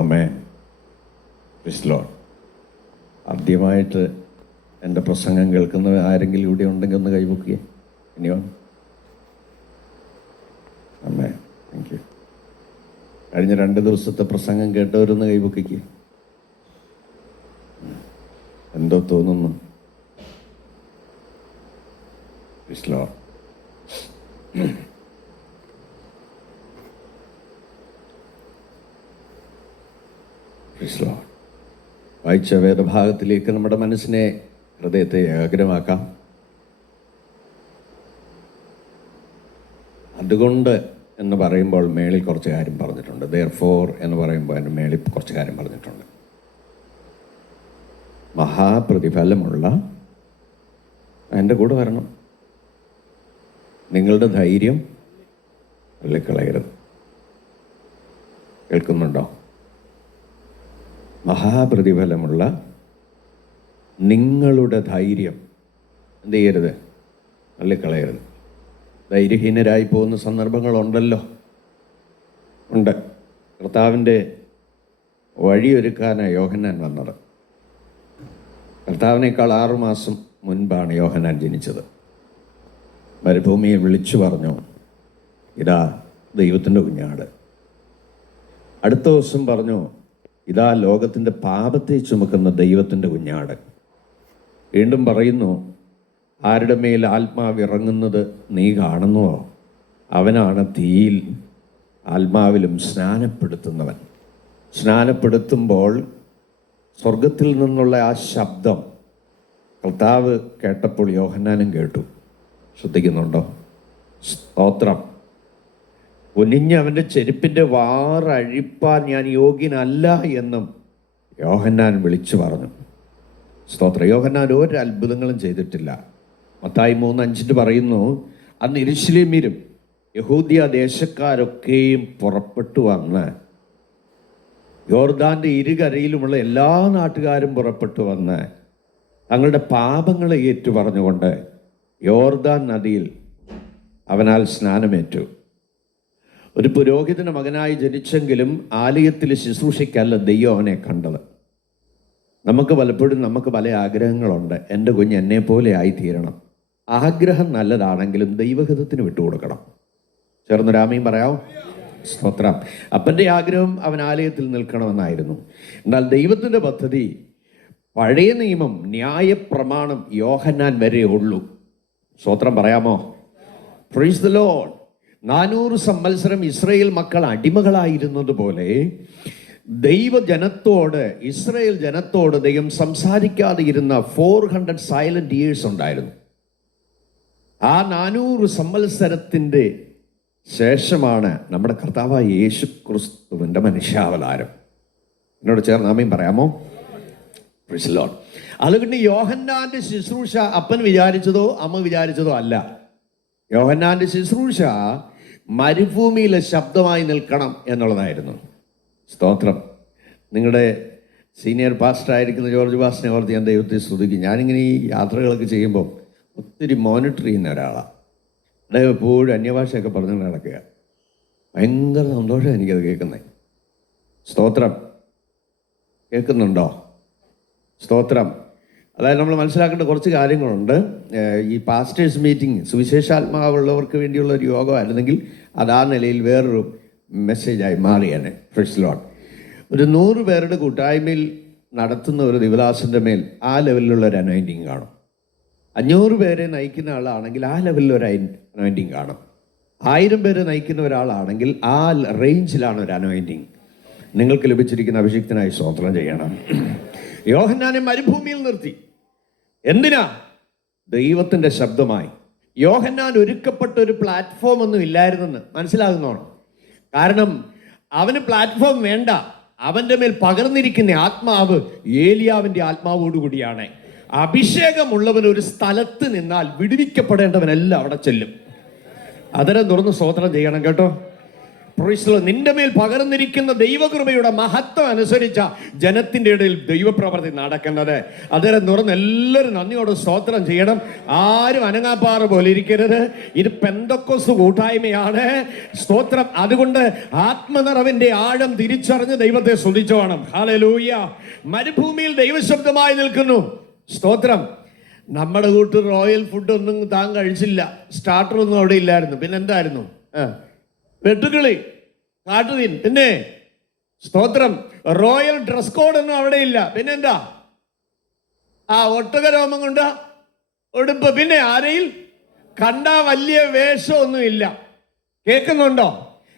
Amen. Praise the Lord. ആദ്യമായിട്ട് എൻ്റെ പ്രസംഗം കേൾക്കുന്ന ആരെങ്കിലും ഇവിടെ ഉണ്ടെങ്കിൽ ഒന്ന് കൈപൊക്കിയേ. ഇനിയോ? ആമേൻ. Thank you. കഴിഞ്ഞ 2 ദിവസത്തെ പ്രസംഗം കേട്ടവരൊന്ന് കൈപൊക്കിക്ക്. എന്തോ തോന്നുന്നു. Praise the Lord. Praise the Lord. വായിച്ച വേദഭാഗത്തിലേക്ക് നമ്മുടെ മനസ്സിനെ, ഹൃദയത്തെ ഏകാഗ്രമാക്കാം. അതുകൊണ്ട് എന്ന് പറയുമ്പോൾ മേളിൽ കുറച്ച് കാര്യം പറഞ്ഞിട്ടുണ്ട്. therefore എന്ന് പറയുമ്പോൾ അതിൻ്റെ മേളിൽ കുറച്ച് കാര്യം പറഞ്ഞിട്ടുണ്ട്. മഹാപ്രതിഫലമുള്ള, എൻ്റെ കൂടെ വരണം, നിങ്ങളുടെ ധൈര്യം തള്ളിക്കളയരുത്. കേൾക്കുന്നുണ്ടോ? മഹാപ്രതിഫലമുള്ള നിങ്ങളുടെ ധൈര്യം എന്ത് ചെയ്യരുത്? തള്ളിക്കളയരുത്. ധൈര്യഹീനരായി പോകുന്ന സന്ദർഭങ്ങളുണ്ടല്ലോ. ഉണ്ട്. കർത്താവിൻ്റെ വഴിയൊരുക്കാനാണ് യോഹന്നാൻ വന്നത്. കർത്താവിനേക്കാൾ 6 മാസം മുൻപാണ് യോഹന്നാൻ ജനിച്ചത്. മരുഭൂമിയെ വിളിച്ചു പറഞ്ഞു, ഇതാ ദൈവത്തിൻ്റെ കുഞ്ഞാട്. അടുത്ത ദിവസം പറഞ്ഞു, ഇതാ ലോകത്തിൻ്റെ പാപത്തെ ചുമക്കുന്ന ദൈവത്തിൻ്റെ കുഞ്ഞാട്. വീണ്ടും പറയുന്നു, ആരുടെ മേൽ ആത്മാവ് ഇറങ്ങുന്നത് നീ കാണുന്നുവോ, അവനാണ് തീയിൽ ആത്മാവിലും സ്നാനപ്പെടുത്തുന്നവൻ. സ്നാനപ്പെടുത്തുമ്പോൾ സ്വർഗത്തിൽ നിന്നുള്ള ആ ശബ്ദം കർത്താവ് കേട്ടപ്പോൾ യോഹന്നാനും കേട്ടു. ശ്രദ്ധിക്കുന്നുണ്ടോ? സ്തോത്രം. ഒനിഞ്ഞ് അവൻ്റെ ചെരുപ്പിൻ്റെ വാറഴിപ്പാൻ ഞാൻ യോഗ്യനല്ല എന്നും യോഹന്നാൻ വിളിച്ചു പറഞ്ഞു. സ്തോത്രം. യോഹന്നാൻ ഒരു അത്ഭുതങ്ങളും ചെയ്തിട്ടില്ല. മത്തായി 3:5 പറയുന്നു, അന്ന് യെരൂശലേമ്യരും യഹൂദ്യ ദേശക്കാരൊക്കെയും പുറപ്പെട്ടു വന്ന്, യോർദാൻ്റെ ഇരുകരയിലുമുള്ള എല്ലാ നാട്ടുകാരും പുറപ്പെട്ടു വന്ന് തങ്ങളുടെ പാപങ്ങളെ ഏറ്റു പറഞ്ഞുകൊണ്ട് യോർദാൻ നദിയിൽ അവനാൽ സ്നാനമേറ്റു. ഒരു പുരോഹിതന് മകനായി ജനിച്ചെങ്കിലും ആലയത്തിൽ ശുശ്രൂഷയ്ക്കല്ല ദൈവം അവനെ കണ്ടത്. നമുക്ക് പലപ്പോഴും പല ആഗ്രഹങ്ങളുണ്ട്. എൻ്റെ കുഞ്ഞ് എന്നെ പോലെ ആയിത്തീരണം. ആഗ്രഹം നല്ലതാണെങ്കിലും ദൈവഹിതത്തിന് വിട്ടുകൊടുക്കണം. ചേർന്നൊരാമയും പറയാമോ? സ്തോത്രം. അപ്പൻ്റെ ആഗ്രഹം അവൻ ആലയത്തിൽ നിൽക്കണമെന്നായിരുന്നു. എന്നാൽ ദൈവത്തിൻ്റെ പദ്ധതി, പഴയ നിയമം, ന്യായപ്രമാണം യോഹന്നാൻ വരെ ഉള്ളൂ. സ്തോത്രം പറയാമോ? Price the Lord. 400 സംവത്സരം ഇസ്രായേൽ മക്കൾ അടിമകളായിരുന്നത് പോലെ ഇസ്രായേൽ ജനത്തോട് ദൈവം സംസാരിക്കാതെ ഇരുന്ന 400 സൈലന്റ് ഇയേഴ്സ് ഉണ്ടായിരുന്നു. ആ 400 സംവത്സരത്തിൻ്റെ ശേഷമാണ് നമ്മുടെ കർത്താവായ യേശു ക്രിസ്തുവിൻ്റെ മനുഷ്യാവതാരം. എന്നോട് ചേർന്ന് ആമേൻ പറയാമോ? Price the Lord. അതുകൊണ്ട് യോഹന്നാന്റെ ശുശ്രൂഷ അപ്പൻ വിചാരിച്ചതോ അമ്മ വിചാരിച്ചതോ അല്ല. യോഹന്നാന്റെ ശുശ്രൂഷ മരുഭൂമിയിലെ ശബ്ദമായി നിൽക്കണം എന്നുള്ളതായിരുന്നു. സ്തോത്രം. നിങ്ങളുടെ സീനിയർ പാസ്റ്റർ ആയിരിക്കുന്ന ജോർജ് പാസ്റ്ററിനെ ഓർത്ത് ഞാൻ ദൈവത്തെ സ്തുതിക്കും. ഞാനിങ്ങനെ ഈ യാത്രകളൊക്കെ ചെയ്യുമ്പോൾ ഒത്തിരി മോണിറ്റർ ചെയ്യുന്ന ഒരാളാണ്. അദ്ദേഹം എപ്പോഴും അന്യഭാഷയൊക്കെ പറഞ്ഞു നടക്കുക. ഭയങ്കര സന്തോഷം എനിക്കത് കേൾക്കുന്നത്. സ്തോത്രം. കേൾക്കുന്നുണ്ടോ? സ്തോത്രം. അതായത് നമ്മൾ മനസ്സിലാക്കേണ്ട കുറച്ച് കാര്യങ്ങളുണ്ട്. ഈ പാസ്റ്റേഴ്സ് മീറ്റിംഗ് സുവിശേഷാത്മാവുള്ളവർക്ക് വേണ്ടിയുള്ള ഒരു യോഗമായിരുന്നെങ്കിൽ അത് ആ നിലയിൽ വേറൊരു മെസ്സേജായി മാറിയാണ്. Price the Lord. ഒരു 100 പേരുടെ കൂട്ടായ്മയിൽ നടത്തുന്ന ഒരു ദിവദാസൻ്റെ മേൽ ആ ലെവലിലുള്ള ഒരു അനോയിൻറ്റിങ് കാണും. 500 പേരെ നയിക്കുന്ന ആളാണെങ്കിൽ ആ ലെവലിലൊരു അനോയിൻറ്റിങ് കാണും. 1000 പേരെ നയിക്കുന്ന ഒരാളാണെങ്കിൽ ആ റേഞ്ചിലാണ് ഒരു അനോയിൻറ്റിങ്. നിങ്ങൾക്ക് ലഭിച്ചിരിക്കുന്ന അഭിഷിക്തനായി സ്തോത്രം ചെയ്യണം. യോഹന്നാനെ മരുഭൂമിയിൽ നിർത്തി. എന്തിനാ? ദൈവത്തിൻ്റെ ശബ്ദമായി. യോഹന്നാൻ ഒരുക്കപ്പെട്ട ഒരു പ്ലാറ്റ്ഫോം ഒന്നും ഇല്ലായിരുന്നെന്ന് മനസ്സിലാകുന്നോണം. കാരണം അവന് പ്ലാറ്റ്ഫോം വേണ്ട. അവൻ്റെ മേൽ പകർന്നിരിക്കുന്ന ആത്മാവ് ഏലിയാവിൻ്റെ ആത്മാവോടുകൂടിയാണ്. അഭിഷേകമുള്ളവൻ ഒരു സ്ഥലത്ത് നിന്നാൽ വിടുവിക്കപ്പെടേണ്ടവനെല്ലാം അവിടെ ചെല്ലും. അതിനെ തുറന്ന് സ്തോത്രം ചെയ്യണം കേട്ടോ. നിന്റെ മേൽ പകർന്നിരിക്കുന്ന ദൈവകൃപയുടെ മഹത്വം അനുസരിച്ച ജനത്തിന്റെ ഇടയിൽ ദൈവപ്രവൃത്തി നടക്കുന്നത്. അതിനെ തുറന്ന് എല്ലാവരും നന്ദിയോടെ സ്തോത്രം ചെയ്യണം. ആരും അനങ്ങാപ്പാറ പോലെ ഇരിക്കരുത്. ഇത് പെന്തക്കോസ്ത് കൂട്ടായ്മയാണ്. സ്തോത്രം. അതുകൊണ്ട് ആത്മനിറവിന്റെ ആഴം തിരിച്ചറിഞ്ഞ് ദൈവത്തെ സ്തുതിച്ചോണം. ഹല്ലേലൂയ. മരുഭൂമിയിൽ ദൈവശബ്ദമായി നിൽക്കുന്നു. സ്തോത്രം. നമ്മുടെ കൂട്ട് റോയൽ ഫുഡൊന്നും താൻ കഴിച്ചില്ല. സ്റ്റാർട്ടറൊന്നും അവിടെ ഇല്ലായിരുന്നു. പിന്നെന്തായിരുന്നു? വെട്ടുകിളി, കാട്ടുതീൻ. പിന്നെ സ്തോത്രം. റോയൽ ഡ്രസ് കോഡൊന്നും അവിടെ ഇല്ല. പിന്നെന്താ? ഒട്ടകരോമം കൊണ്ട് ഉടുപ്പ്. പിന്നെ ആരെയിൽ കണ്ട വലിയ വേഷമൊന്നും ഇല്ല. കേൾക്കുന്നുണ്ടോ?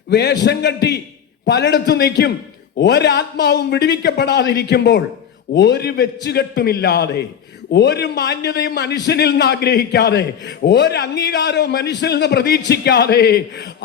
വേഷം കെട്ടി പലയിടത്തും നിൽക്കും. ഒരാത്മാവും വിടുവിക്കപ്പെടാതിരിക്കുമ്പോൾ, ഒരു വെച്ചുകെട്ടുമില്ലാതെ, ഒരു മാന്യതയും മനുഷ്യനിൽ നിന്ന് ആഗ്രഹിക്കാതെ, ഒരു അംഗീകാരവും മനുഷ്യനിൽ നിന്ന് പ്രതീക്ഷിക്കാതെ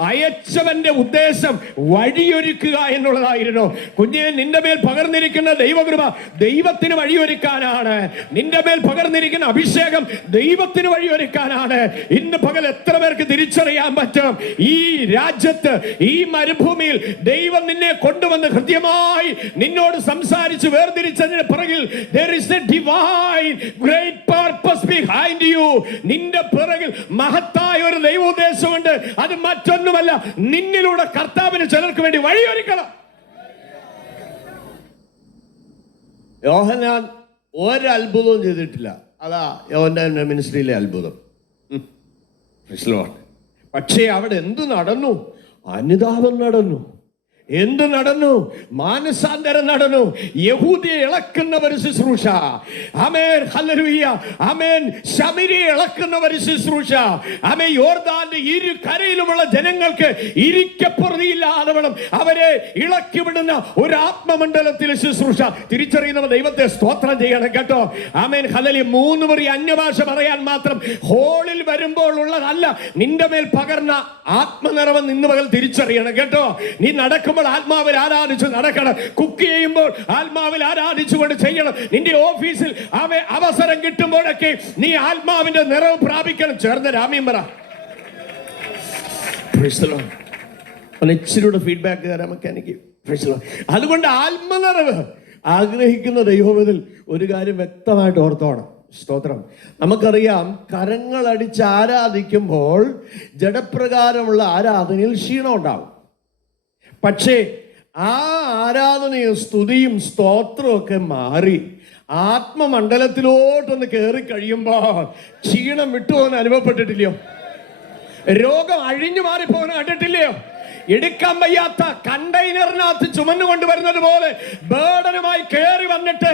അയച്ചവന്റെ ഉദ്ദേശം വഴിയൊരുക്കുക എന്നുള്ളതായിരുന്നു. കുഞ്ഞെ, നിന്റെ മേൽ പകർന്നിരിക്കുന്ന ദൈവകൃപ ദൈവത്തിന് വഴിയൊരുക്കാനാണ്. നിന്റെ മേൽ പകർന്നിരിക്കുന്ന അഭിഷേകം ദൈവത്തിന് വഴിയൊരുക്കാനാണ്. ഇന്ന് പകൽ എത്ര പേർക്ക് തിരിച്ചറിയാൻ പറ്റും? ഈ രാജ്യത്ത്, ഈ മരുഭൂമിയിൽ ദൈവം നിന്നെ കൊണ്ടുവന്ന് കൃത്യമായി നിന്നോട് സംസാരിച്ച് വേർതിരിച്ചതിന് പിറകിൽ there is a divine great purpose behind you. നിന്റെ പിറകിൽ മഹത്തായ ഒരു ദൈവോദ്ദേശമുണ്ട്. അത് മറ്റൊന്നുമല്ല, നിന്നിലൂടെ കർത്താവിന് ചിലർക്ക് വേണ്ടി വഴിയൊരുക്കണം. യോഹന്നാൻ ഒരത്ഭുതവും ചെയ്തിട്ടില്ല. അതാ യോഹന്നാന്റെ മിനിസ്ട്രിയിലെ അത്ഭുതം. പക്ഷേ അവിടെ എന്ത് നടന്നു? അനുതാപം നടന്നു. എന്ത് നടന്നു? മാനസാന്തരം നടന്നു. യഹൂദിയെ ഇളക്കുന്ന ഒരു ശുശ്രൂഷ. ആമേൻ, ഹല്ലേലൂയ. ആമേൻ. ശമരിയെ ഇളക്കുന്ന ഒരു ശുശ്രൂഷ. ആമേൻ. യോർദാന്റെ ഇരു കരയിലുമുള്ള ജനങ്ങൾക്ക് ഇരിക്കപ്പുറതിയില്ലാതെ വേണം അവരെ ഇളക്കി വിടുന്ന ഒരു ആത്മമണ്ഡലത്തിലെ ശുശ്രൂഷ. തിരിച്ചറിയുന്നവർ ദൈവത്തെ സ്തോത്രം ചെയ്യണം കേട്ടോ. ആമേൻ, ഹല്ലേലൂയ. 3 മുറി അന്യഭാഷ പറയാൻ മാത്രം ഹോളിൽ വരുമ്പോൾ ഉള്ളതല്ല. നിന്റെ മേൽ പകർന്ന ആത്മനിറവം ഇന്ന് പകൽ തിരിച്ചറിയണം കേട്ടോ. നീ നടക്കും ആത്മാവിൽ ആരാധിച്ചു നടക്കണം. കുക്ക് ചെയ്യുമ്പോൾ ആത്മാവിൽ ആരാധിച്ചുകൊണ്ട് ചെയ്യണം. നിന്റെ ഓഫീസിൽ അവസരം കിട്ടുമ്പോഴൊക്കെ നീ ആത്മാവിന്റെ നിറവ് പ്രാപിക്കണം. ചേർന്ന് രാമീം പറ. ഇച്ചിരിയുടെ ഫീഡ്ബാക്ക് തരാം മെക്കാനിക്ക്. അതുകൊണ്ട് ആത്മനിറവ് ആഗ്രഹിക്കുന്ന ദൈവത്തിൽ ഒരു കാര്യം വ്യക്തമായിട്ട് ഓർത്തോണം. സ്തോത്രം. നമുക്കറിയാം, കരങ്ങളടിച്ച് ആരാധിക്കുമ്പോൾ ജഡപ്രകാരമുള്ള ആരാധനയിൽ ക്ഷീണം ഉണ്ടാവും. പക്ഷേ ആ ആരാധനയും സ്തുതിയും സ്തോത്രവും ഒക്കെ മാറി ആത്മമണ്ഡലത്തിലോട്ടൊന്ന് കയറി കഴിയുമ്പോൾ ക്ഷീണം വിട്ടുപോകാൻ അനുഭവപ്പെട്ടിട്ടില്ലയോ? രോഗം അഴിഞ്ഞു മാറിപ്പോകാൻ കണ്ടിട്ടില്ലയോ? എടുക്കാൻ വയ്യാത്ത കണ്ടെയ്നറിനകത്ത് ചുമന്നുകൊണ്ട് വരുന്നത് പോലെ ബേർഡനുമായി കയറി വന്നിട്ട്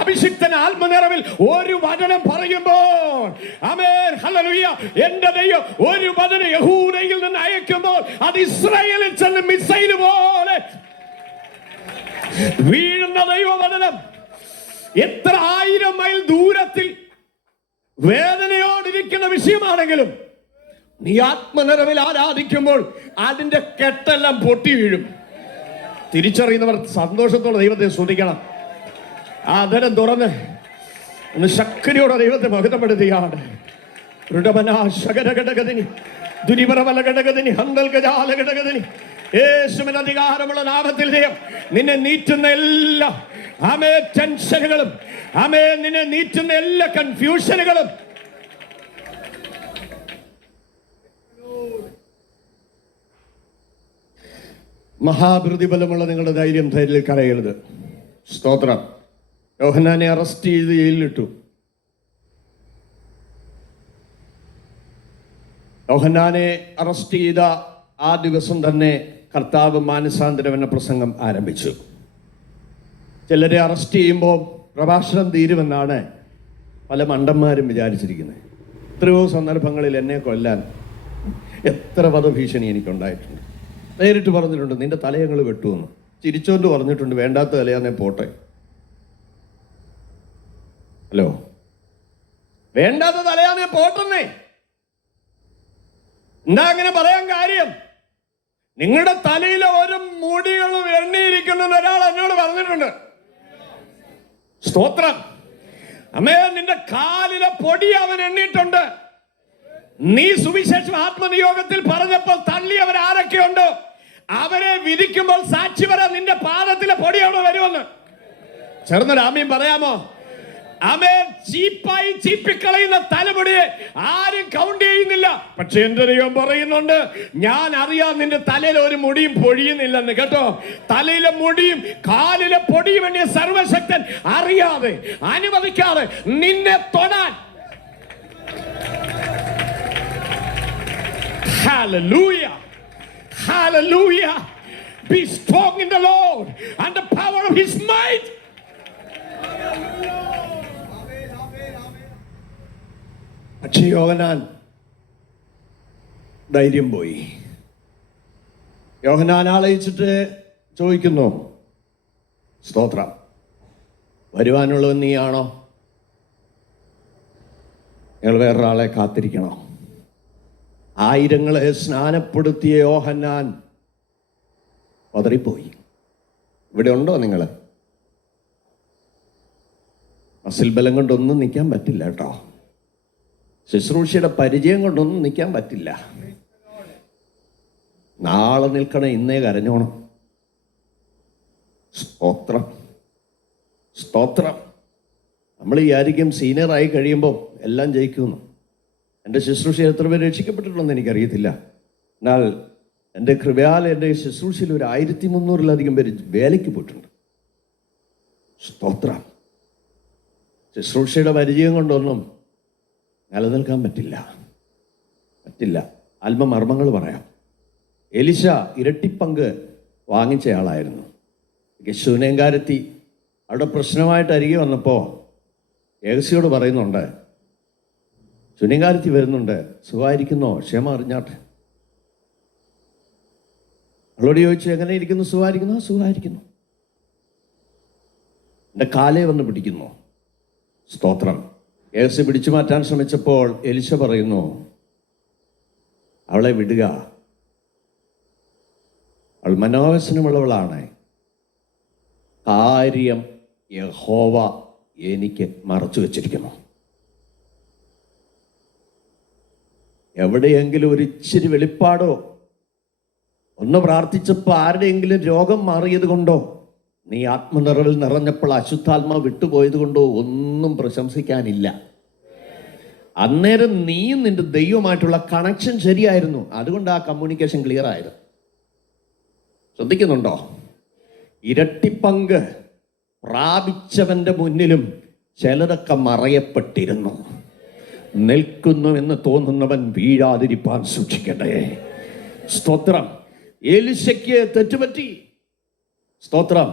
അഭിഷിക്തൻ ആത്മനിറവിൽ ഒരു വചനം പറയുമ്പോൾ, ആമേൻ, ഹല്ലേലൂയ, എന്റെ ദൈവം ഒരു വചനം യഹൂദയിൽ നിന്ന് അയക്കുമ്പോൾ അത് ഇസ്രായേലിൽ ചെന്ന് മിസൈൽ പോലെ വീഴുന്ന ദൈവവചനം എത്ര 1000 മൈൽ ദൂരത്തിൽ വേദനയോടിരിക്കുന്ന വിഷയമാണെങ്കിലും നീ ആത്മനിറവിൽ ആരാധിക്കുമ്പോൾ അതിന്റെ കെട്ടെല്ലാം പൊട്ടി വീഴും. തിരിച്ചറിയുന്നവർ സന്തോഷത്തോടെ ദൈവത്തെ സ്തുതിക്കണം. ആ ധനം തുറന്ന് ഒന്ന് ശക്തിയോടെ ദൈവത്തെ മഹത്വപ്പെടുത്തുകയാണ്. യേശുവിന്റെ അധികാരമുള്ള നാമത്തിൽ ദൈവം നിന്നെ നീറ്റുന്ന എല്ലാ ടെൻഷനുകളും, നിന്നെ നീറ്റുന്ന എല്ലാ കൺഫ്യൂഷനുകളും മഹാപ്രതിഫലമുള്ള നിങ്ങളുടെ ധൈര്യം ധൈര്യത്തിൽ കരയരുത്. സ്തോത്രം. യോഹന്നാനെ അറസ്റ്റ് ചെയ്ത് ജയിലിലിട്ടു. യോഹന്നാനെ അറസ്റ്റ് ചെയ്ത ആ ദിവസം തന്നെ കർത്താവ് മാനസാന്തരം എന്ന പ്രസംഗം ആരംഭിച്ചു. ചിലരെ അറസ്റ്റ് ചെയ്യുമ്പോൾ പ്രഭാഷണം തീരുമെന്നാണ് പല മണ്ടന്മാരും വിചാരിച്ചിരിക്കുന്നത്. എത്രയോ സന്ദർഭങ്ങളിൽ എന്നെ കൊല്ലാൻ എത്ര വധഭീഷണി എനിക്കുണ്ടായിട്ടുണ്ട്. നേരിട്ട് പറഞ്ഞിട്ടുണ്ട്, നിന്റെ തലയങ്ങൾ വെട്ടുമെന്ന്. ചിരിച്ചോണ്ട് പറഞ്ഞിട്ടുണ്ട്, വേണ്ടാത്ത തലയാന്നേ പോട്ടെ. ഹലോ, വേണ്ടാത്ത തലയാന്നേ പോട്ടെന്നേ. എന്താ അങ്ങനെ പറയാൻ കാര്യം? നിങ്ങളുടെ തലയിലെ ഓരോ മുടികളും എണ്ണിയിരിക്കുന്ന ഒരാൾ എന്നോട് പറഞ്ഞിട്ടുണ്ട്. സ്തോത്രം. അമ്മേ, നിന്റെ കാലിലെ പൊടി അവൻ എണ്ണിയിട്ടുണ്ട്. നീ സുവിശേഷം ആത്മനിയോഗത്തിൽ പറഞ്ഞപ്പോൾ തള്ളിയവർ ആരൊക്കെയുണ്ട് അവരെ വിധിക്കുമ്പോൾ സാക്ഷി പറയാൻ നിന്റെ പാദത്തിലെ പൊടി അവിടെ വരുമെന്ന്. ചേർന്നൊരു ആമീൻ പറയാമോ? ആമേൻ. ചീപ്പായി ചീപ്പിക്കളയുന്ന തലമുടിയെ ആരും കൗണ്ട് ചെയ്യുന്നില്ല. പക്ഷെ എന്റെ ദൈവം പറയുന്നുണ്ട്, ഞാൻ അറിയാം നിന്റെ തലയിൽ ഒരു മുടിയും പൊഴിയുന്നില്ലെന്ന്. കേട്ടോ, തലയിലെ മുടിയും കാലിലെ പൊടിയും എന്നെ സർവശക്തൻ അറിയാതെ അനുവദിക്കാതെ നിന്നെ തൊടാൻ. Hallelujah. Hallelujah. Be strong in the Lord and the power of his might. പക്ഷേ യോഹന്നാൻ ധൈര്യം പോയി. യോഹന്നാൻ ആളയച്ചിട്ട് ചോദിക്കുന്നു, സ്തോത്രം, വരുവാനുള്ളത് നീയാണോ? ഞങ്ങൾ വേറൊരാളെ കാത്തിരിക്കണോ? ആയിരങ്ങളെ സ്നാനപ്പെടുത്തിയ യോഹന്നാൻ പതറിപ്പോയി. ഇവിടെ ഉണ്ടോ നിങ്ങൾ? മസിൽ ബലം കൊണ്ടൊന്നും നിൽക്കാൻ പറ്റില്ല കേട്ടോ. ശുശ്രൂഷയുടെ പരിചയം കൊണ്ടൊന്നും നിൽക്കാൻ പറ്റില്ല. നാളെ നിൽക്കണം, ഇന്നേ കരഞ്ഞോണം. സ്തോത്രം, സ്തോത്രം. നമ്മൾ വിചാരിക്കും സീനിയറായി കഴിയുമ്പോൾ എല്ലാം ജയിക്കുന്നു. എൻ്റെ ശുശ്രൂഷയിൽ എത്ര പേര് രക്ഷിക്കപ്പെട്ടിട്ടുണ്ടെന്ന് എനിക്കറിയത്തില്ല. എന്നാൽ എൻ്റെ കൃപയാൽ എൻ്റെ ശുശ്രൂഷയിൽ ഒരു 1300-ലധികം പേര് വേലയ്ക്ക് പോയിട്ടുണ്ട്. സ്തോത്രം. ശുശ്രൂഷയുടെ പരിചയം കൊണ്ടൊന്നും നിലനിൽക്കാൻ പറ്റില്ല. ആത്മമർമ്മങ്ങൾ പറയാം. എലിശ ഇരട്ടിപ്പങ്ക് വാങ്ങിച്ചയാളായിരുന്നു. ശൂനേങ്കാരത്തി അവിടെ പ്രശ്നമായിട്ട് അരികെ വന്നപ്പോൾ ഏകസിയോട് പറയുന്നുണ്ട്, ശൂന്യങ്കാരത്തി വരുന്നുണ്ട്, സുഖമായിരിക്കുന്നോ? ക്ഷേമം അറിഞ്ഞാട്ടെ. അവളോട് ചോദിച്ചു, എങ്ങനെ ഇരിക്കുന്നു? സുഖമായിരിക്കുന്നു? സുഖമായിരിക്കുന്നു. എൻ്റെ കാലേ വന്ന് പിടിക്കുന്നു. സ്തോത്രം. ഏകസി പിടിച്ചു മാറ്റാൻ ശ്രമിച്ചപ്പോൾ എലിശ പറയുന്നു, അവളെ വിടുക, അവൾ മനോവ്യസനമുള്ളവളാണ്. കാര്യം യഹോവ എനിക്ക് മറച്ചു വച്ചിരിക്കുന്നു. എവിടെയെങ്കിലും ഒരു ഇച്ചിരി വെളിപ്പാടോ, ഒന്ന് പ്രാർത്ഥിച്ചപ്പോൾ ആരുടെയെങ്കിലും രോഗം മാറിയത് കൊണ്ടോ, നീ ആത്മനിറവിൽ നിറഞ്ഞപ്പോൾ അശുദ്ധാത്മാവ് വിട്ടുപോയത് കൊണ്ടോ ഒന്നും പ്രശംസിക്കാനില്ല. അന്നേരം നീയും നിന്റെ ദൈവമായിട്ടുള്ള കണക്ഷൻ ശരിയായിരുന്നു. അതുകൊണ്ട് ആ കമ്മ്യൂണിക്കേഷൻ ക്ലിയർ ആയത്. ശ്രദ്ധിക്കുന്നുണ്ടോ? ഇരട്ടിപ്പങ്ക് പ്രാപിച്ചവന്റെ മുന്നിലും ചിലരൊക്കെ മറയപ്പെട്ടിരുന്നു. നിൽക്കുന്നു എന്ന് തോന്നുന്നവൻ വീഴാതിരിപ്പാൻ സൂക്ഷിക്കട്ടെ. സ്തോത്രം. എലിശയ്ക്ക് തെറ്റുപറ്റി. സ്തോത്രം.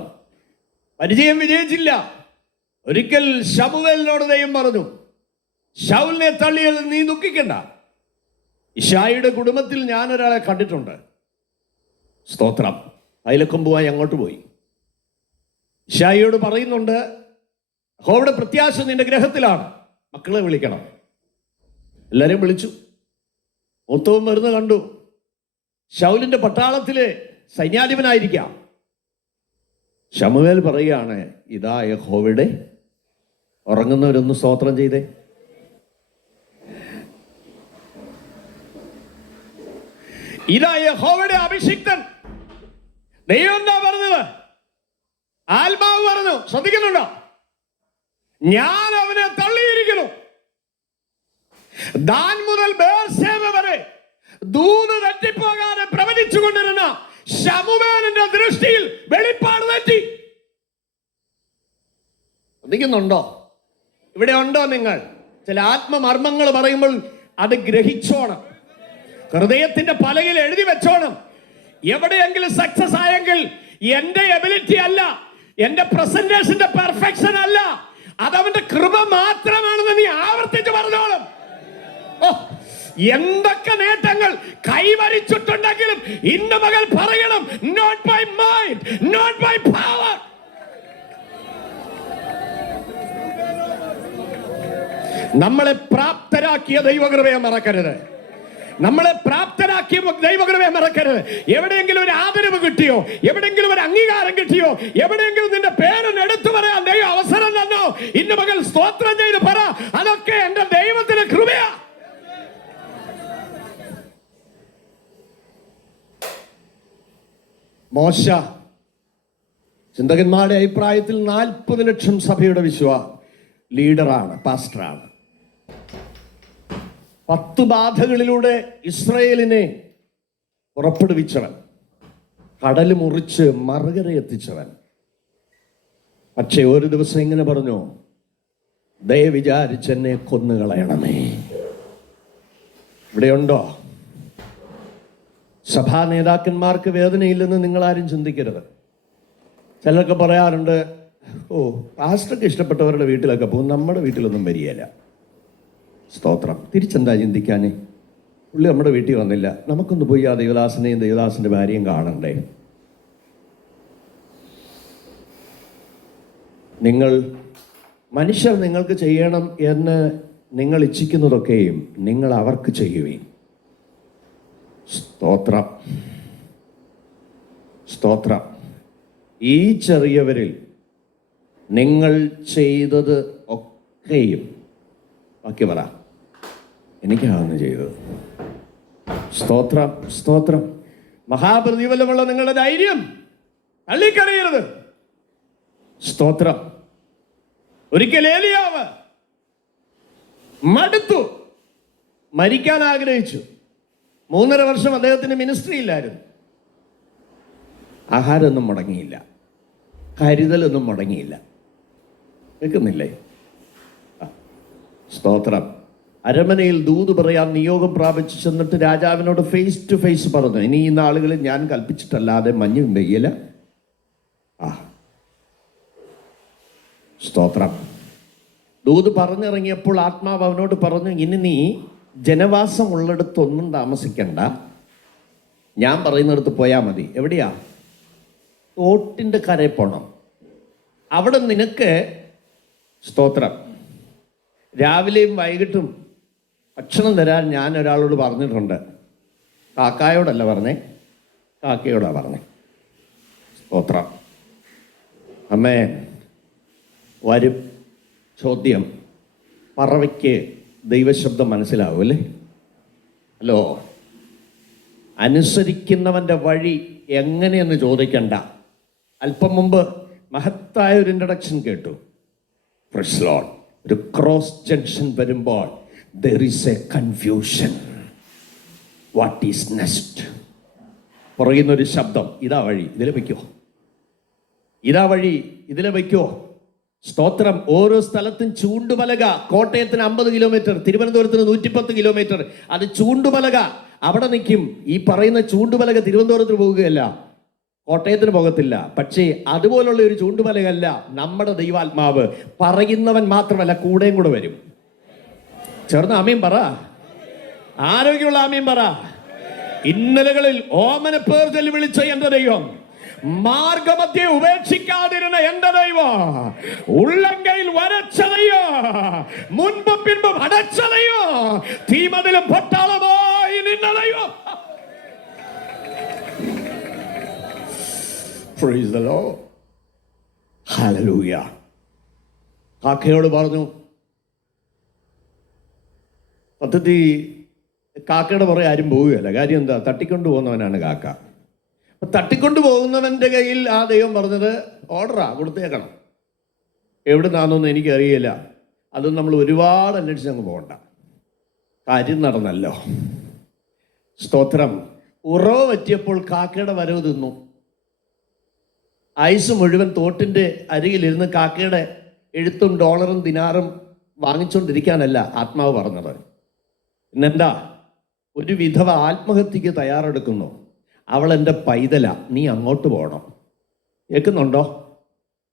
പരിചയം വിജയിച്ചില്ല. ഒരിക്കൽ ശമൂവേലിനോട് ദൈവം പറഞ്ഞു, ശൗലിനെ തള്ളിയത് നീ ദുഃഖിക്കണ്ട. ഇശായിയുടെ കുടുംബത്തിൽ ഞാനൊരാളെ കണ്ടിട്ടുണ്ട്. സ്തോത്രം. അയലക്കൊമ്പുമായി അങ്ങോട്ട് പോയി. ഇശായിയോട് പറയുന്നുണ്ട്, യഹോവയുടെ പ്രത്യാശ നിന്റെ ഗ്രഹത്തിലാണ്, മക്കളെ വിളിക്കണം. എല്ലാവരെയും വിളിച്ചു. മൂത്തവൻ വരുന്ന കണ്ടു. ശൗലിന്റെ പട്ടാളത്തിലെ സൈന്യാധിപനായിരിക്കാം. ശമൂവേൽ പറയുകയാണ്, ഇതാ യഹോവയുടെ. ഉറങ്ങുന്നവരൊന്ന് സ്തോത്രം ചെയ്തേ. ഇതാ യഹോവയുടെ അഭിഷിക്തൻ. ദൈവം എന്താ പറഞ്ഞത്? ആത്മാവ് പറഞ്ഞു. ശ്രദ്ധിക്കുന്നുണ്ടോ? ഞാൻ അവനെ തള്ളിയിരിക്കുന്നു. ദാൻ മുതൽ ബേർശേബ വരെ ദൂത് തട്ടിപ്പോകാതെ പ്രവചിച്ചു കൊണ്ടിരുന്ന ശമൂവേലിന്റെ ദൃഷ്ടിയിൽ വെളിപ്പാട് തെറ്റി. ശ്രദ്ധിക്കുന്നുണ്ടോ? ഇവിടെ ഉണ്ടോ നിങ്ങൾ? ചില ആത്മമർമ്മങ്ങൾ പറയുമ്പോൾ അത് ഗ്രഹിച്ചോണം. ഹൃദയത്തിന്റെ പലകയിൽ എഴുതി വെച്ചോണം. എവിടെയെങ്കിലും സക്സസ് ആയെങ്കിൽ എന്റെ എബിലിറ്റി അല്ല, എന്റെ പ്രസന്റേഷന്റെ പെർഫെക്ഷൻ അല്ല, അതവന്റെ കൃപ മാത്രമാണെന്ന് നീ ആവർത്തിച്ച് പറഞ്ഞോളും. എന്തൊക്കെ നേട്ടങ്ങൾ കൈവരിച്ചിട്ടുണ്ടെങ്കിലും ഇന്ന് മകൾ പറയണം, not by mind, not by power. നമ്മളെ പ്രാപ്തരാക്കിയ ദൈവകൃപയെ മറക്കരുത്. നമ്മളെ പ്രാപ്തരാക്കിയ ദൈവകൃപയെ മറക്കരുത്. എവിടെയെങ്കിലും ഒരു ആദരവ് കിട്ടിയോ, എവിടെയെങ്കിലും ഒരു അംഗീകാരം കിട്ടിയോ, എവിടെയെങ്കിലും നിന്റെ പേരൊന്ന് എടുത്തു പറയാൻ ദൈവം അവസരം തന്നോ, ഇന്ന് മകൾ സ്തോത്രം ചെയ്ത് പറ, അതൊക്കെ എന്റെ ദൈവത്തിന്റെ കൃപയാ. മോശ ചിന്തകന്മാരുടെ അഭിപ്രായത്തിൽ 40 ലക്ഷം സഭയുടെ ലീഡറാണ്, പാസ്റ്ററാണ്. 10 ബാധകളിലൂടെ ഇസ്രായേലിനെ പുറപ്പെടുവിച്ചവൻ, കടൽ മുറിച്ച് മറുകര എത്തിച്ചവൻ. പക്ഷേ ഒരു ദിവസം ഇങ്ങനെ പറഞ്ഞു, ദയ വിചാരിച്ചെന്നെ കൊന്നുകളയണമേ. ഇവിടെയുണ്ടോ? സഭാ നേതാക്കന്മാർക്ക് വേദനയില്ലെന്ന് നിങ്ങളാരും ചിന്തിക്കരുത്. ചിലരൊക്കെ പറയാറുണ്ട്, ഓ പാസ്റ്റർക്ക് ഇഷ്ടപ്പെട്ടവരുടെ വീട്ടിലൊക്കെ പോകും, നമ്മുടെ വീട്ടിലൊന്നും വരികയില്ല. സ്തോത്രം. തിരിച്ചെന്താ ചിന്തിക്കാനേ? പുള്ളി നമ്മുടെ വീട്ടിൽ വന്നില്ല, നമുക്കൊന്ന് പോയി ആ ദേവദാസനെയും ദേവദാസൻ്റെ ഭാര്യയും കാണണ്ടേ? മനുഷ്യർ നിങ്ങൾക്ക് ചെയ്യണം എന്ന് നിങ്ങൾ ഇച്ഛിക്കുന്നതൊക്കെയും നിങ്ങൾ അവർക്ക് ചെയ്യുകയും. സ്തോത്രം, സ്തോത്രം. ഈ ചെറിയവരിൽ നിങ്ങൾ ചെയ്തത് ഒക്കെയും, ബാക്കി പറ, എനിക്കാണ് ചെയ്തത്. സ്തോത്രം, സ്തോത്രം. മഹാപ്രതിഫലമുള്ള നിങ്ങളുടെ ധൈര്യം തള്ളിക്കളയരുത്. സ്തോത്രം. ഒരിക്കൽ ഏലിയാവ് മടുത്തു, മരിക്കാൻ ആഗ്രഹിച്ചു. 3.5 വർഷം അദ്ദേഹത്തിന് മിനിസ്ട്രി ഇല്ലായിരുന്നു. ആഹാരമൊന്നും മുടങ്ങിയില്ല, കരുതലൊന്നും മുടങ്ങിയില്ല. കേൾക്കുന്നില്ലേ? സ്തോത്രം. അരമനയിൽ ദൂത് പറയാൻ നിയോഗം പ്രാപിച്ചു ചെന്നിട്ട് രാജാവിനോട് ഫേസ് ടു ഫേസ് പറഞ്ഞു, ഇനി ഈ നാളുകളിൽ ഞാൻ കൽപ്പിച്ചിട്ടല്ലാതെ മഞ്ഞും പെയ്യല. സ്തോത്രം. ദൂത് പറഞ്ഞിറങ്ങിയപ്പോൾ ആത്മാവ് അവനോട് പറഞ്ഞു, ഇനി നീ ജനവാസം ഉള്ളിടത്തൊന്നും താമസിക്കണ്ട, ഞാൻ പറയുന്നിടത്ത് പോയാൽ മതി. എവിടെയാ? തോട്ടിൻ്റെ കരയിൽ പോണം. അവിടെ നിനക്ക്, സ്തോത്രം, രാവിലെയും വൈകിട്ടും ഭക്ഷണം തരാൻ ഞാൻ ഒരാളോട് പറഞ്ഞിട്ടുണ്ട്. കാക്കായോടല്ല പറഞ്ഞേ, കാക്കയോടാണ് പറഞ്ഞേ. സ്തോത്രം. അമ്മേ, വരും. ചോദ്യം, പറവയ്ക്ക് ദൈവശബ്ദം മനസ്സിലാവും അല്ലേ? ഹലോ, അനുസരിക്കുന്നവൻ്റെ വഴി എങ്ങനെയെന്ന് ചോദിക്കണ്ട. അല്പം മുമ്പ് മഹത്തായ ഒരു ഇൻട്രഡക്ഷൻ കേട്ടു. Praise Lord. ഒരു ക്രോസ് ജംഗ്ഷൻ വരുമ്പോൾ there is a confusion. What is next? പറയുന്നൊരു ശബ്ദം, ഇതാ വഴി, ഇതിലെ വയ്ക്കോ, ഇതാ വഴി, ഇതിലെ വയ്ക്കോ. സ്തോത്രം. ഓരോ സ്ഥലത്തും ചൂണ്ടുപലക. കോട്ടയത്തിന് 50 കിലോമീറ്റർ, തിരുവനന്തപുരത്തിന് 110 കിലോമീറ്റർ. അത് ചൂണ്ടുപലക അവിടെ നിൽക്കും. ഈ പറയുന്ന ചൂണ്ടുപലക തിരുവനന്തപുരത്തിന് പോകുകയല്ല, കോട്ടയത്തിന് പോകത്തില്ല. പക്ഷേ അതുപോലുള്ള ഒരു ചൂണ്ടുപലകല്ല നമ്മുടെ ദൈവാത്മാവ്. പറയുന്നവൻ മാത്രമല്ല, കൂടെയും കൂടെ വരും. ചേർന്ന് ആമീൻ പറ. ആരോഗ്യമുള്ള ആമീൻ പറ. ഇന്നലകളിൽ ഓമന പേർ ചൊല്ലി വിളിച്ച എന്റെ ദൈവം, മാർഗമധ്യേ ഉപേക്ഷിക്കാതിരുന്ന എന്റെ ദൈവം, ഉള്ളങ്കയിൽ വരച്ചതയോ, മുൻപും പിൻപും അടച്ചതയോ, തീമതിലും പൊട്ടാളമായി നിന്ന ദൈവം. Praise the Lord. Hallelujah. കാക്കയോട് പറഞ്ഞു, പദ്ധതി കാക്കയുടെ പുറകെ ആരും പോവുകയല്ല. കാര്യം എന്താ? തട്ടിക്കൊണ്ടു പോകുന്നവനാണ് കാക്ക. തട്ടിക്കൊണ്ടു പോകുന്നവൻ്റെ കയ്യിൽ ആ ദൈവം പറഞ്ഞത് ഓർഡറാ, കൊടുത്തേക്കണം. എവിടുന്നാണെന്നൊന്നും എനിക്കറിയില്ല. അതൊന്നും നമ്മൾ ഒരുപാട് അന്വേഷിച്ച് അങ്ങ് പോകണ്ട. കാര്യം നടന്നല്ലോ. സ്തോത്രം. ഉറവ് പറ്റിയപ്പോൾ കാക്കയുടെ വരവ് തിന്നു. ആയുസ് മുഴുവൻ തോട്ടിൻ്റെ അരികിലിരുന്ന് കാക്കയുടെ എഴുത്തും ഡോളറും ദിനാറും വാങ്ങിച്ചുകൊണ്ടിരിക്കാനല്ല ആത്മാവ് പറഞ്ഞത്. പിന്നെന്താ? ഒരു വിധവ ആത്മഹത്യക്ക് തയ്യാറെടുക്കുന്നു. അവൾ എൻ്റെ പൈതല, നീ അങ്ങോട്ട് പോകണം. കേൾക്കുന്നുണ്ടോ?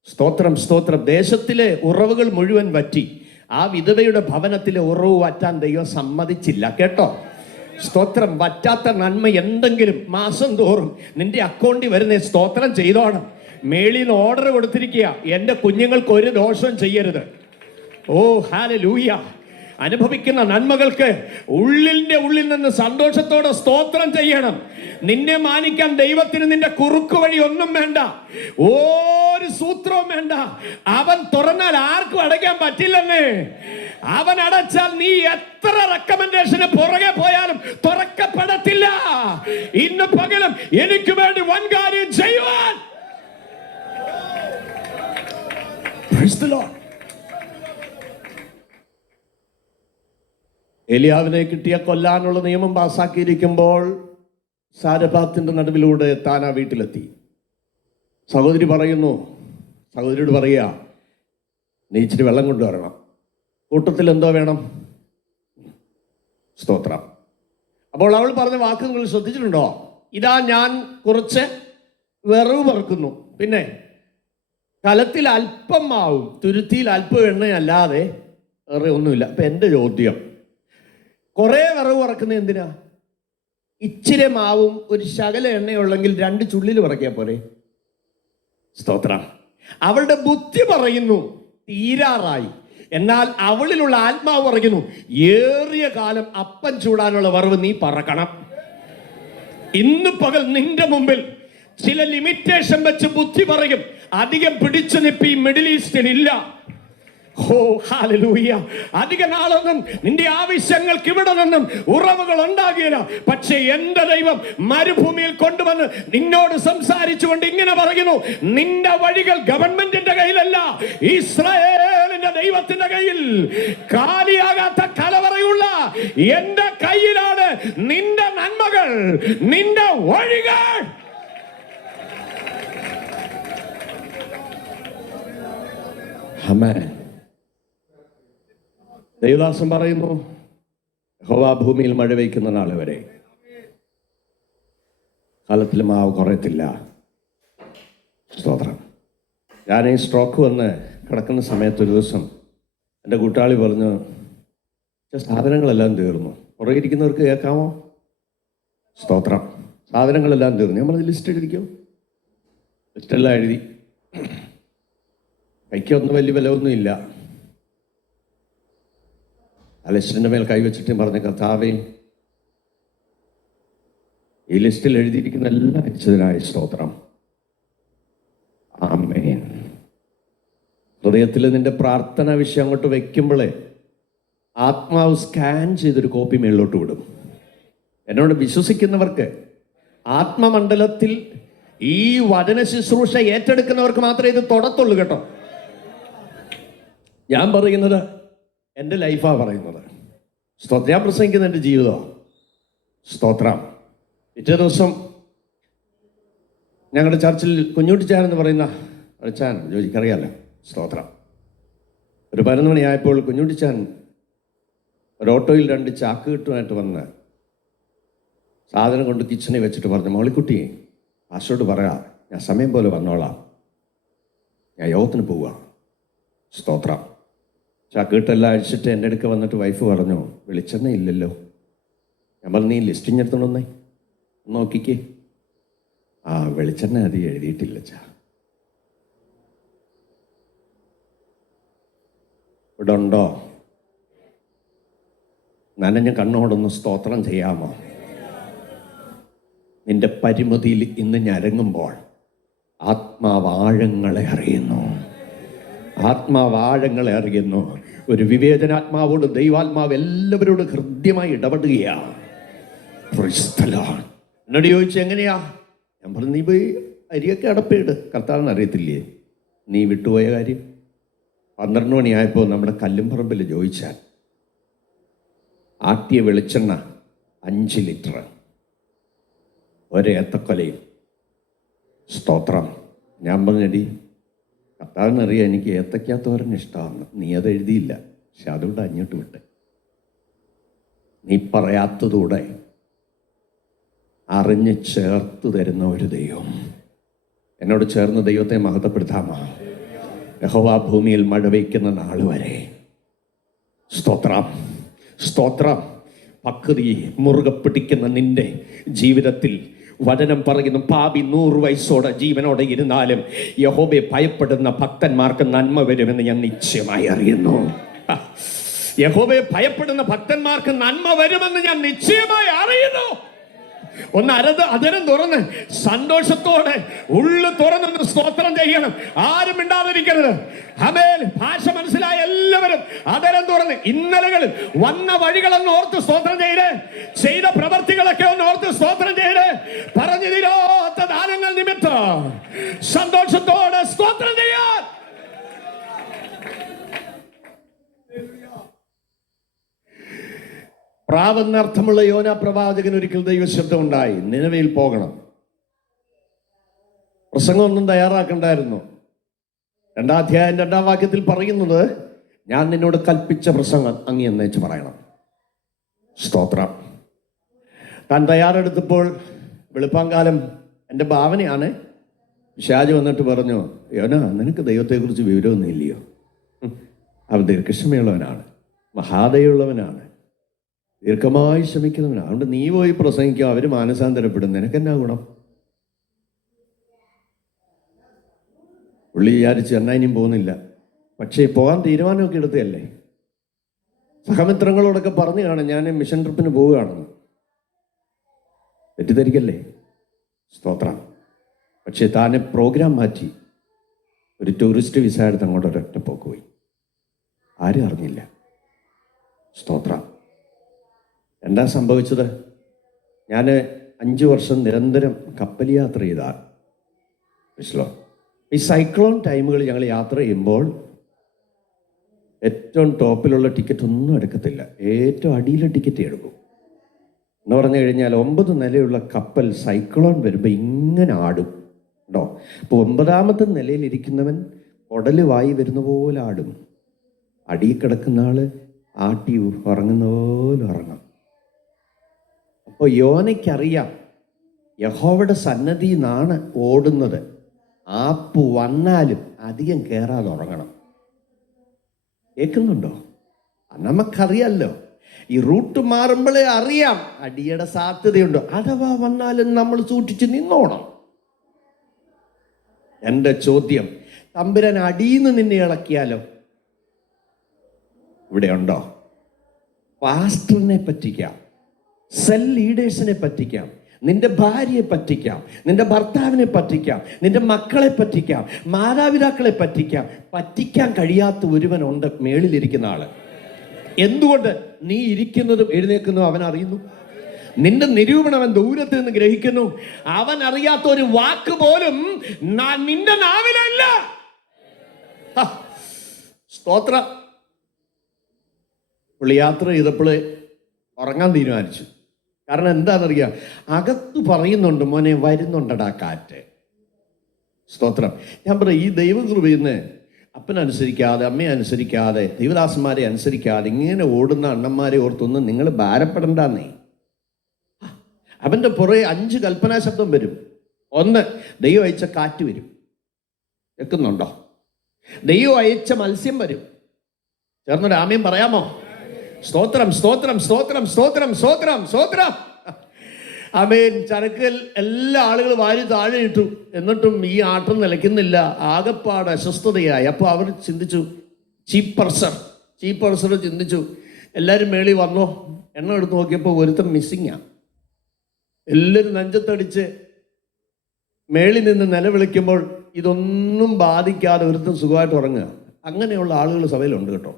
സ്തോത്രം, സ്തോത്രം. ദേശത്തിലെ ഉറവുകൾ മുഴുവൻ വറ്റി. ആ വിധവയുടെ ഭവനത്തിലെ ഉറവ് വറ്റാൻ ദൈവം സമ്മതിച്ചില്ല. കേട്ടോ? സ്തോത്രം. വറ്റാത്ത നന്മ എന്തെങ്കിലും മാസം തോറും നിന്റെ അക്കൗണ്ടിൽ വരുന്ന സ്തോത്രം ചെയ്തോണം. മേളിൽ ഓർഡർ കൊടുത്തിരിക്കുക, എൻ്റെ കുഞ്ഞുങ്ങൾക്ക് ഒരു ദോഷവും ചെയ്യരുത്. ഓ ഹല്ലേലൂയ. അനുഭവിക്കുന്ന നന്മകൾക്ക് ഉള്ളിൽ നിന്ന് സന്തോഷത്തോടെ സ്തോത്രം ചെയ്യണം. നിന്നെ മാനിക്കാൻ ദൈവത്തിന് നിന്റെ കുറുക്കു വഴി ഒന്നും വേണ്ട. ഒരു സൂത്രവും സംശയവും വേണ്ട. അവൻ തുറന്നാൽ ആർക്കും അടയ്ക്കാൻ പറ്റില്ലെന്ന്. അവൻ അടച്ചാൽ നീ എത്ര റെക്കമെൻഡേഷന് പുറകെ പോയാലും തുറക്കപ്പെടത്തില്ല. ഇന്ന് പകലും എനിക്ക് വേണ്ടി വൻ കാര്യം ചെയ്യുവാൻ എലിയാവിനെ കിട്ടിയ കൊല്ലാനുള്ള നിയമം പാസാക്കിയിരിക്കുമ്പോൾ സാരപാത്തിന്റെ നടുവിലൂടെ താൻ ആ വീട്ടിലെത്തി. സഹോദരി പറയുന്നു, സഹോദരിയോട് പറയുക, നീ ഇച്ചിരി വെള്ളം കൊണ്ടുവരണം. കൂട്ടത്തിൽ എന്തോ വേണം? സ്തോത്രം. അപ്പോൾ അവൾ പറഞ്ഞ വാക്ക് നിങ്ങൾ ശ്രദ്ധിച്ചിട്ടുണ്ടോ? ഇതാ ഞാൻ കുറച്ച് വിറവ് പറക്കുന്നു, പിന്നെ കലത്തിൽ അല്പം മാവും തുരുത്തിയിൽ അല്പം എണ്ണയല്ലാതെ വേറെ ഒന്നുമില്ല. അപ്പൊ എൻ്റെ ചോദ്യം, കുറേ വിറവ് പറക്കുന്നത് എന്തിനാ? ഇച്ചിരി മാവും ഒരു ശകല എണ്ണയുള്ളെങ്കിൽ 2 ചുള്ളിൽ പറക്കിയാൽ പോരെ. സ്തോത്രം. അവളുടെ ബുദ്ധി പറയുന്നു തീരാറായി, എന്നാൽ അവളിലുള്ള ആത്മാവ് പറയുന്നു ഏറിയ കാലം അപ്പം ചൂടാനുള്ള വറവ് നീ പറക്കണം. ഇന്ന് പകൽ നിന്റെ മുമ്പിൽ ചില ലിമിറ്റേഷൻ വെച്ച് ബുദ്ധി പറയും. അധികം പിടിച്ചു നിപ്പി മിഡിൽ ഈസ്റ്റിൽ ഇല്ല. ഓ ഹല്ലേലൂയ. അധിക നാളൊന്നും നിന്റെ ആവശ്യങ്ങൾക്ക് ഇവിടെ നിന്നും ഉറവുകൾ ഉണ്ടാകില്ല. പക്ഷേ എന്റെ ദൈവം മരുഭൂമിയിൽ കൊണ്ടുവന്ന് നിന്നോട് സംസാരിച്ചുകൊണ്ട് ഇങ്ങനെ പറയുന്നു, നിന്റെ വഴികൾ ഗവൺമെന്റിന്റെ കയ്യിലല്ല, ഇസ്രായേലിന്റെ ദൈവത്തിന്റെ കയ്യിൽ. കാലിയാകാത്ത കലവറയുള്ള എന്റെ കയ്യിലാണ് നിന്റെ നന്മകൾ, നിന്റെ വഴികൾ. ആമേൻ. ദൈവദാസൻ പറയുന്നു, യഹോവ ഭൂമിയിൽ മഴ പെയ്ക്കുന്ന നാൾ വരെ കാലത്തിൽ മാവ് കുറയത്തില്ല. സ്തോത്രം. ഞാൻ ഈ സ്ട്രോക്ക് വന്ന് കിടക്കുന്ന സമയത്ത് ഒരു ദിവസം എൻ്റെ കൂട്ടാളി പറഞ്ഞു, സാധനങ്ങളെല്ലാം തീർന്നു. പുറകെ ഇരിക്കുന്നവർക്ക് കേൾക്കാമോ? സ്തോത്രം. സാധനങ്ങളെല്ലാം തീർന്നു. നമ്മൾ ലിസ്റ്റ് എഴുതിക്കോ. ലിസ്റ്റെല്ലാം എഴുതി. കൈക്കൊന്നും വലിയ വിലയൊന്നും ഇല്ല. ലിസ്റ്റിൻ്റെ മേൽ കൈവച്ചിട്ടും പറഞ്ഞ, കർത്താവേ, ഈ ലിസ്റ്റിൽ എഴുതിയിരിക്കുന്ന എല്ലാം അയച്ചതിനായ സ്തോത്രം. ആമേൻ. ഹൃദയത്തിൽ നിന്റെ പ്രാർത്ഥന വിഷയം അങ്ങോട്ട് വയ്ക്കുമ്പോഴേ ആത്മാവ് സ്കാൻ ചെയ്തൊരു കോപ്പി മേളിലോട്ട് വിടും. എന്നോട് വിശ്വസിക്കുന്നവർക്ക്, ആത്മമണ്ഡലത്തിൽ ഈ വചന ശുശ്രൂഷ ഏറ്റെടുക്കുന്നവർക്ക് മാത്രമേ ഇത് തൊടത്തുള്ളൂ കേട്ടോ. ഞാൻ പറയുന്നത് എൻ്റെ ലൈഫാണ് പറയുന്നത്. സ്തോത്രം. ഞാൻ പ്രസംഗിക്കുന്ന എൻ്റെ ജീവിതമാണ്. സ്തോത്രം. പിറ്റേ ദിവസം ഞങ്ങളുടെ ചർച്ചിൽ കുഞ്ഞുട്ടിച്ചാൻ എന്ന് പറയുന്ന അച്ഛൻ, ജോജിക്കറിയാമല്ലോ. സ്തോത്രം. ഒരു 11 മണിയായപ്പോൾ കുഞ്ഞുട്ടിച്ചാൻ ഒരു ഓട്ടോയിൽ 2 ചാക്ക് കെട്ടുമായിട്ട് വന്ന് സാധനം കൊണ്ട് കിച്ചണിൽ വെച്ചിട്ട് പറഞ്ഞു, മോളിക്കുട്ടി, ആശോട് പറയാ, ഞാൻ സമയം പോലെ വന്നോളാം, ഞാൻ യോഗത്തിന് പോവുക. സ്തോത്രം. ചാക്കിട്ടെല്ലാം അഴിച്ചിട്ട് എൻ്റെ അടുക്ക വന്നിട്ട് വൈഫ് പറഞ്ഞു, വെളിച്ചെണ്ണ ഇല്ലല്ലോ. ഞാൻ പറഞ്ഞു, നീ ലിസ്റ്റിങ് എടുത്തോണ്ടൊന്നേ നോക്കിക്കേ. ആ, വെളിച്ചെണ്ണ അത് എഴുതിയിട്ടില്ല ചാ. ഇവിടെ ഉണ്ടോ? നനഞ്ഞ കണ്ണോടൊന്ന് സ്തോത്രം ചെയ്യാമോ? നിന്റെ പരിമിതിയിൽ ഇന്ന് ഞരങ്ങുമ്പോൾ ആത്മാവാഴങ്ങളെ അറിയുന്നു. ആത്മാവാഴങ്ങളെ അറിയുന്നു. ഒരു വിവേചനാത്മാവോട് ദൈവാത്മാവ് എല്ലാവരോടും ഹൃദ്യമായി ഇടപെടുകയാണ്. എന്നോട് ചോദിച്ചു, എങ്ങനെയാ? ഞാൻ പറഞ്ഞു, നീ പോയി അരിയൊക്കെ അടപ്പേട്, കർത്താവിന് അറിയത്തില്ലേ നീ വിട്ടുപോയ കാര്യം. 12 മണിയായപ്പോൾ നമ്മുടെ കല്ലുംപറമ്പിൽ ചോദിച്ചാൽ ആട്ടിയ വെളിച്ചെണ്ണ 5 ലിറ്റർ, ഒരേത്തക്കൊലയും. സ്തോത്രം. ഞാൻ പറഞ്ഞടി, കർത്താവിനറിയാം എനിക്ക് ഏത്തക്കാത്തോരന് ഇഷ്ടമാണ്, നീ അത് എഴുതിയില്ല, പക്ഷെ അതുകൊണ്ട് അങ്ങോട്ട് വിട്ടെ. നീ പറയാത്തതൂടെ അറിഞ്ഞ് ചേർത്ത് തരുന്ന ഒരു ദൈവം. എന്നോട് ചേർന്ന് ദൈവത്തെ മഹത്വപ്പെടുത്താമോ? യഹോവ ഭൂമിയിൽ മഴ പെയ്ക്കുന്ന നാൾ വരെ. സ്തോത്രം. സ്തോത്രം. പക്വതി മുറുകെ പിടിക്കുന്ന നിന്റെ ജീവിതത്തിൽ വചനം പറയുന്നു, പാപി 100 വയസ്സോടെ ജീവനോടെ ഇരുന്നാലും യഹോവയെ ഭയപ്പെടുന്ന ഭക്തന്മാർക്ക് നന്മ വരുമെന്ന് ഞാൻ നിശ്ചയമായി അറിയുന്നു. യഹോവയെ ഭയപ്പെടുന്ന ഭക്തന്മാർക്ക് നന്മ വരുമെന്ന് ഞാൻ നിശ്ചയമായി അറിയുന്നു. ഒന്ന് അതരം തുറന്ന് സന്തോഷത്തോടെ ഉള്ളു തുറന്ന് സ്തോത്രം ചെയ്യണം. ആരും മിണ്ടാതിരിക്കരുത്. ആമേൻ. ഭാഷ മനസ്സിലായ എല്ലാവരും അതരം തുറന്ന് ഇന്നലകളിൽ വന്ന വഴികളൊന്ന് ഓർത്ത് സ്തോത്രം ചെയ്ത്, ചെയ്ത പ്രവർത്തികളൊക്കെ ഒന്ന് ഓർത്ത് സ്തോത്രം ചെയ്ത്, പറഞ്ഞു തീരാത്ത ദാനങ്ങൾ നിമിത്തം സന്തോഷത്തോടെ സ്തോത്രം ചെയ്യാൻ. പ്രാവെന്നർത്ഥമുള്ള യോന പ്രവാചകൻ ഒരിക്കൽ ദൈവശബ്ദം ഉണ്ടായി, നിനവയിൽ പോകണം. പ്രസംഗമൊന്നും തയ്യാറാക്കണ്ടായിരുന്നു. 2-ാം അധ്യായം 2-ാം വാക്യത്തിൽ പറയുന്നത്, ഞാൻ നിന്നോട് കൽപ്പിച്ച പ്രസംഗം അങ്ങ് എന്നേച്ച് പറയണം. സ്തോത്രം. താൻ തയ്യാറെടുത്തപ്പോൾ വെളുപ്പാങ്കാലം, എൻ്റെ ഭാവനയാണ്, പിശാച് വന്നിട്ട് പറഞ്ഞു, യോന നിനക്ക് ദൈവത്തെക്കുറിച്ച് വിവരമൊന്നും ഇല്ലയോ? അവൻ ദീർഘക്ഷമയുള്ളവനാണ്, മഹാദയുള്ളവനാണ്, ദീർഘമായി ശ്രമിക്കുന്നവനാണ്. അതുകൊണ്ട് നീ പോയി പ്രസംഗിക്കുക, അവർ മാനസാന്തരപ്പെടും, നിനക്കെന്നാ ഗുണം? പുള്ളി വിചാരിച്ച് എന്നാ ഇനിയും പോകുന്നില്ല. പക്ഷേ പോകാൻ തീരുമാനമൊക്കെ എടുത്തതല്ലേ. സഹമിത്രങ്ങളോടൊക്കെ പറഞ്ഞു കാണും, ഞാൻ മിഷൻ ട്രിപ്പിന് പോവുകയാണെന്ന്. തെറ്റിദ്ധരിക്കല്ലേ. സ്തോത്രം. പക്ഷേ താനെ പ്രോഗ്രാം മാറ്റി ഒരു ടൂറിസ്റ്റ് വിസ എടുത്ത് അങ്ങോട്ട് ഒരൊറ്റ പോക്ക് പോയി. ആരും അറിഞ്ഞില്ല. സ്തോത്രം. എന്താ സംഭവിച്ചത്? ഞാൻ 5 വർഷം നിരന്തരം കപ്പൽ യാത്ര ചെയ്താണ്. മനസ്സിലോ? ഈ സൈക്ലോൺ ടൈമുകളിൽ ഞങ്ങൾ യാത്ര ചെയ്യുമ്പോൾ ഏറ്റവും ടോപ്പിലുള്ള ടിക്കറ്റ് ഒന്നും എടുക്കത്തില്ല, ഏറ്റവും അടിയിലെ ടിക്കറ്റ് എടുക്കും. എന്ന് പറഞ്ഞു കഴിഞ്ഞാൽ 9 നിലയുള്ള കപ്പൽ സൈക്ലോൺ വരുമ്പോൾ ഇങ്ങനെ ആടും കേട്ടോ. അപ്പോൾ 9ാമത്തെ നിലയിലിരിക്കുന്നവൻ ഉടല് വായി വരുന്ന പോലെ ആടും. അടിയിൽ കിടക്കുന്ന ആള് ആട്ടി ഉറങ്ങുന്ന പോലെ ഉറങ്ങാം. അപ്പോൾ യോനയ്ക്കറിയാം യഹോവയുടെ സന്നദ്ധിയിൽ നിന്നാണ് ഓടുന്നത്. ആപ്പ് വന്നാലും അധികം കയറാതെ ഉറങ്ങണം. കേൾക്കുന്നുണ്ടോ? നമുക്കറിയാമല്ലോ, ഈ റൂട്ട് മാറുമ്പോഴേ അറിയാം അടിയുടെ സാധ്യതയുണ്ടോ. അഥവാ വന്നാലും നമ്മൾ സൂക്ഷിച്ച് നിന്നോണം. എൻ്റെ ചോദ്യം, തമ്പുരാൻ അടിയിൽ നിന്ന് നിന്നെ ഇളക്കിയാലോ? ഇവിടെ ഉണ്ടോ? പാസ്റ്ററിനെ പറ്റിക്കാം, സെൽ ലീഡേഴ്സിനെ പറ്റിക്കാം, നിന്റെ ഭാര്യയെ പറ്റിക്കാം, നിന്റെ ഭർത്താവിനെ പറ്റിക്കാം, നിന്റെ മക്കളെ പറ്റിക്കാം, മാതാപിതാക്കളെ പറ്റിക്കാം. പറ്റിക്കാൻ കഴിയാത്ത ഒരുവനുണ്ട് മേളിലിരിക്കുന്ന ആള്. എന്തുകൊണ്ട്? നീ ഇരിക്കുന്നതും എഴുന്നേക്കുന്നതും അവൻ അറിയുന്നു. നിന്റെ നിരൂപണം അവൻ ദൂരത്ത് നിന്ന് ഗ്രഹിക്കുന്നു. അവൻ അറിയാത്ത ഒരു വാക്ക് പോലും നിന്റെ നാവിലല്ല. സ്തോത്രം. പുള്ളി യാത്ര ചെയ്തപ്പോൾ ഉറങ്ങാൻ തീരുമാനിച്ചു. കാരണം എന്താണെന്നറിയാം, അകത്ത് പറയുന്നുണ്ട്, മോനെ വരുന്നുണ്ടടാ കാറ്റ്. സ്തോത്രം. ഞാൻ പറയും, ഈ ദൈവകൃപയിൽ നിന്ന് അപ്പനനുസരിക്കാതെ, അമ്മയെ അനുസരിക്കാതെ, ദൈവദാസന്മാരെ അനുസരിക്കാതെ ഇങ്ങനെ ഓടുന്ന അണ്ണന്മാരെ ഓർത്തൊന്നും നിങ്ങൾ ഭാരപ്പെടണ്ടെന്നേ. അവൻ്റെ പുറകെ 5 കൽപ്പനാ ശബ്ദം വരും. 1, ദൈവം അയച്ച കാറ്റ് വരും. കേൾക്കുന്നുണ്ടോ? ദൈവം അയച്ച മത്സ്യം വരും. ചേർന്നൊരു ആമേൻ പറയാമോ? സ്തോത്രം, സ്തോത്രം, സ്തോത്രം, സ്തോത്രം, സ്തോത്രം, സ്തോത്രം. ആമേൻ. ചരക്കൽ എല്ലാ ആളുകളും വാരി താഴെ ഇട്ടു. എന്നിട്ടും ഈ ആട്ടം നിലയ്ക്കുന്നില്ല. ആകപ്പാട് അസ്വസ്ഥതയായി. അപ്പോൾ അവർ ചിന്തിച്ചു, ചീപ്പ് പർസർ ചിന്തിച്ചു, എല്ലാവരും മേളി വന്നോ? എണ്ണം എടുത്ത് നോക്കിയപ്പോൾ ഒരുത്തം മിസ്സിങ്ങാ. എല്ലാവരും നെഞ്ചത്തടിച്ച് മേളി നിന്ന് നിലവിളിക്കുമ്പോൾ ഇതൊന്നും ബാധിക്കാതെ ഒരുത്തം സുഖമായിട്ട് ഉറങ്ങുക. അങ്ങനെയുള്ള ആളുകൾ സഭയിലുണ്ട് കേട്ടോ.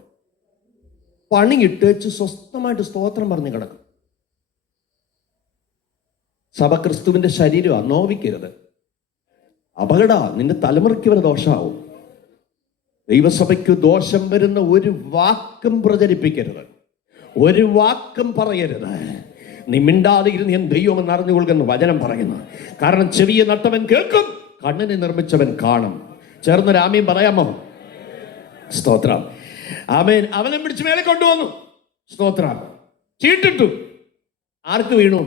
പണി ഇട്ടേച്ച് സ്വസ്ഥമായിട്ട് സ്തോത്രം പറഞ്ഞ് കിടക്കും. സഭ ക്രിസ്തുവിന്റെ ശരീരമാണ്, നോവിക്കരുത്. അപകട, നിന്റെ തലമുറയ്ക്ക് വരെ ദോഷമാവും. ദൈവസഭയ്ക്ക് ദോഷം വരുന്ന ഒരു വാക്കും പ്രചരിപ്പിക്കരുത്, ഒരു വാക്കും പറയരുത്. നീ മിണ്ടാതെ ഇരുന്ന് ഞാൻ ദൈവമെന്ന് അറിഞ്ഞുകൊള്ളുന്ന വചനം പറയുന്നു. കാരണം ചെവിയെ നട്ടവൻ കേൾക്കും, കണ്ണിനെ നിർമ്മിച്ചവൻ കാണും. ചേർന്നൊരു ആമേൻ പറയാമോ? സ്തോത്രം. ആമേൻ. അവനെ പിടിച്ച് മേലെ കൊണ്ടുവന്നു. സ്തോത്രം. ചീട്ടിട്ടു. ആർക്ക് വീണു?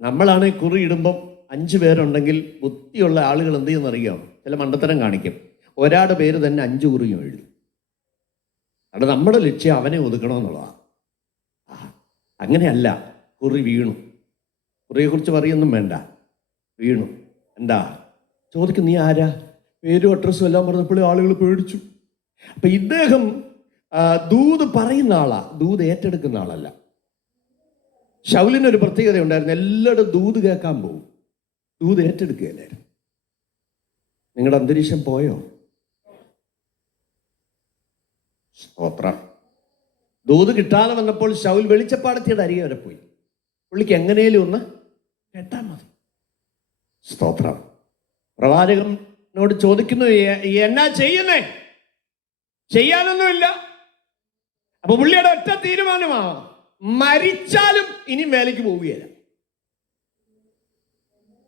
നമ്മളാണ് കുറി ഇടുമ്പം 5 പേരുണ്ടെങ്കിൽ ബുദ്ധിയുള്ള ആളുകൾ എന്ത് ചെയ്യുന്നറിയാം? ചില മണ്ടത്തരം കാണിക്കും. ഒരാളുടെ പേര് തന്നെ 5 കുറിയും എഴുതും. അത് നമ്മുടെ ലക്ഷ്യം അവനെ ഒതുക്കണമെന്നുള്ളതാണ്. അങ്ങനെയല്ല. കുറി വീണു. കുറിയെക്കുറിച്ച് പറയൊന്നും വേണ്ട. വീണു. എന്താ ചോദിക്കും? നീ ആരാ? പേരും അഡ്രസ്സും എല്ലാം പറഞ്ഞപ്പോൾ ആളുകൾ പേടിച്ചു. അപ്പം ഇദ്ദേഹം ദൂത് പറയുന്ന ആളാ, ദൂത് ഏറ്റെടുക്കുന്ന ആളല്ല. ശൗലിനൊരു പ്രത്യേകത ഉണ്ടായിരുന്നു. എല്ലായിടും ദൂത് കേൾക്കാൻ പോകും, ദൂത് ഏറ്റെടുക്കുകയല്ലായിരുന്നു. നിങ്ങളുടെ അന്തരീക്ഷം പോയോ? സ്തോത്രം. ദൂത് കിട്ടാതെ വന്നപ്പോൾ ശൗൽ വെളിച്ചപ്പാടത്തിയുടെ അരികെ വരെ പോയി. പുള്ളിക്ക് എങ്ങനെയും ഒന്ന് കേട്ടാൽ മതി. സ്തോത്രം. പ്രവാചകനോട് ചോദിക്കുന്നു, എന്നാ ചെയ്യുന്നേ? ചെയ്യാനൊന്നുമില്ല. അപ്പൊ പുള്ളിയുടെ ഒറ്റ തീരുമാനമാണ്, മരിച്ചാലും ഇനി വേലയ്ക്ക് പോവുകയില്ല.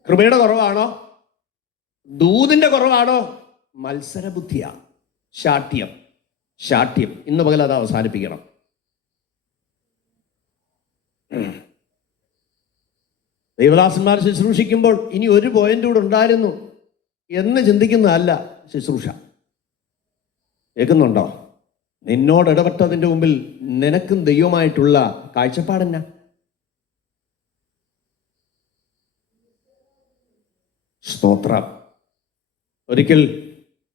കൃപയുടെ കുറവാണോ? ദൂതിന്റെ കുറവാണോ? മത്സരബുദ്ധിയാ, ശാഠ്യം. ശാഠ്യം. ഇന്ന് പകൽ അത് അവസാനിപ്പിക്കണം. ദൈവദാസന്മാർ ശുശ്രൂഷിക്കുമ്പോൾ ഇനി ഒരു പോയിന്റ് കൂടെ ഉണ്ടായിരുന്നു എന്ന് ചിന്തിക്കുന്നതല്ല ശുശ്രൂഷ. കേൾക്കുന്നുണ്ടോ? നിന്നോട് ഇടപെട്ടതിൻ്റെ മുമ്പിൽ നിനക്കും ദൈവമായിട്ടുള്ള കാഴ്ചപ്പാടെന്നാ? സ്തോത്രം. ഒരിക്കൽ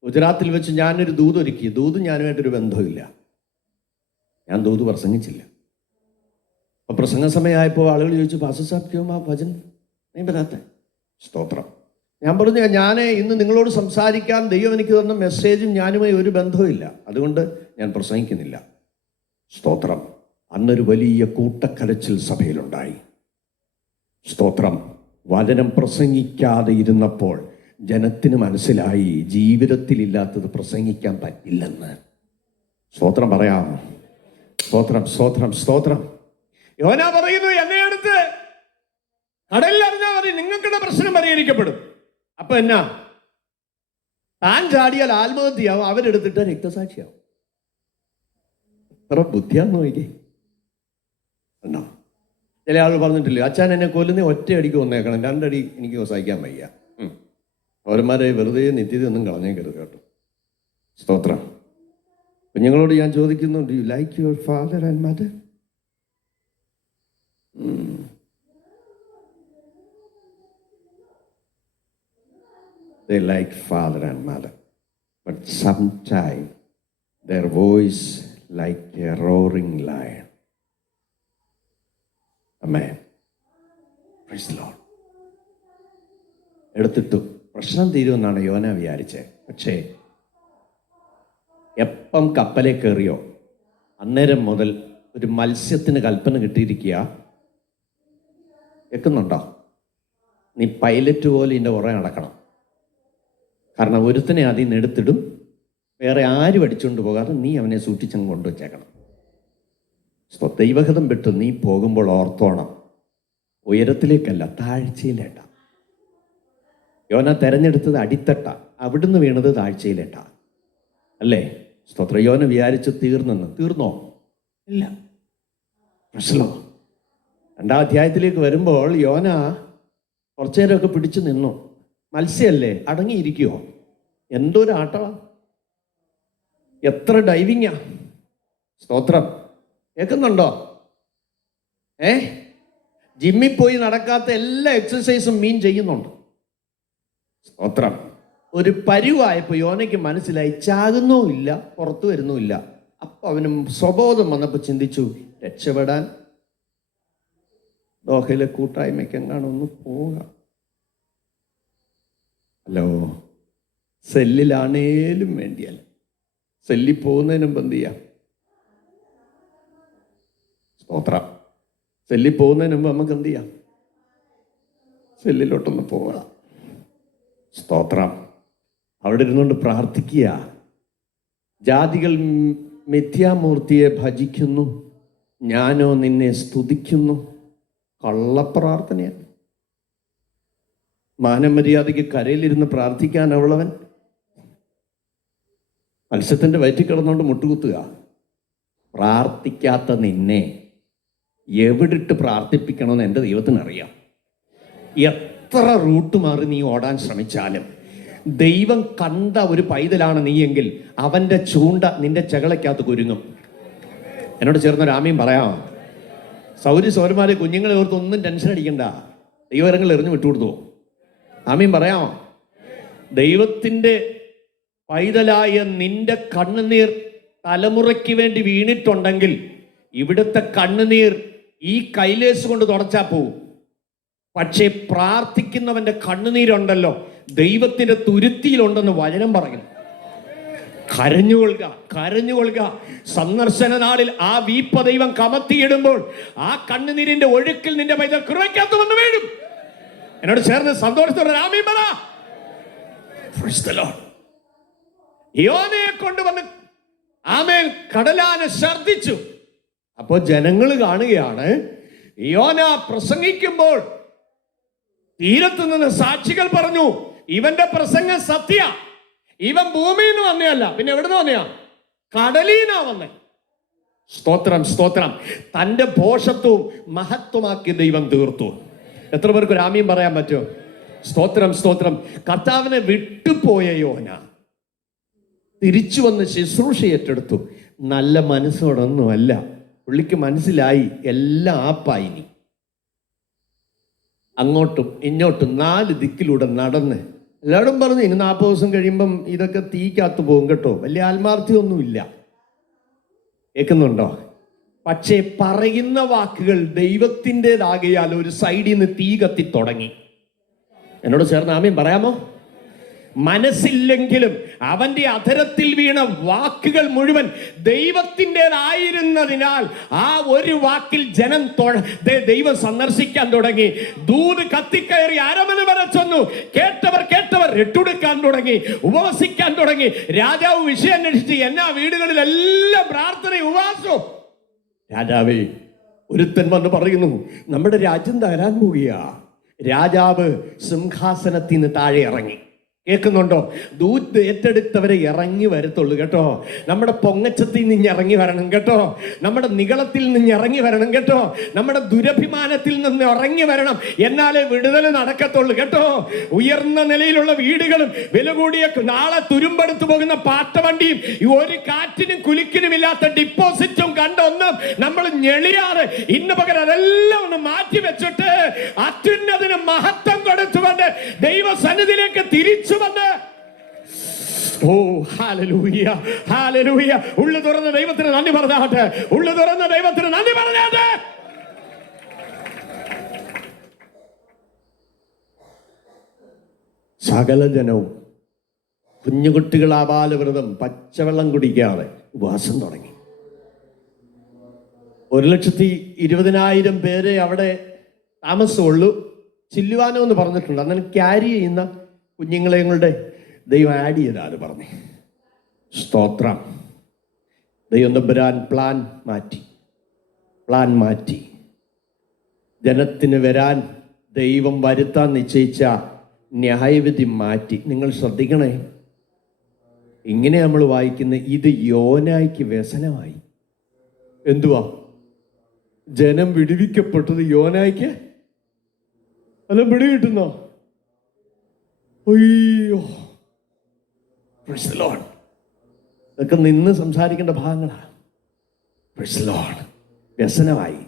ഗുജറാത്തിൽ വെച്ച് ഞാനൊരു ദൂത് ഒരുക്കി. ദൂത് ഞാനുമായിട്ടൊരു ബന്ധമില്ല, ഞാൻ ദൂത് പ്രസംഗിച്ചില്ല. അപ്പോൾ പ്രസംഗ സമയമായപ്പോൾ ആളുകൾ ചോദിച്ചു, പാസ്റ്റർ സാബ് ക്യോം ആ ഭജൻ നീ ബതാത്തെ? സ്തോത്രം. ഞാൻ പറഞ്ഞു, ഞാൻ ഇന്ന് നിങ്ങളോട് സംസാരിക്കാൻ ദൈവം എനിക്ക് തന്ന മെസ്സേജും ഞാനുമായി ഒരു ബന്ധവുമില്ല, അതുകൊണ്ട് ഞാൻ പ്രസംഗിക്കുന്നില്ല. സ്തോത്രം. അന്നൊരു വലിയ കൂട്ടക്കരച്ചിൽ സഭയിലുണ്ടായി. സ്തോത്രം. വചനം പ്രസംഗിക്കാതെ ഇരുന്നപ്പോൾ ജനത്തിന് മനസ്സിലായി ജീവിതത്തിലില്ലാത്തത് പ്രസംഗിക്കാൻ പറ്റില്ലെന്ന്. സ്തോത്രം പറയാം. സ്തോത്രം, സ്തോത്രം, സ്തോത്രം. യോനാ പറയുന്നു, എന്നെ അടുത്ത് കടലിൽ അറിഞ്ഞാൽ മതി, നിങ്ങൾക്കുടെ പ്രശ്നം പരിഹരിക്കപ്പെടും. അപ്പൊ എന്നാ? താൻ ചാടിയാൽ ആത്മഹത്യയാവും, അവരെടുത്തിട്ട് രക്തസാക്ഷിയാവും. എത്ര ബുദ്ധിയാന്ന് നോക്കിക്കേ. എന്നാ ചില ആൾ പറഞ്ഞിട്ടില്ലേ, അച്ഛൻ എന്നെ കൊല്ലുന്ന ഒറ്റയടിക്ക് വന്നേക്കണം, രണ്ടടി എനിക്ക് സഹിക്കാൻ വയ്യ. പൗരന്മാരെ വെറുതെ നിത്യത ഒന്നും കളഞ്ഞേക്കരുത് കേട്ടോ. സ്തോത്രം. കുഞ്ഞുങ്ങളോട് ഞാൻ ചോദിക്കുന്നു, do you like your father and mother? They like father and mother, but sometimes their voice like a roaring lion. Amen. Praise the Lord. എടുത്തിട്ടു പ്രശ്നം തീരുമെന്നാണ് യോന വിചാരിച്ചത്. പക്ഷേ എപ്പം കപ്പലെ കയറിയോ അന്നേരം മുതൽ ഒരു മത്സ്യത്തിന് കൽപ്പന കിട്ടിയിരിക്കുക. കേൾക്കുന്നുണ്ടോ? നീ പൈലറ്റ് പോലെ ഇതിൻ്റെ പുറകെ നടക്കണം. കാരണം ഒരുത്തനെ അതിൽ നിന്ന് എടുത്തിടും, വേറെ ആരും അടിച്ചുകൊണ്ട് പോകാതെ നീ അവനെ സൂക്ഷിച്ചങ്ങ് കൊണ്ടുവച്ചേക്കണം. ദൈവഹിതം വിട്ട് നീ പോകുമ്പോൾ ഓർത്തോണം, ഉയരത്തിലേക്കല്ല താഴ്ചയിലേട്ട. യോന തെരഞ്ഞെടുത്തത് അടിത്തട്ട, അവിടുന്ന് വീണത് താഴ്ചയിലേട്ട അല്ലേ? സ്തോത്ര. യോന വിചാരിച്ച് തീർന്നെന്ന്. തീർന്നോ? ഇല്ല. പ്രശ്നമോ? 2-ാം അധ്യായത്തിലേക്ക് വരുമ്പോൾ യോന കുറച്ചു നേരമൊക്കെ പിടിച്ചു നിന്നു. മത്സ്യമല്ലേ, അടങ്ങിയിരിക്കുമോ? എന്തൊരു ആട്ടമാ, എത്ര ഡൈവിങ്ങാ. സ്തോത്രം. കേൾക്കുന്നുണ്ടോ? ജിമ്മിൽ പോയി നടക്കാത്ത എല്ലാ എക്സസൈസും മീൻ ചെയ്യുന്നുണ്ട്. സ്തോത്രം. ഒരു പരുവായപ്പോൾ യോനയ്ക്ക് മനസ്സിലായി, ചാകുന്നുമില്ല പുറത്തു വരുന്നുമില്ല. അപ്പോൾ അവനും സ്വബോധം വന്നപ്പോൾ ചിന്തിച്ചു, രക്ഷപ്പെടാൻ ദോഹയിലെ കൂട്ടായ്മയ്ക്കെങ്ങാണ് ഒന്ന് പോകാം. ഹലോ, സെല്ലിലാണേലും വേണ്ടിയല്ല, സെല്ലിൽ പോകുന്നതിന് മുമ്പ് എന്ത് ചെയ്യാം? സ്തോത്രം. സെല്ലിൽ പോകുന്നതിന് മുമ്പ് നമുക്ക് എന്ത് ചെയ്യാം? സെല്ലിലോട്ടൊന്ന് പോകാം. സ്തോത്രം. അവിടെ ഇരുന്നുകൊണ്ട് പ്രാർത്ഥിക്കുക. ജാതികൾ മിഥ്യാമൂർത്തിയെ ഭജിക്കുന്നു, ഞാനോ നിന്നെ സ്തുതിക്കുന്നു. കള്ളപ്രാർത്ഥനയാണ്. മാനമര്യാദയ്ക്ക് കരയിലിരുന്ന് പ്രാർത്ഥിക്കാനുള്ളവൻ മത്സ്യത്തിൻ്റെ വയറ്റിൽ കിടന്നുകൊണ്ട് മുട്ടുകുത്തുക. പ്രാർത്ഥിക്കാത്ത നിന്നെ എവിടിട്ട് പ്രാർത്ഥിപ്പിക്കണമെന്ന് എൻ്റെ ദൈവത്തിനറിയാം. എത്ര റൂട്ട് മാറി നീ ഓടാൻ ശ്രമിച്ചാലും ദൈവം കണ്ട ഒരു പൈതലാണ് നീയെങ്കിൽ അവൻ്റെ ചൂണ്ട നിന്റെ ചകളയ്ക്കകത്ത് കുരുങ്ങും. എന്നോട് ചേർന്നൊരു ആമീൻ പറയാമോ? സൗരന്മാരെ കുഞ്ഞുങ്ങളെ ഓർത്ത് ഒന്നും ടെൻഷൻ അടിക്കണ്ട, ദൈവകരങ്ങൾ എറിഞ്ഞു വിട്ടുകൊടുത്തു. ആമീൻ പറയാമോ? ദൈവത്തിൻ്റെ പൈതലായ നിന്റെ കണ്ണുനീർ തലമുറയ്ക്ക് വേണ്ടി വീണിട്ടുണ്ടെങ്കിൽ ഇവിടുത്തെ കണ്ണുനീർ ഈ കൈലേസ് കൊണ്ട് തുടച്ചാ പോവും. പക്ഷേ പ്രാർത്ഥിക്കുന്നവന്റെ കണ്ണുനീരുണ്ടല്ലോ ദൈവത്തിന്റെ തുരുത്തിയിലുണ്ടെന്ന് വചനം പറയുന്നു. കരഞ്ഞുകൊള്ളുക. സന്ദർശന നാളിൽ ആ വീപ്പ ദൈവം കമത്തിയിടുമ്പോൾ ആ കണ്ണുനീരിന്റെ ഒഴുക്കിൽ നിന്റെ പൈതൽ കൃപയ്ക്കകത്ത് വന്ന് വീഴും. എന്നോട് ചേർന്ന് സന്തോഷത്തോടെ ആമേൻ പറ. Praise the Lord. യോനയെ കൊണ്ടുവന്ന് ആമേൻ കടലാന ഛർദിച്ചു. അപ്പോൾ ജനങ്ങൾ കാണുകയാണ് യോന പ്രസംഗിക്കുമ്പോൾ തീരത്ത് നിന്ന് സാക്ഷികൾ പറഞ്ഞു, ഇവന്റെ പ്രസംഗം സത്യ, ഇവൻ ഭൂമിയിൽ നിന്ന് വന്നതല്ല. പിന്നെ എവിടുന്ന് വന്നയാ? കടലീനാ വന്നേ. സ്തോത്രം. തന്റെ ഭോഷത്വവും മഹത്വമാക്കി ദൈവം തീർത്തു. എത്ര പേർക്ക് ഒരു ആമീൻ പറയാൻ പറ്റുമോ? സ്തോത്രം. കർത്താവിനെ വിട്ടുപോയ യോന തിരിച്ചു വന്ന് ശുശ്രൂഷ ഏറ്റെടുത്തു. നല്ല മനസ്സോടൊന്നുമല്ല, പുള്ളിക്ക് മനസ്സിലായി എല്ലാം ആപ്പായി. ഇനി അങ്ങോട്ടും ഇങ്ങോട്ടും 4 ദിക്കിലൂടെ നടന്ന് എല്ലാവരും പറഞ്ഞു ഇനി 40 ദിവസം കഴിയുമ്പം ഇതൊക്കെ തീക്കകത്ത് പോകും കേട്ടോ. വലിയ ആത്മാർത്ഥ്യമൊന്നുമില്ല. കേൾക്കുന്നുണ്ടോ? പക്ഷേ പറയുന്ന വാക്കുകൾ ദൈവത്തിൻ്റെതാകിയാൽ ഒരു സൈഡിൽ നിന്ന് തീ കത്തി തുടങ്ങി. എന്നോട് ചേർന്ന് ആമേൻ പറയാമോ? മനസ്സില്ലെങ്കിലും അവന്റെ അധരത്തിൽ വീണ വാക്കുകൾ മുഴുവൻ ദൈവത്തിൻ്റെതായിരുന്നതിനാൽ ആ ഒരു വാക്കിൽ ജനം ദൈവം സന്ദർശിക്കാൻ തുടങ്ങി. ദൂത് കത്തിക്കയറി അരമന വരെ ചെന്നു. കേട്ടവർ രട്ടുടുക്കാൻ തുടങ്ങി, ഉപവസിക്കാൻ തുടങ്ങി. രാജാവ് വിഷയം അന്വേഷിച്ച് എന്നാ വീടുകളിലെല്ലാം പ്രാർത്ഥനയും ഉപവാസവും. രാജാവേ, ഒരുത്തൻ വന്ന് പറയുന്നു നമ്മുടെ രാജ്യം തകരാൻ പോവുകയാ. രാജാവ് സിംഹാസനത്തിൽ നിന്ന് താഴെ ഇറങ്ങി. കേൾക്കുന്നുണ്ടോ? ദൂത് ഏറ്റെടുത്തവരെ ഇറങ്ങി വരത്തുള്ളൂ കേട്ടോ. നമ്മുടെ പൊങ്ങച്ചത്തിൽ നിന്ന് ഇറങ്ങി വരണം കേട്ടോ. നമ്മുടെ നികളത്തിൽ നിന്ന് ഇറങ്ങി വരണം കേട്ടോ. നമ്മുടെ ദുരഭിമാനത്തിൽ നിന്ന് ഇറങ്ങി വരണം. എന്നാലേ വിടുതൽ നടക്കത്തുള്ളൂ കേട്ടോ. ഉയർന്ന നിലയിലുള്ള വീടുകളും വില കൂടിയ നാളെ തുരുമ്പെടുത്തു പോകുന്ന പാട്ടവണ്ടിയും ഒരു കാറ്റിനും കുലുക്കിനും ഇല്ലാത്ത ഡിപ്പോസിറ്റും കണ്ടൊന്നും നമ്മൾ ഞെളിയാതെ ഇന്ന് പകരം അതെല്ലാം ഒന്ന് മാറ്റി വെച്ചിട്ട് അത്യുന്നതിന് മഹത്വം കൊടുത്തുകൊണ്ട് ദൈവസന്നിധിയിലേക്ക് തിരിച്ചു വന്ന് ഉള്ളു തുറന്ന ദൈവത്തിന് നന്ദി പറഞ്ഞാട്ടെ. സകല ജനവും കുഞ്ഞുകുട്ടികൾ ആബാലവൃതം പച്ചവെള്ളം കുടിക്കാതെ ഉപവാസം തുടങ്ങി. 1,20,000 പേരെ അവിടെ താമസമുള്ളൂ. ചില്ലുവാനോ എന്ന് പറഞ്ഞിട്ടുണ്ട്. അങ്ങനെ ക്യാരി ചെയ്യുന്ന കുഞ്ഞുങ്ങളെയും കൊണ്ട് ദൈവം ആഡ് ചെയ്താല് പറഞ്ഞു. സ്തോത്രം. ദൈവം തമ്പുരാൻ പ്ലാൻ മാറ്റി. ജനത്തിന് വരാൻ ദൈവം വരുത്താൻ നിശ്ചയിച്ച ന്യായവിധി മാറ്റി. നിങ്ങൾ ശ്രദ്ധിക്കണേ, ഇങ്ങനെ നമ്മൾ വായിക്കുന്ന ഇത് യോനായ്ക്ക് വ്യസനമായി. എന്തുവാ? ജനം വിടുവിക്കപ്പെട്ടത് യോനായ്ക്ക് അല്ല പിടി കിട്ടുന്നോ? അയ്യോ, പ്രൈസ് ദി ലോർഡ്. ഇതൊക്കെ നിന്ന് സംസാരിക്കേണ്ട ഭാഗങ്ങളാണ്. Praise the Lord. വ്യസനമായി.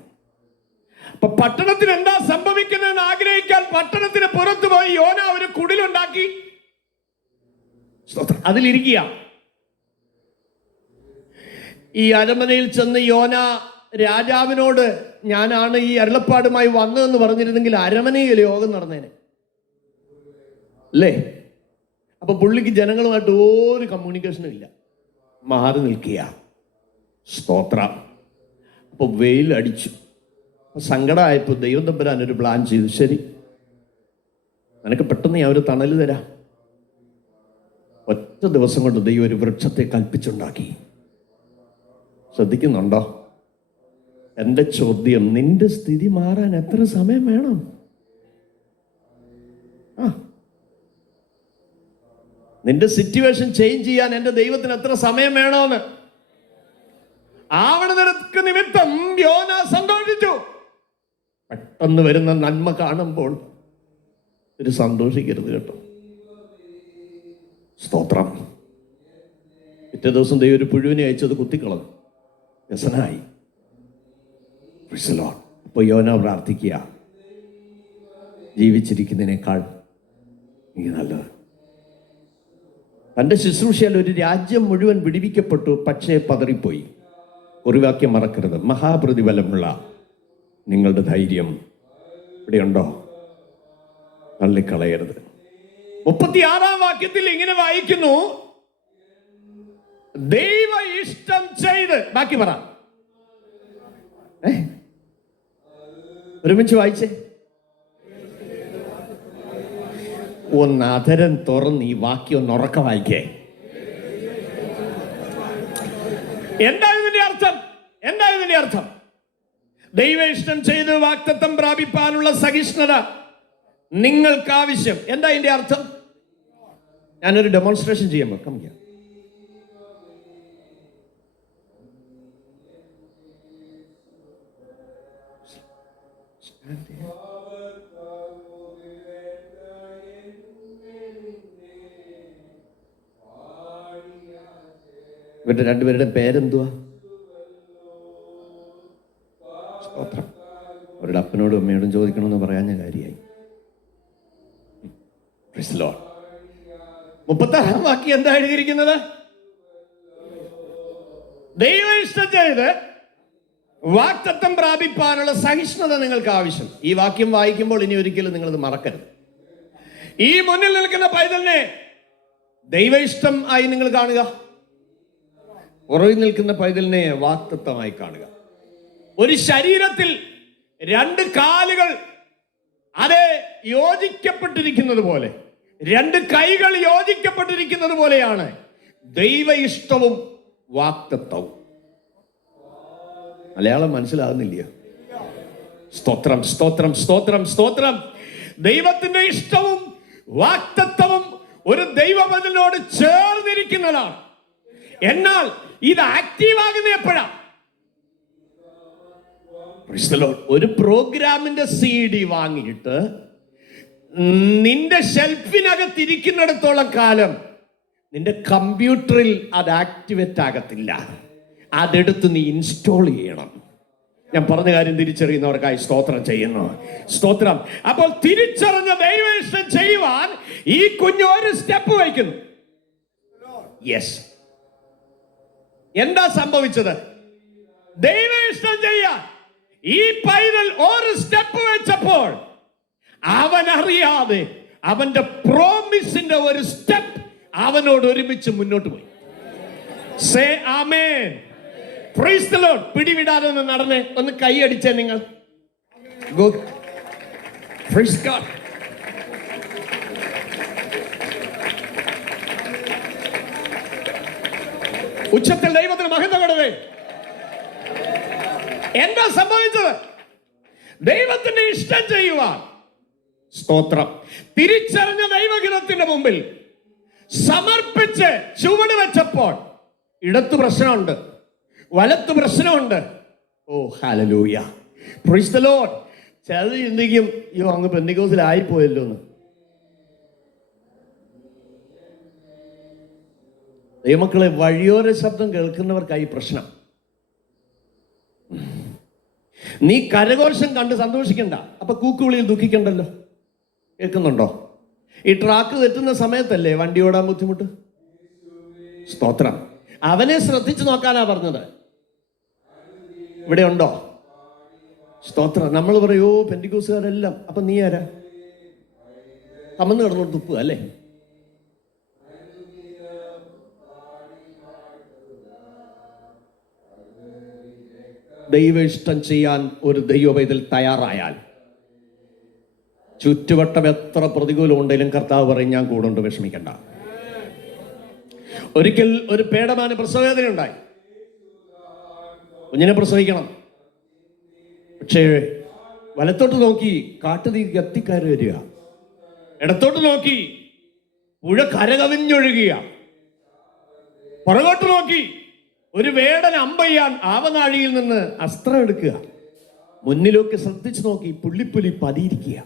അപ്പൊ പട്ടണത്തിന് എന്താ സംഭവിക്കുന്നതെന്ന് ആഗ്രഹിക്കാൻ പട്ടണത്തിന് പുറത്തു പോയി യോന ഒരു കുടിലുണ്ടാക്കി അതിലിരിക്കുക. ഈ അരമനയിൽ ചെന്ന് യോന രാജാവിനോട് ഞാനാണ് ഈ അരുളപ്പാടുമായി വന്നതെന്ന് പറഞ്ഞിരുന്നെങ്കിൽ അരമനയിൽ യോഗം നടന്നേനെ അല്ലേ? അപ്പൊ പുള്ളിക്ക് ജനങ്ങളുമായിട്ട് ഒരു കമ്മ്യൂണിക്കേഷനും ഇല്ല. മാറി നിൽക്കുക. സ്തോത്രം. അപ്പൊ വെയിൽ അടിച്ചു. സങ്കടമായപ്പോൾ ദൈവം തമ്പുരാൻ ഒരു പ്ലാൻ ചെയ്തു. ശരി, നിനക്ക് പെട്ടെന്ന് ഞാൻ ഒരു തണല് തരാം. ഒറ്റ ദിവസം കൊണ്ട് ദൈവം ഒരു വൃക്ഷത്തെ കൽപ്പിച്ചുണ്ടാക്കി. ശ്രദ്ധിക്കുന്നുണ്ടോ? എൻ്റെ ചോദ്യം, നിന്റെ സ്ഥിതി മാറാൻ എത്ര സമയം വേണം? നിന്റെ സിറ്റുവേഷൻ ചേഞ്ച് ചെയ്യാൻ എൻ്റെ ദൈവത്തിന് എത്ര സമയം വേണോന്ന് ആവണ നിമിത്തം യോന സന്തോഷിച്ചു. പെട്ടെന്ന് വരുന്ന നന്മ കാണുമ്പോൾ ഒരു സന്തോഷിക്കരുത് കേട്ടോ. സ്തോത്രം. പിറ്റേ ദിവസം ദൈവം ഒരു പുഴുവിനെ അയച്ചത് കുത്തിക്കളഞ്ഞു. വ്യസനായി. അപ്പോൾ യോന പ്രാർത്ഥിക്കുക, ജീവിച്ചിരിക്കുന്നതിനേക്കാൾ നീ നല്ലത്. തൻ്റെ ശുശ്രൂഷയിൽ ഒരു രാജ്യം മുഴുവൻ വിടിവിക്കപ്പെട്ടു, പക്ഷേ പതറിപ്പോയി. ഒരു വാക്യം മറക്കരുത്, മഹാപ്രതിഫലമുള്ള നിങ്ങളുടെ ധൈര്യം ഇവിടെയുണ്ടോ? തള്ളിക്കളയരുത്. 36-ാം വാക്യത്തിൽ ഇങ്ങനെ വായിക്കുന്നു, ദൈവ ഇഷ്ടം ചെയ്ത്. ബാക്കി പറ, ഒരുമിച്ച് വായിച്ചേ. ഒന്ന് അധരം തുറന്ന് ഈ വാക്യം ഒന്ന് ഉറക്കം വായിക്കേ. എന്താ ഇതിന്റെ അർത്ഥം? എന്താ ഇതിന്റെ അർത്ഥം? ദൈവ ഇഷ്ടം ചെയ്ത് വാഗ്ദത്തം പ്രാപിപ്പാനുള്ള സഹിഷ്ണുത നിങ്ങൾക്ക് ആവശ്യം. എന്താ ഇതിന്റെ അർത്ഥം? ഞാനൊരു ഡെമോൺസ്ട്രേഷൻ ചെയ്യാൻ വെക്കാം. ഇവരുടെ രണ്ടുപേരുടെ പേരെന്തുവാ? സ്തോത്രം. അവരുടെ അപ്പനോടും അമ്മയോടും ചോദിക്കണമെന്ന് പറയാൻ ഞാൻ കാര്യമായി. 36-ാം വാക്യം എന്താ എഴുതിയിരിക്കുന്നത്? ദൈവ ഇഷ്ടം ചെയ്ത് വാഗ്ദത്തം പ്രാപിപ്പാനുള്ള സഹിഷ്ണുത നിങ്ങൾക്ക് ആവശ്യം. ഈ വാക്യം വായിക്കുമ്പോൾ ഇനി ഒരിക്കലും നിങ്ങളത് മറക്കരുത്. ഈ മുന്നിൽ നിൽക്കുന്ന പൈതലിനെ ദൈവ ഇഷ്ടം ആയി നിങ്ങൾ കാണുക, പുറകിൽ നിൽക്കുന്ന പൈതലിനെ വാഗ്ദത്തമായി കാണുക. ഒരു ശരീരത്തിൽ രണ്ട് കാലുകൾ അത് യോജിക്കപ്പെട്ടിരിക്കുന്നത് പോലെ, രണ്ട് കൈകൾ യോജിക്കപ്പെട്ടിരിക്കുന്നത് പോലെയാണ് ദൈവ ഇഷ്ടവും വാഗ്ദത്തവും. മലയാളം മനസ്സിലാകുന്നില്ല? സ്തോത്രം, സ്തോത്രം, സ്തോത്രം, സ്തോത്രം. ദൈവത്തിന്റെ ഇഷ്ടവും വാഗ്ദത്തവും ഒരു ദൈവവചനോട് ചേർന്നിരിക്കുന്നതാണ്. എന്നാൽ ഇത് ആക്റ്റീവ് ആകുന്ന എപ്പോഴാ? ഒരു പ്രോഗ്രാമിന്റെ CD വാങ്ങിയിട്ട് നിന്റെ ഷെൽഫിനകത്ത് ഇരിക്കുന്നിടത്തോളം കാലം നിന്റെ കമ്പ്യൂട്ടറിൽ അത് ആക്ടിവേറ്റ് ആകത്തില്ല. അതെടുത്ത് നീ ഇൻസ്റ്റോൾ ചെയ്യണം. ഞാൻ പറഞ്ഞ കാര്യം തിരിച്ചറിയുന്നവർക്കായി സ്തോത്രം ചെയ്യുന്നു. സ്തോത്രം. അപ്പോൾ തിരിച്ചറിഞ്ഞ ദൈവ ഇഷ്ടം ചെയ്യുവാൻ ഈ കുഞ്ഞ് ഒരു സ്റ്റെപ്പ് വയ്ക്കുന്നു. യെസ്. എന്താ സംഭവിച്ചത്? ദൈവ ഇഷ്ടം ചെയ്യാൻ ഈ പൈതൽ ഒരു സ്റ്റെപ്പ് വെച്ചപ്പോൾ അവൻ അറിയാതെ അവന്റെ പ്രോമിസിന്റെ ഒരു സ്റ്റെപ്പ് അവനോട് ഒരുമിച്ച് മുന്നോട്ട് പോയി. Say amen. Praise the Lord. പിടിവിടാതെ ഒന്ന് നടന്നേ, ഒന്ന് കൈയടിച്ചേ നിങ്ങൾ. ഗുഡ്. Praise God. ഉച്ചത്തിൽ ദൈവത്തിന് മഹത്വം കൊടുവേ. എന്താ സംഭവിച്ചത്? ദൈവത്തിന്റെ ഇഷ്ടം ചെയ്യുവാൻ, സ്തോത്രം, തിരിച്ചറിഞ്ഞ ദൈവഹിതത്തിന്റെ മുമ്പിൽ സമർപ്പിച്ച് ചുവട് വെച്ചപ്പോൾ ഇടത്ത് പ്രശ്നമുണ്ട്, വലത്ത് പ്രശ്നമുണ്ട്. ഓ ഹല്ലേലൂയ. Price the Lord. ചിലർ ചിന്തിക്കും, അയ്യോ അങ്ങ് പെന്തിക്കോസിലായിപ്പോയല്ലോ എന്ന്. ദൈവമക്കളെ, വഴിയോര ശബ്ദം കേൾക്കുന്നവർക്കായി പ്രശ്നം. നീ കരഘോഷം കണ്ട് സന്തോഷിക്കണ്ട, അപ്പൊ കൂക്കുവിളിയിൽ ദുഃഖിക്കണ്ടല്ലോ. കേൾക്കുന്നുണ്ടോ? ഈ ട്രാക്ക് തെറ്റുന്ന സമയത്തല്ലേ വണ്ടി ഓടാൻ ബുദ്ധിമുട്ട്. സ്തോത്രം. അവനെ ശ്രദ്ധിച്ചു നോക്കാനാ പറഞ്ഞത്. ഇവിടെ ഉണ്ടോ? സ്തോത്രം. നമ്മൾ പറയോ പെന്തിക്കോസുകാരെല്ലാം. അപ്പൊ നീ ആരാ? കമന്ന് കിടന്നോട്ട് തുപ്പുക അല്ലേ? ദൈവ ഇഷ്ടം ചെയ്യാൻ ഒരു ദൈവപൈതൽ തയ്യാറായാൽ ചുറ്റുവട്ടം എത്ര പ്രതികൂലം ഉണ്ടെങ്കിലും കർത്താവ് പറയും, ഞാൻ കൂടുണ്ട്, വിഷമിക്കണ്ട. ഒരിക്കൽ ഒരു പേടമാന് പ്രസവവേദന ഉണ്ടായി. കുഞ്ഞിനെ പ്രസവിക്കണം. പക്ഷേ വലത്തോട്ട് നോക്കി കാട്ടുതീ കത്തിക്കയറി വരിക, ഇടത്തോട്ട് നോക്കി പുഴ കരകവിഞ്ഞൊഴുകുക, പുറകോട്ട് നോക്കി ഒരു വേടൻ അമ്പയ്യാൻ ആവനാഴിയിൽ നിന്ന് അസ്ത്രം എടുക്കുക, മുന്നിലൊക്കെ ശ്രദ്ധിച്ചു നോക്കി പുള്ളിപ്പുലി പതിയിരിക്കുക.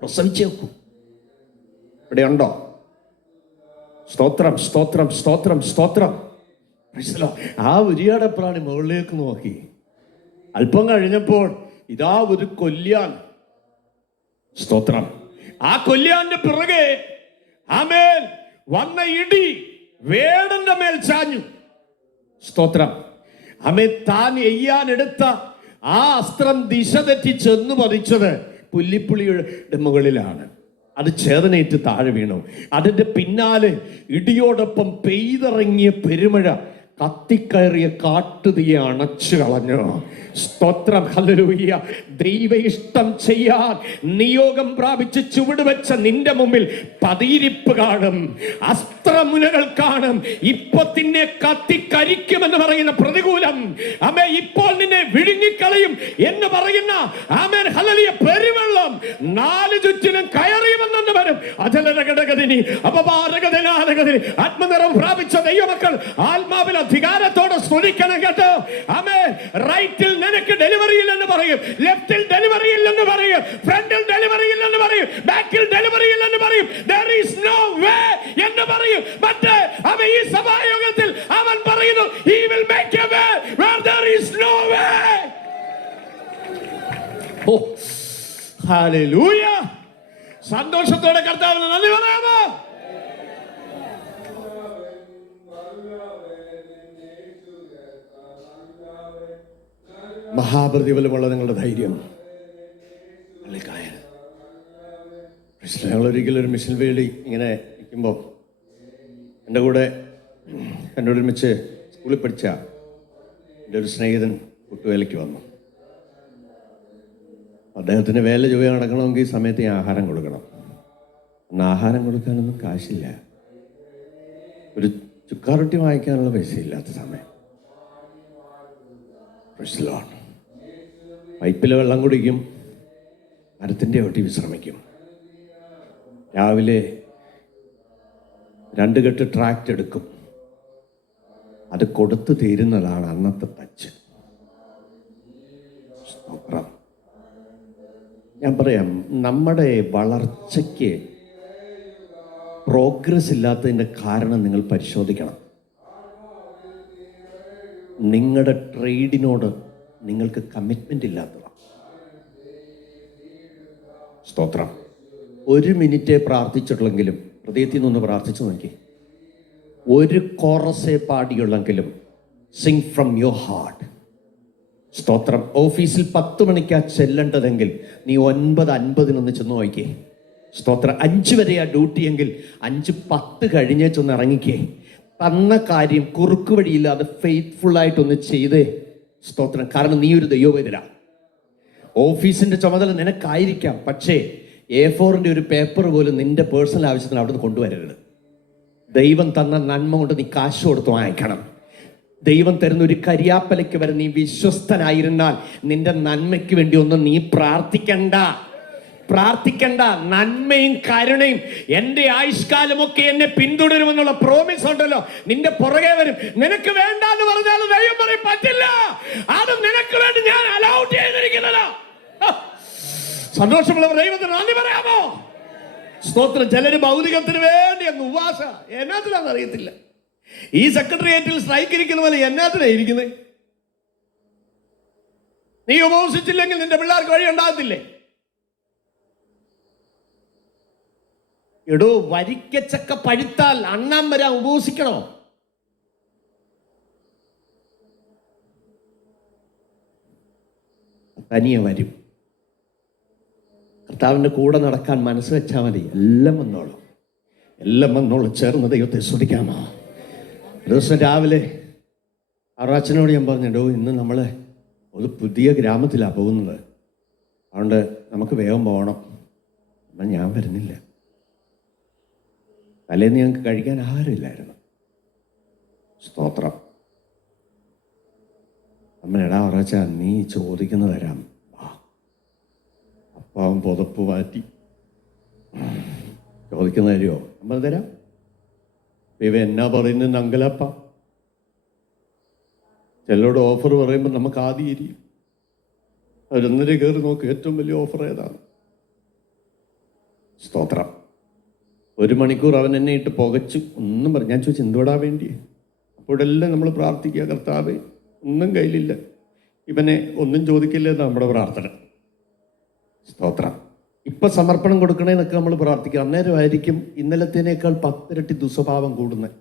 പ്രസവിച്ചു നോക്കൂ. ഇവിടെ ഉണ്ടോ? സ്തോത്രം, സ്തോത്രം, സ്തോത്രം, സ്തോത്രം. ആ ഉരിയാടപ്രാണി മുകളിലേക്ക് നോക്കി. അല്പം കഴിഞ്ഞപ്പോൾ ഇതാ ഒരു കൊല്യാൻ. സ്തോത്രം. ആ കൊല്യാന്റെ പിറകെ ആമേൻ വന്ന ഇടി വേടന്റെ മേൽ ചാഞ്ഞു. സ്തോത്രം. ആമേൻ. താൻ എയ്യാൻ എടുത്ത ആ അസ്ത്രം ദിശ തെറ്റി ചെന്ന് പതിച്ചത് പുല്ലിപ്പുളിയുടെ മുകളിലാണ്. അത് ചേതനേറ്റ് താഴെ വീണു. അതിന്റെ പിന്നാലെ ഇടിയോടൊപ്പം പെയ്തിറങ്ങിയ പെരുമഴ കത്തിക്കയറിയ കാട്ടുതീയെ അണച്ചു കളഞ്ഞു. സ്തോത്രം, ഹല്ലേലൂയ. ദൈവ ഇഷ്ടം ചെയ്യാൻ നിയോഗം പ്രാപിച്ച് ചുവട് വെച്ച നിന്റെ മുമ്പിൽ പതിയിരിപ്പ് കാണും, അസ്ത്രമുനകൾ കാണും. ഇപ്പൊ നിന്നെ കത്തിക്കരിക്കുമെന്ന് പറയുന്ന പ്രതികൂലം, ആമേ, ഇപ്പോൾ നിന്നെ വിഴുങ്ങിക്കളയും എന്ന് പറയുന്ന, ആമേൻ, ഹല്ലേലൂയ, പെരുവെള്ളം നാല് ചുറ്റിലും കയറിയുമെന്നു വരും. അജലരകടകതിനി അപവാരകതനാരകതിനി ആത്മനിറവ് പ്രാപിച്ച ദൈവമക്കൾ ആത്മാവിൽ അധികാരത്തോടെ സ്തുതിക്കണം കേട്ടോ. ആമേൻ. റൈറ്റിൽ നിനക്ക് ഡെലിവറി ഇല്ലെന്ന് പറയും, ലെഫ്റ്റിൽ ഡെലിവറി ഇല്ലെന്ന് പറയും, ഫ്രണ്ടിൽ ഡെലിവറി ഇല്ലെന്ന് പറയും, ബാക്കിൽ ഡെലിവറി ഇല്ലെന്ന് പറയും, there is no way എന്ന് പറയും. പക്ഷേ അവൻ ഈ സഭായോഗത്തിൽ അവൻ പറയുന്നു, he will make a way where there is no way. Oh, hallelujah. സന്തോഷത്തോടെ കർത്താവിന് നന്ദി പറയാമോ? മഹാപ്രതിഫലമുള്ള നിങ്ങളുടെ ധൈര്യം. ഞങ്ങളൊരിക്കലും ഒരു മിഷൻ വേണ്ടി ഇങ്ങനെ നിൽക്കുമ്പോൾ എൻ്റെ കൂടെ എന്നോടൊരുമിച്ച് സ്കൂളിൽ പഠിച്ച എൻ്റെ ഒരു സ്നേഹിതൻ കുട്ടുവേലയ്ക്ക് വന്നു. അദ്ദേഹത്തിന് വേല ജോലി നടക്കണമെങ്കിൽ ഈ സമയത്ത് ഞാൻ ആഹാരം കൊടുക്കണം. അന്ന് ആഹാരം കൊടുക്കാനൊന്നും കാശില്ല, ഒരു ചുക്കാറൊട്ടി വാങ്ങിക്കാനുള്ള പൈസ ഇല്ലാത്ത സമയം. പൈപ്പിലെ വെള്ളം കുടിക്കും, മരത്തിൻ്റെ ഒട്ടി വിശ്രമിക്കും. രാവിലെ 2 കെട്ട് ട്രാക്റ്റ് എടുക്കും. അത് കൊടുത്തു തീരുന്നതാണ് അന്നത്തെ ടച്ച്. ഞാൻ പറയാം, നമ്മുടെ വളർച്ചയ്ക്ക് പ്രോഗ്രസ് ഇല്ലാത്തതിൻ്റെ കാരണം നിങ്ങൾ പരിശോധിക്കണം. നിങ്ങളുടെ ട്രേഡിനോട് നിങ്ങൾക്ക് കമ്മിറ്റ്മെൻ്റ് ഇല്ലാത്തതാണ്. സ്തോത്രം. 1 മിനിറ്റേ പ്രാർത്ഥിച്ചിട്ടുള്ളെങ്കിലും ഹൃദയത്തിൽ നിന്ന് പ്രാർത്ഥിച്ചു നോക്കി. 1 കോറസേ പാടിയുള്ളെങ്കിലും സിംഗ് ഫ്രം യുവർ ഹാർട്ട്. സ്തോത്രം. ഓഫീസിൽ 10 മണിക്കാ ചെല്ലേണ്ടതെങ്കിൽ നീ 9:50 ചെന്ന് നോക്കിയേ. സ്തോത്രം. 5 വരെയാ ഡ്യൂട്ടി എങ്കിൽ 5:10 കഴിഞ്ഞേ ചെന്ന് ഇറങ്ങിക്കേ. തന്ന കാര്യം കുറുക്ക് വഴിയില്ലാതെ ഫെയ്ത്ത്ഫുള്ളായിട്ടൊന്ന് ചെയ്തേ. സ്തോത്രം. കാരണം നീ ഒരു ദൈവവേദന. ഓഫീസിന്റെ ചുമതല നിനക്കായിരിക്കാം, പക്ഷേ A4 ഒരു പേപ്പർ പോലും നിന്റെ പേഴ്സണൽ ആവശ്യത്തിന് അവിടെ നിന്ന് കൊണ്ടുവരരുത്. ദൈവം തന്ന നന്മ കൊണ്ട് നീ കാശ് കൊടുത്ത് വാങ്ങിക്കണം. ദൈവം തരുന്ന ഒരു കരിയാപ്പലയ്ക്ക് വരെ നീ വിശ്വസ്തനായിരുന്നാൽ നിന്റെ നന്മയ്ക്ക് വേണ്ടി ഒന്നും നീ പ്രാർത്ഥിക്കണ്ട. നന്മയും കരുണയും എൻ്റെ ആയുഷ്കാലമൊക്കെ എന്നെ പിന്തുടരുമെന്നുള്ള പ്രോമിസ് ഉണ്ടല്ലോ, നിന്റെ പുറകെ വരും. നിനക്ക് വേണ്ട എന്ന് പറഞ്ഞാൽ ദൈവം പറയും പറ്റില്ല, അത് നിനക്ക് വേണ്ടി ഞാൻ അലൗട്ട് ചെയ്തിരിക്കുന്നതാ. സന്തോഷമുള്ളവർ ദൈവത്തിന് നന്ദി പറയാമോ? സ്തോത്രം. ചിലര് ഭൗതികത്തിന് വേണ്ടി അങ്ങ് ഉപവാസ, എന്നാത്തിനാന്ന് അറിയത്തില്ല. ഈ സെക്രട്ടേറിയറ്റിൽ സ്ട്രൈക്ക് ഇരിക്കുന്ന പോലെ എന്നാത്തിനാ ഇരിക്കുന്നത്? നീ ഉപവസിച്ചില്ലെങ്കിൽ നിന്റെ പിള്ളേർക്ക് വഴി ഉണ്ടാകത്തില്ലേ? എടോ, വരിക്കച്ചക്ക പഴുത്താൽ അണ്ണാൻ വരാൻ ഉപവസിക്കണോ? തനിയെ വരും. കർത്താവിൻ്റെ കൂടെ നടക്കാൻ മനസ്സ് വെച്ചാൽ മതി. എല്ലാം വന്നോളും. ചേർന്ന് ദൈവത്തെ സ്തുതിക്കാമോ? ഒരു ദിവസം രാവിലെ അറാച്ചനോട് ഞാൻ പറഞ്ഞിട്ടോ, ഇന്ന് നമ്മൾ ഒരു പുതിയ ഗ്രാമത്തിലാണ് പോകുന്നത്, അതുകൊണ്ട് നമുക്ക് വേഗം പോകണം. അപ്പം ഞാൻ വരുന്നില്ല. തലേന്ന് ഞങ്ങൾക്ക് കഴിക്കാൻ ആഹാരമില്ലായിരുന്നു. സ്തോത്രം. അമ്മനെടാ ഉറച്ച, നീ ചോദിക്കുന്ന തരാം. അപ്പാവും പുതപ്പ് മാറ്റി ചോദിക്കുന്ന തരുമോ? നമ്മൾ തരാം. ഇവ എന്നാ പറയുന്നത് അങ്കലപ്പ. ചിലരോട് ഓഫർ പറയുമ്പോൾ നമുക്ക് ആദ്യം ഇരിക്കും. അവരൊന്നര കയറി നോക്ക്, ഏറ്റവും വലിയ ഓഫർ ഏതാണ്? സ്തോത്രം. 1 മണിക്കൂർ അവൻ എന്നെ ഇട്ട് പുകച്ചു. ഒന്നും പറഞ്ഞു. ഞാൻ ചോദിച്ചു, എന്തുവിടാ വേണ്ടി? അപ്പോഴെല്ലാം നമ്മൾ പ്രാർത്ഥിക്കുക, കർത്താവേ ഒന്നും കയ്യിലില്ല, ഇവനെ ഒന്നും ചോദിക്കില്ല, നമ്മുടെ പ്രാർത്ഥന. സ്തോത്രം. ഇപ്പം സമർപ്പണം കൊടുക്കണേന്നൊക്കെ നമ്മൾ പ്രാർത്ഥിക്കുക. അന്നേരമായിരിക്കും ഇന്നലത്തേനേക്കാൾ 10 ഇരട്ടി ദുസ്വഭാവം കൂടുന്നത്.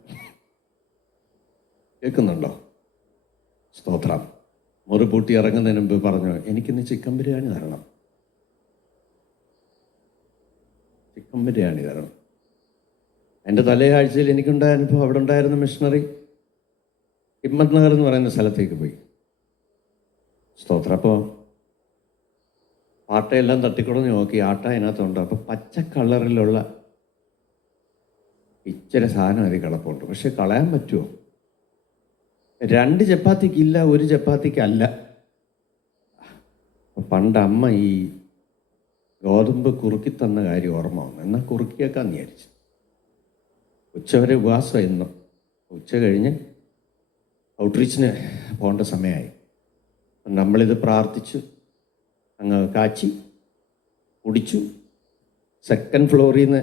കേൾക്കുന്നുണ്ടോ? സ്തോത്രം. മുറി പൂട്ടി ഇറങ്ങുന്നതിന് മുമ്പ് പറഞ്ഞു, എനിക്കിന്ന് ചിക്കൻ ബിരിയാണി തരണം, ചിക്കൻ ബിരിയാണി തരണം. എൻ്റെ തലേ ആഴ്ചയിൽ എനിക്കുണ്ടായ അനുഭവം, അവിടെ ഉണ്ടായിരുന്ന മിഷണറി ഹിമ്മത് നഗർ എന്ന് പറയുന്ന സ്ഥലത്തേക്ക് പോയി. സ്തോത്രം. അപ്പോൾ ആട്ടയെല്ലാം തട്ടിക്കുടഞ്ഞ് നോക്കി, ആട്ട അതിനകത്തുണ്ട്. അപ്പോൾ പച്ച കളറിലുള്ള ഇച്ചിരി സാധനം അതിൽ കിടപ്പുണ്ട്. പക്ഷെ കളയാൻ പറ്റുമോ? 2 ചപ്പാത്തിക്കില്ല, 1 ചപ്പാത്തിക്കല്ല. പണ്ട് അമ്മ ഈ ഗോതമ്പ് കുറുക്കി തന്ന കാര്യം ഓർമ്മ വന്നു. എന്നാൽ കുറുക്കിയേക്കാന്ന് വിചാരിച്ചു. ഉച്ചവരെ ഉപവാസം എന്നും. ഉച്ച കഴിഞ്ഞ് ഔട്ട്റീച്ചിന് പോകേണ്ട സമയമായി. നമ്മളിത് പ്രാർത്ഥിച്ചു, അങ്ങ് കാച്ചി കുടിച്ചു. 2nd ഫ്ലോറിൽ നിന്ന്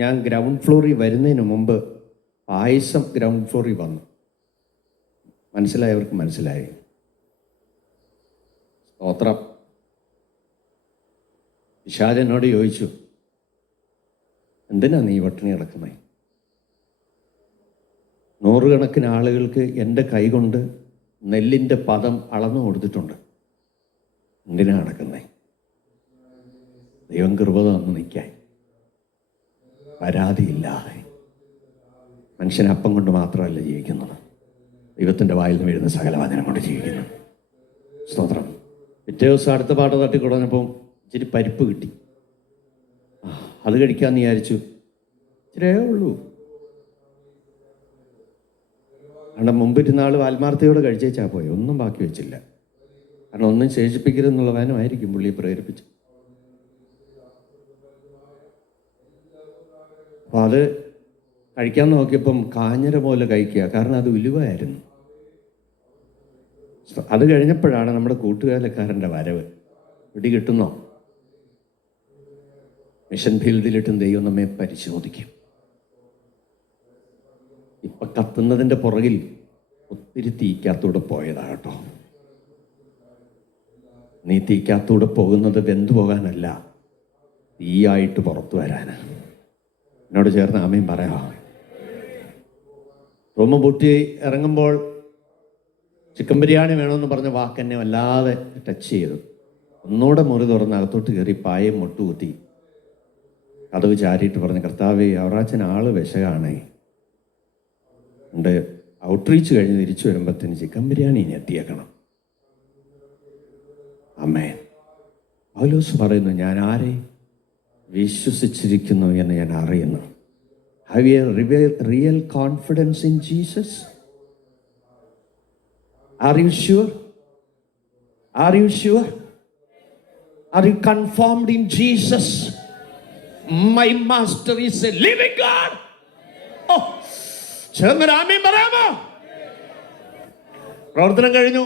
ഞാൻ ഗ്രൗണ്ട് ഫ്ലോറിൽ വരുന്നതിന് മുമ്പ് പായസം ഗ്രൗണ്ട് ഫ്ലോറിൽ വന്നു. മനസ്സിലായവർക്ക് മനസ്സിലായി. സ്തോത്രം. പിശാച് എന്നോട് ചോദിച്ചു, എന്തിനാ നീ പട്ടിണി കിടക്കുന്നത്? 100 കണക്കിന് ആളുകൾക്ക് എൻ്റെ കൈ കൊണ്ട് നെല്ലിൻ്റെ പദം അളന്നു കൊടുത്തിട്ടുണ്ട്. എന്തിനാ നടക്കുന്നത്? ദൈവം കൃപ തന്ന് നിൽക്കാൻ, പരാതിയില്ലാതെ. മനുഷ്യൻ അപ്പം കൊണ്ട് മാത്രമല്ല ജീവിക്കുന്നത്, ദൈവത്തിൻ്റെ വായിൽ നിന്ന് വീഴുന്ന സകല വചനം കൊണ്ട് ജീവിക്കുന്നു. സ്തോത്രം. പിറ്റേ ദിവസം അടുത്ത പാട്ട് തട്ടിക്കുടഞ്ഞപ്പം ഇച്ചിരി പരിപ്പ് കിട്ടി. അത് കഴിക്കാമെന്ന് വിചാരിച്ചു. ഇച്ചിരിയേ ഉള്ളൂ. കാരണം മുമ്പിരുന്നാൾ ആത്മാർത്ഥയോടെ കഴിച്ചേച്ചാൽ പോയി, ഒന്നും ബാക്കി വെച്ചില്ല. കാരണം ഒന്നും ശേഷിപ്പിക്കരുതെന്നുള്ള വചനമായിരിക്കും പുള്ളിയെ പ്രേരിപ്പിച്ചു. അപ്പോൾ അത് കഴിക്കാൻ നോക്കിയപ്പം കാഞ്ഞിര പോലെ കഴിക്കുക, കാരണം അത് ഉലുവായിരുന്നു. അത് കഴിഞ്ഞപ്പോഴാണ് നമ്മുടെ കൂട്ടുകാരക്കാരൻ്റെ വരവ്. പിടി കിട്ടുന്നോ? മിഷൻ ഫീൽഡിലിട്ടും ദൈവം നമ്മെ പരിശോധിക്കും. ഇപ്പം കത്തുന്നതിൻ്റെ പുറകിൽ ഒത്തിരി തീക്കകത്തൂടെ പോയതാകട്ടോ. നീ തീക്കകത്തൂടെ പോകുന്നത് വെന്തു പോകാനല്ല, തീയായിട്ട് പുറത്തു വരാനാണ്. എന്നോട് ചേർന്ന് ആമേൻ പറയാം. റൂമ് പൂട്ടി ഇറങ്ങുമ്പോൾ ചിക്കൻ ബിരിയാണി വേണമെന്ന് പറഞ്ഞ വാക്കെന്നെ വല്ലാതെ ടച്ച് ചെയ്തു. ഒന്നുകൂടെ മുറി തുറന്ന് അകത്തോട്ട് കയറി പായം മുട്ടുകുത്തി കതവ് ചാരിയിട്ട് പറഞ്ഞ്, കർത്താവേ, അവറാച്ചൻ ആള് വിശകാണേ, ഉണ്ട് ഔട്ട്റീച്ച് കഴിഞ്ഞ് തിരിച്ചു വരുമ്പോഴത്തേന് ചിക്കൻ ബിരിയാണി ഇനി എത്തിയേക്കണം. ആമേൻ. പൗലോസ് പറയുന്നു, ഞാൻ ആരെ വിശ്വസിച്ചിരിക്കുന്നു എന്ന് ഞാൻ അറിയുന്നു. Have you real confidence in Jesus? Are you sure? Are you sure? Are you confirmed in Jesus? My master is a living God. ഓ, ചേർന്ന് ആമേൻ പറയാമോ? പ്രവർത്തനം കഴിഞ്ഞു.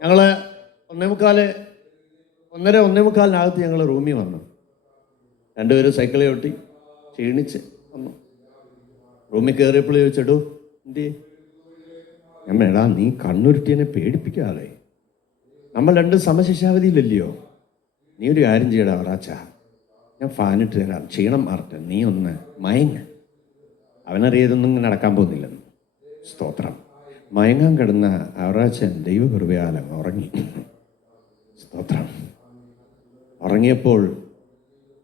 ഞങ്ങള് 1:45 ഞങ്ങൾ റൂമിൽ വന്നു. 2 പേര് സൈക്കിളിൽ ഓട്ടി ക്ഷീണിച്ച് വന്നു. റൂമിൽ കയറിയപ്പോൾ ചോദിച്ചെടൂ എന്തി? ഞാൻ മേടാ, നീ കണ്ണുരുട്ടിയെ പേടിപ്പിക്കാതെ, നമ്മൾ 2 സമശിക്ഷാവധിയില്ലല്ലയോ. നീ ഒരു കാര്യം ചെയ്യടാ അവറാച്ച, ഞാൻ ഫാനിട്ട് തരാം, ക്ഷീണം മാറട്ടെ, നീ ഒന്ന് മയങ്ങ്. അവനറിയതൊന്നും നടക്കാൻ പോകുന്നില്ലെന്ന്. സ്തോത്രം. മയങ്ങാൻ കിടന്ന അവറാച്ചൻ ദൈവകൃപയാലം ഉറങ്ങി. സ്തോത്രം. ഉറങ്ങിയപ്പോൾ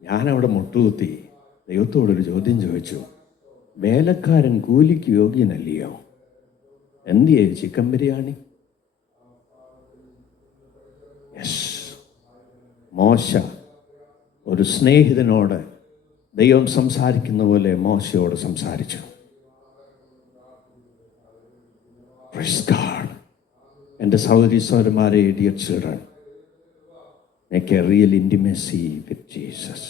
ഞാനവിടെ മുട്ടുകുത്തി ദൈവത്തോടൊരു ചോദ്യം ചോദിച്ചു, വേലക്കാരൻ കൂലിക്ക് യോഗ്യനല്ലയോ? എന്തിയേ ചിക്കൻ ബിരിയാണി? യെസ്. മോശ ഒരു സ്നേഹിതനോട് ദൈവം സംസാരിക്കുന്ന പോലെ മോശയോട് സംസാരിച്ചു. Praise God. എൻ്റെ സഹോദരി സഹോദരന്മാരെ, dear children, make a real intimacy with Jesus.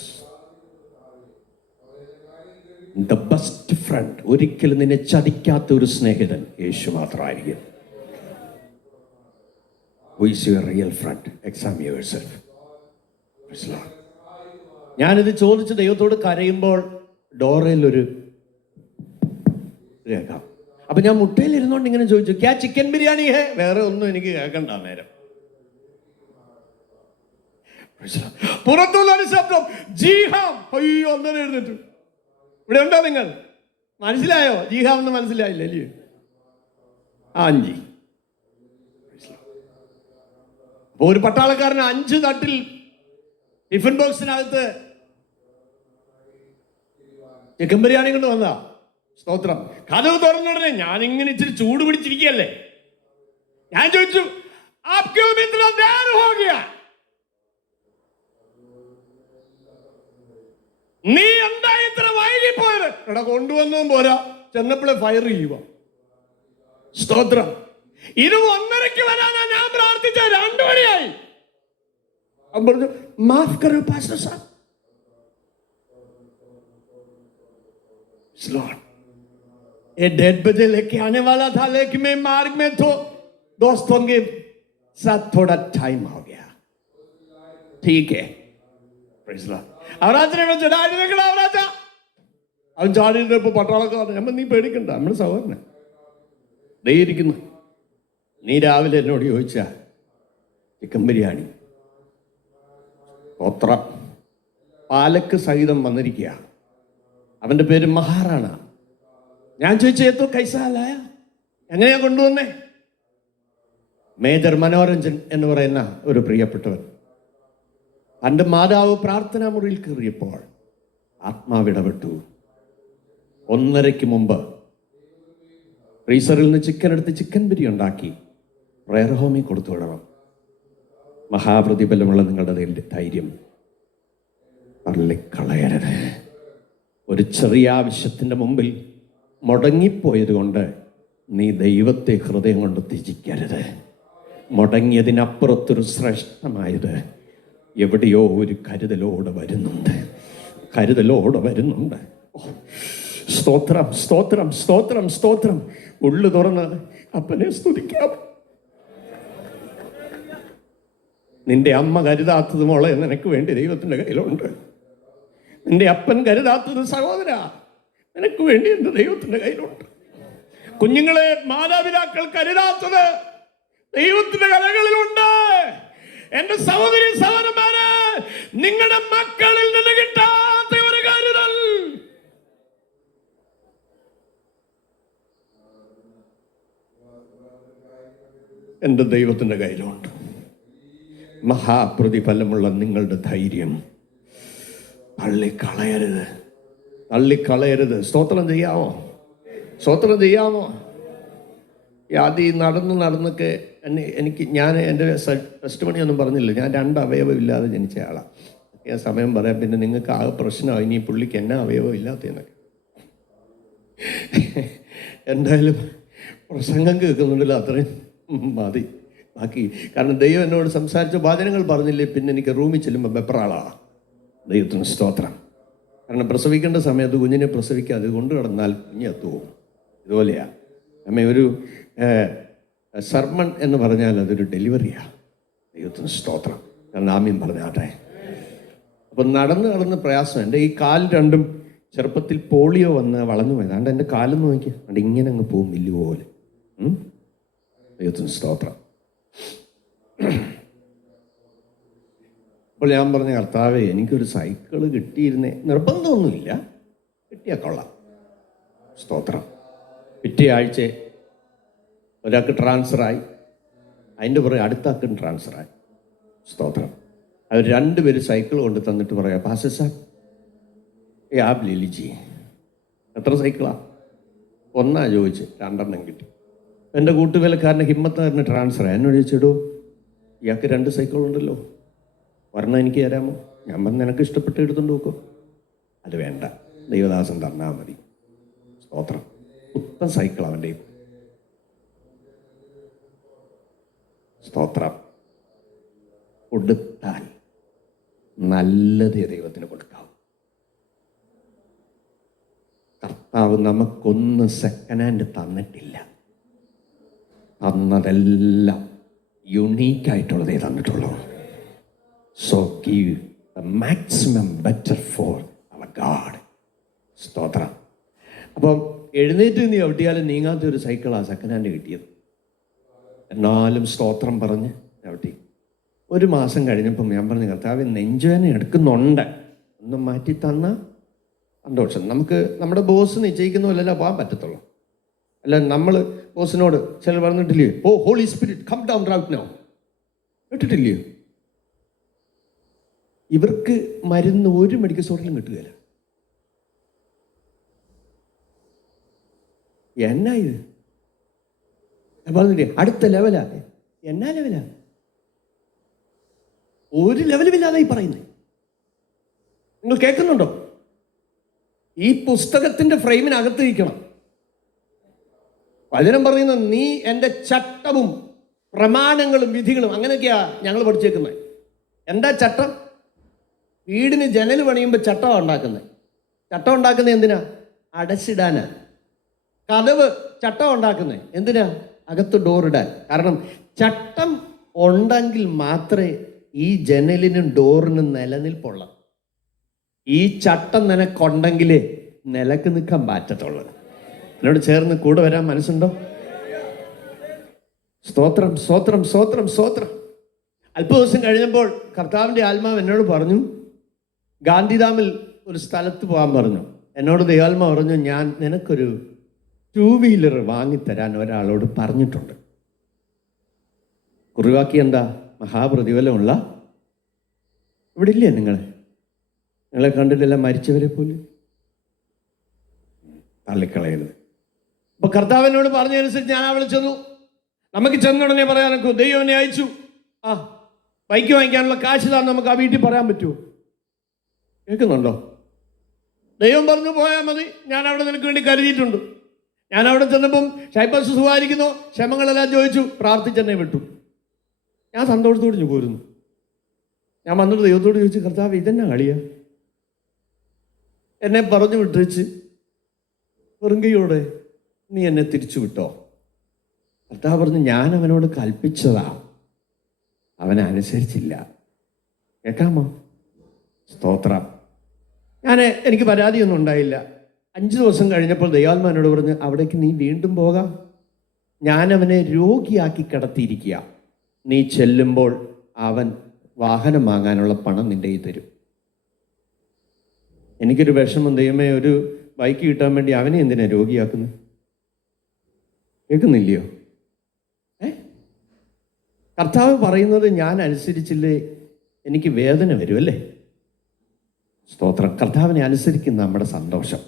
The best friend, ഒരിക്കലും നിന്നെ ചതിക്കാത്ത ഒരു സ്നേഹിതൻ യേശു മാത്രമായിരിക്കും. Who is your real friend? Examine yourself. ഞാനിത് ചോദിച്ച് ദൈവത്തോട് കരയുമ്പോൾ ഡോറയിൽ ഒരു കേൾക്കാം. അപ്പൊ ഞാൻ മുട്ടയിൽ ഇരുന്നോണ്ട് ഇങ്ങനെ ചോദിച്ചു, ക്യാ ചിക്കൻ ബിരിയാണി ഹേ? വേറെ ഒന്നും എനിക്ക് കേൾക്കണ്ട നേരം. പുറത്തുള്ളൊരു ശബ്ദം, ജീഹാം. അയ്യോ, അന്നേരം എഴുന്നിട്ടു. ഇവിടെ ഉണ്ടോ നിങ്ങൾ? മനസ്സിലായോ? ജീഹാം എന്ന് മനസ്സിലായില്ല അല്ലേ? ആഞ്ചി. അപ്പോൾ ഒരു പട്ടാളക്കാരന് 5 തട്ടിൽ ടിഫിൻ ബോക്സിനകത്ത് ചിക്കൻ ബിരിയാണി കൊണ്ട് വന്നതാ. സ്തോത്രം. കഥവ് തുറന്നുടനെ ഞാനിങ്ങനെ ഇച്ചിരി ചൂട് പിടിച്ചിരിക്കുകയല്ലേ. ഞാൻ ചോദിച്ചു, നീ എന്താ ഇത്ര വൈകിപ്പോയത്? എടാ കൊണ്ടുവന്നും പോരാ, ചെന്നപ്പോഴേ ഫയർ ചെയ്യുക. സ്തോത്രം. ഇത് 1:30 വരാനാ ഞാൻ പ്രാർത്ഥിച്ച, 2 മണിയായി. അവൻ പറഞ്ഞു, മാഫ് കരോ പാസ്റ്റർ സാബ്. ये 1:30 बजे लेके आने वाला था, लेकिन मैं मार्ग में तो दोस्तों के साथ थोड़ा टाइम हो गया. ठीक है. അവരാജനെ അവൻ ചാടിയിരുന്നപ്പോ പട്ടാളക്കാരൻ, നമ്മൾ നീ പേടിക്കണ്ട, നമ്മുടെ സഹോദരനെ ദേ ഇരിക്കുന്നു. നീ രാവിലെ എന്നോട് ചോദിച്ച ചിക്കൻ ബിരിയാണി ഒത്ര പാലക്ക് സഹിതം വന്നിരിക്കുക. അവന്റെ പേര് മഹാറാണ. ഞാൻ ചോദിച്ചോ കൈസാലായ, എങ്ങനെയാ കൊണ്ടുവന്നേ? മേജർ മനോരഞ്ജൻ എന്ന് പറയുന്ന ഒരു പ്രിയപ്പെട്ടവൻ തൻ്റെ മാതാവ് പ്രാർത്ഥനാ മുറിയിൽ കയറിയപ്പോൾ ആത്മാവിടപെട്ടു. 1:30 മുമ്പ് ഫ്രീസറിൽ നിന്ന് ചിക്കൻ എടുത്ത് ചിക്കൻ ബിരിയാണി ഉണ്ടാക്കി പ്രയർ ഹോമിൽ കൊടുത്തു വിടണം. മഹാപ്രതിഫലമുള്ള നിങ്ങളുടെ ധൈര്യം തള്ളിക്കളയരുത്. ഒരു ചെറിയ ആവശ്യത്തിൻ്റെ മുമ്പിൽ മുടങ്ങിപ്പോയത് കൊണ്ട് നീ ദൈവത്തെ ഹൃദയം കൊണ്ട് ത്യജിക്കരുത്. മുടങ്ങിയതിനപ്പുറത്തൊരു ശ്രേഷ്ഠമായത് എവിടെയോ ഒരു കരുതലോടെ വരുന്നുണ്ട്, കരുതലോടെ വരുന്നുണ്ട്. സ്തോത്രം, സ്തോത്രം, സ്തോത്രം, സ്തോത്രം. ഉള്ളു തുറന്ന് അപ്പനെ സ്തുതിക്കാം. നിന്റെ അമ്മ കരുതാത്തത് മോളെ നിനക്ക് വേണ്ടി ദൈവത്തിൻ്റെ കയ്യിലുണ്ട്. നിന്റെ അപ്പൻ കരുതാത്തത് സഹോദര നിനക്ക് വേണ്ടി എൻ്റെ ദൈവത്തിൻ്റെ കയ്യിലുണ്ട്. കുഞ്ഞുങ്ങളെ മാതാപിതാക്കൾ കരുതാത്തത് ദൈവത്തിന്റെ കലകളിലുണ്ട്. എന്റെ സഹോദരി സഹോദരന്മാരെ, നിങ്ങളുടെ മക്കളിൽ നിന്ന് കിട്ടാത്ത ഒരു കരുതൽ എന്റെ ദൈവത്തിന്റെ കയ്യിലുണ്ട്. മഹാപ്രതിഫലമുള്ള നിങ്ങളുടെ ധൈര്യം തള്ളിക്കളയരുത്, തള്ളിക്കളയരുത്. സ്തോത്രം ചെയ്യാമോ? സ്തോത്രം ചെയ്യാമോ? ആദ്യം നടന്നൊക്കെ ഞാൻ എൻ്റെ ടെസ്റ്റ് മണിയൊന്നും പറഞ്ഞില്ല. ഞാൻ 2 അവയവം ഇല്ലാതെ ജനിച്ച ആളാണ്. ഞാൻ സമയം പറയാം, പിന്നെ നിങ്ങൾക്ക് ആകെ പ്രശ്നമായി ഇനി പുള്ളിക്ക് എന്നാ അവയവം ഇല്ലാത്തതെന്നൊക്കെ. എന്തായാലും പ്രസംഗം കേൾക്കുന്നുണ്ടല്ലോ, അത്രയും മതി. ബാക്കി കാരണം ദൈവം എന്നോട് സംസാരിച്ച വചനങ്ങൾ പറഞ്ഞില്ലേ, പിന്നെ എനിക്ക് റൂമിൽ ചെല്ലുമ്പോൾ വെപ്രാളാണ്. ദൈവത്തിന് സ്തോത്രം. കാരണം പ്രസവിക്കേണ്ട സമയത്ത് കുഞ്ഞിനെ പ്രസവിക്കാതെ കൊണ്ടു കിടന്നാൽ കുഞ്ഞെത്തുപോകും. ഇതുപോലെയാണ് അമ്മ. ഒരു സർമൺ എന്ന് പറഞ്ഞാൽ അതൊരു ഡെലിവറിയാണ്. ദൈവത്തിന് സ്തോത്രം. കാരണം ആമീൻ പറഞ്ഞാട്ടെ. അപ്പം നടന്ന് പ്രയാസം. എൻ്റെ ഈ കാൽ രണ്ടും ചെറുപ്പത്തിൽ പോളിയോ വന്ന് വളഞ്ഞു പോയത്. അതുകൊണ്ട് എൻ്റെ കാലൊന്ന് നോക്കിയാൽ അതുകൊണ്ട് ഇങ്ങനെ അങ്ങ് പോകും വില്ല് പോലെ. ദൈവത്തിന് സ്തോത്രം. അപ്പോൾ ഞാൻ പറഞ്ഞ കർത്താവേ, എനിക്കൊരു സൈക്കിള് കിട്ടിയിരുന്നേ. നിർബന്ധമൊന്നുമില്ല, കിട്ടിയാൽ കൊള്ളാം. സ്തോത്രം. പിറ്റേ ആഴ്ച ഒരാൾക്ക് ട്രാൻസ്ഫറായി, അതിൻ്റെ പുറകെ അടുത്ത ആൾക്കും ട്രാൻസ്ഫറായി. സ്തോത്രം. അവർ 2 പേര് സൈക്കിൾ കൊണ്ട് തന്നിട്ട് പറയാം, പാസ്റ്റർ സാബ് ആപ് ലേ ലീജിയേ. എത്ര സൈക്കിളാണ്? 1 ചോദിച്ച് 2 കിട്ടി. എൻ്റെ കൂട്ടുവേലക്കാരൻ്റെ ഹിമ്മത്തുകാരന് ട്രാൻസ്ഫറായി. എന്നോട് ചോദിച്ചിടൂ, ഇയാൾക്ക് 2 സൈക്കിളുണ്ടല്ലോ, ഒരെണ്ണം എനിക്ക് തരാമോ? ഞാൻ പറഞ്ഞ് നിനക്ക് ഇഷ്ടപ്പെട്ട് എടുത്തുകൊണ്ട് നോക്കും. അത് വേണ്ട, ദൈവദാസൻ തന്നാൽ മതി. സ്തോത്രം. പുത്തൻ സൈക്കിൾ അവൻ്റെ. സ്തോത്രം. കൊടുത്താൽ നല്ലതേ ദൈവത്തിന് കൊടുക്കാവും. കർത്താവ് നമുക്കൊന്ന് സെക്കൻഡ് ഹാൻഡ് തന്നിട്ടില്ല. തന്നതെല്ലാം യുണീക്കായിട്ടുള്ളതേ തന്നിട്ടുള്ളൂ. So give the maximum better for our God. സ്തോത്രം. അപ്പം എഴുന്നേറ്റ് നീ എവിടെയാലും നീങ്ങാത്ത ഒരു സൈക്കിളാണ് സെക്കൻഡ് ഹാൻഡ് കിട്ടിയത്. എന്നാലും സ്തോത്രം പറഞ്ഞ് ചവിട്ടി. 1 മാസം കഴിഞ്ഞപ്പം ഞാൻ പറഞ്ഞു, കർത്താവ് നെഞ്ചുവേദന എടുക്കുന്നുണ്ട്, ഒന്ന് മാറ്റി തന്ന സന്തോഷം. നമുക്ക് നമ്മുടെ ബോസ് നിശ്ചയിക്കുന്ന പോലെയല്ല പോകാൻ പറ്റത്തുള്ളൂ. അല്ല നമ്മൾ ബോസിനോട് ചിലർ പറഞ്ഞിട്ടില്ലേ, oh Holy Spirit come down right now, കേട്ടിട്ടില്ലയോ? ഇവർക്ക് മരുന്ന് ഒരു മെഡിക്കൽ സ്റ്റോറിലും കിട്ടുകയില്ല. എന്നാ ഇത് പറഞ്ഞില്ലേ? അടുത്ത ലെവലാ. എന്നാ ലെവലാ? ഒരു ലെവലുമില്ലാതെ ഈ പറയുന്നത്. നിങ്ങൾ കേൾക്കുന്നുണ്ടോ? ഈ പുസ്തകത്തിന്റെ ഫ്രെയിമിനകത്ത് ഇരിക്കണം. വചനം പറയുന്നത് നീ എൻ്റെ ചട്ടവും പ്രമാണങ്ങളും വിധികളും, അങ്ങനെയൊക്കെയാ ഞങ്ങൾ പഠിച്ചേക്കുന്നത്. എന്താ ചട്ടം? വീടിന് ജനൽ പണിയുമ്പോൾ ചട്ടമാണ് ഉണ്ടാക്കുന്നത്. ചട്ടം ഉണ്ടാക്കുന്നത് എന്തിനാ? അടച്ചിടാനാ. കതവ് ചട്ടം ഉണ്ടാക്കുന്നത് എന്തിനാ? അകത്ത് ഡോറിടാൻ. കാരണം ചട്ടം ഉണ്ടെങ്കിൽ മാത്രമേ ഈ ജനലിനും ഡോറിനും നിലനിൽപ്പുള്ളൂ. ഈ ചട്ടം നിനക്കുണ്ടെങ്കിലേ നിലക്ക് നിൽക്കാൻ പറ്റത്തുള്ളൂ. എന്നോട് ചേർന്ന് കൂടെ വരാൻ മനസ്സുണ്ടോ? സ്തോത്രം, സ്തോത്രം, സ്തോത്രം, സ്തോത്രം. അല്പ ദിവസം കഴിഞ്ഞപ്പോൾ കർത്താവിൻ്റെ ആത്മാവ് എന്നോട് പറഞ്ഞു, ഗാന്ധിധാമിൽ ഒരു സ്ഥലത്ത് പോകാൻ പറഞ്ഞു. എന്നോട് ദൈവാത്മാവ് പറഞ്ഞു, ഞാൻ നിനക്കൊരു 2 വീലർ വാങ്ങിത്തരാൻ ഒരാളോട് പറഞ്ഞിട്ടുണ്ട്. കുറുവാക്കി എന്താ? മഹാപ്രതിഫലമുള്ള. ഇവിടെ ഇല്ലേ നിങ്ങളെ കണ്ടിട്ടില്ല? മരിച്ചവരെ പോലും തള്ളിക്കളയരുത്. അപ്പൊ കർത്താവിനോട് പറഞ്ഞതനുസരിച്ച് ഞാൻ അവിടെ ചെന്നു. നമുക്ക് ചെന്നുടനെ പറയാനൊക്കെ ദൈവം എന്നെ അയച്ചു. ബൈക്ക് വാങ്ങിക്കാനുള്ള കാശ് താൻ നമുക്ക് ആ വീട്ടിൽ പറയാൻ പറ്റുമോ? കേൾക്കുന്നുണ്ടോ? ദൈവം പറഞ്ഞു പോയാൽ മതി, ഞാൻ അവിടെ നിനക്ക് വേണ്ടി കരുതിയിട്ടുണ്ട്. ഞാൻ അവിടെ ചെന്നപ്പം ഷൈപ്പാസ് സുഖമായിരിക്കുന്നോ, ക്ഷമങ്ങളെല്ലാം ചോദിച്ചു, പ്രാർത്ഥിച്ചെന്നെ വിട്ടു. ഞാൻ സന്തോഷത്തോട് പോരുന്നു. ഞാൻ വന്നിട്ട് ദൈവത്തോട് ചോദിച്ചു, കർത്താവ് ഇതെന്നാ കളിയാ? എന്നെ പറഞ്ഞു വിട്ടേച്ച് വെറുങ്കയോടെ നീ എന്നെ തിരിച്ചു വിട്ടോ? കർത്താവ് പറഞ്ഞു, ഞാൻ അവനോട് കൽപ്പിച്ചതാ, അവനനുസരിച്ചില്ല. കേൾക്കാമോ? സ്തോത്രം. എനിക്ക് പരാതിയൊന്നും ഉണ്ടായില്ല. 5 ദിവസം കഴിഞ്ഞപ്പോൾ ദൈവാത്മാവിനോട് പറഞ്ഞു, അവിടേക്ക് നീ വീണ്ടും പോകാം. ഞാൻ അവനെ രോഗിയാക്കി കിടത്തിയിരിക്കുക. നീ ചെല്ലുമ്പോൾ അവൻ വാഹനം വാങ്ങാനുള്ള പണം നിൻ്റെ കയ്യിൽ തരും. എനിക്കൊരു വിഷമം, ദൈവമേ, ഒരു ബൈക്ക് കിട്ടാൻ വേണ്ടി അവനെ എന്തിനാ രോഗിയാക്കുന്നത്? കേൾക്കുന്നില്ലയോ? കർത്താവ് പറയുന്നത് ഞാൻ അനുസരിച്ചില്ലേ എനിക്ക് വേദന വരുമല്ലേ? സ്തോത്രം. കർത്താവിനെ അനുസരിക്കുന്ന നമ്മുടെ സന്തോഷം,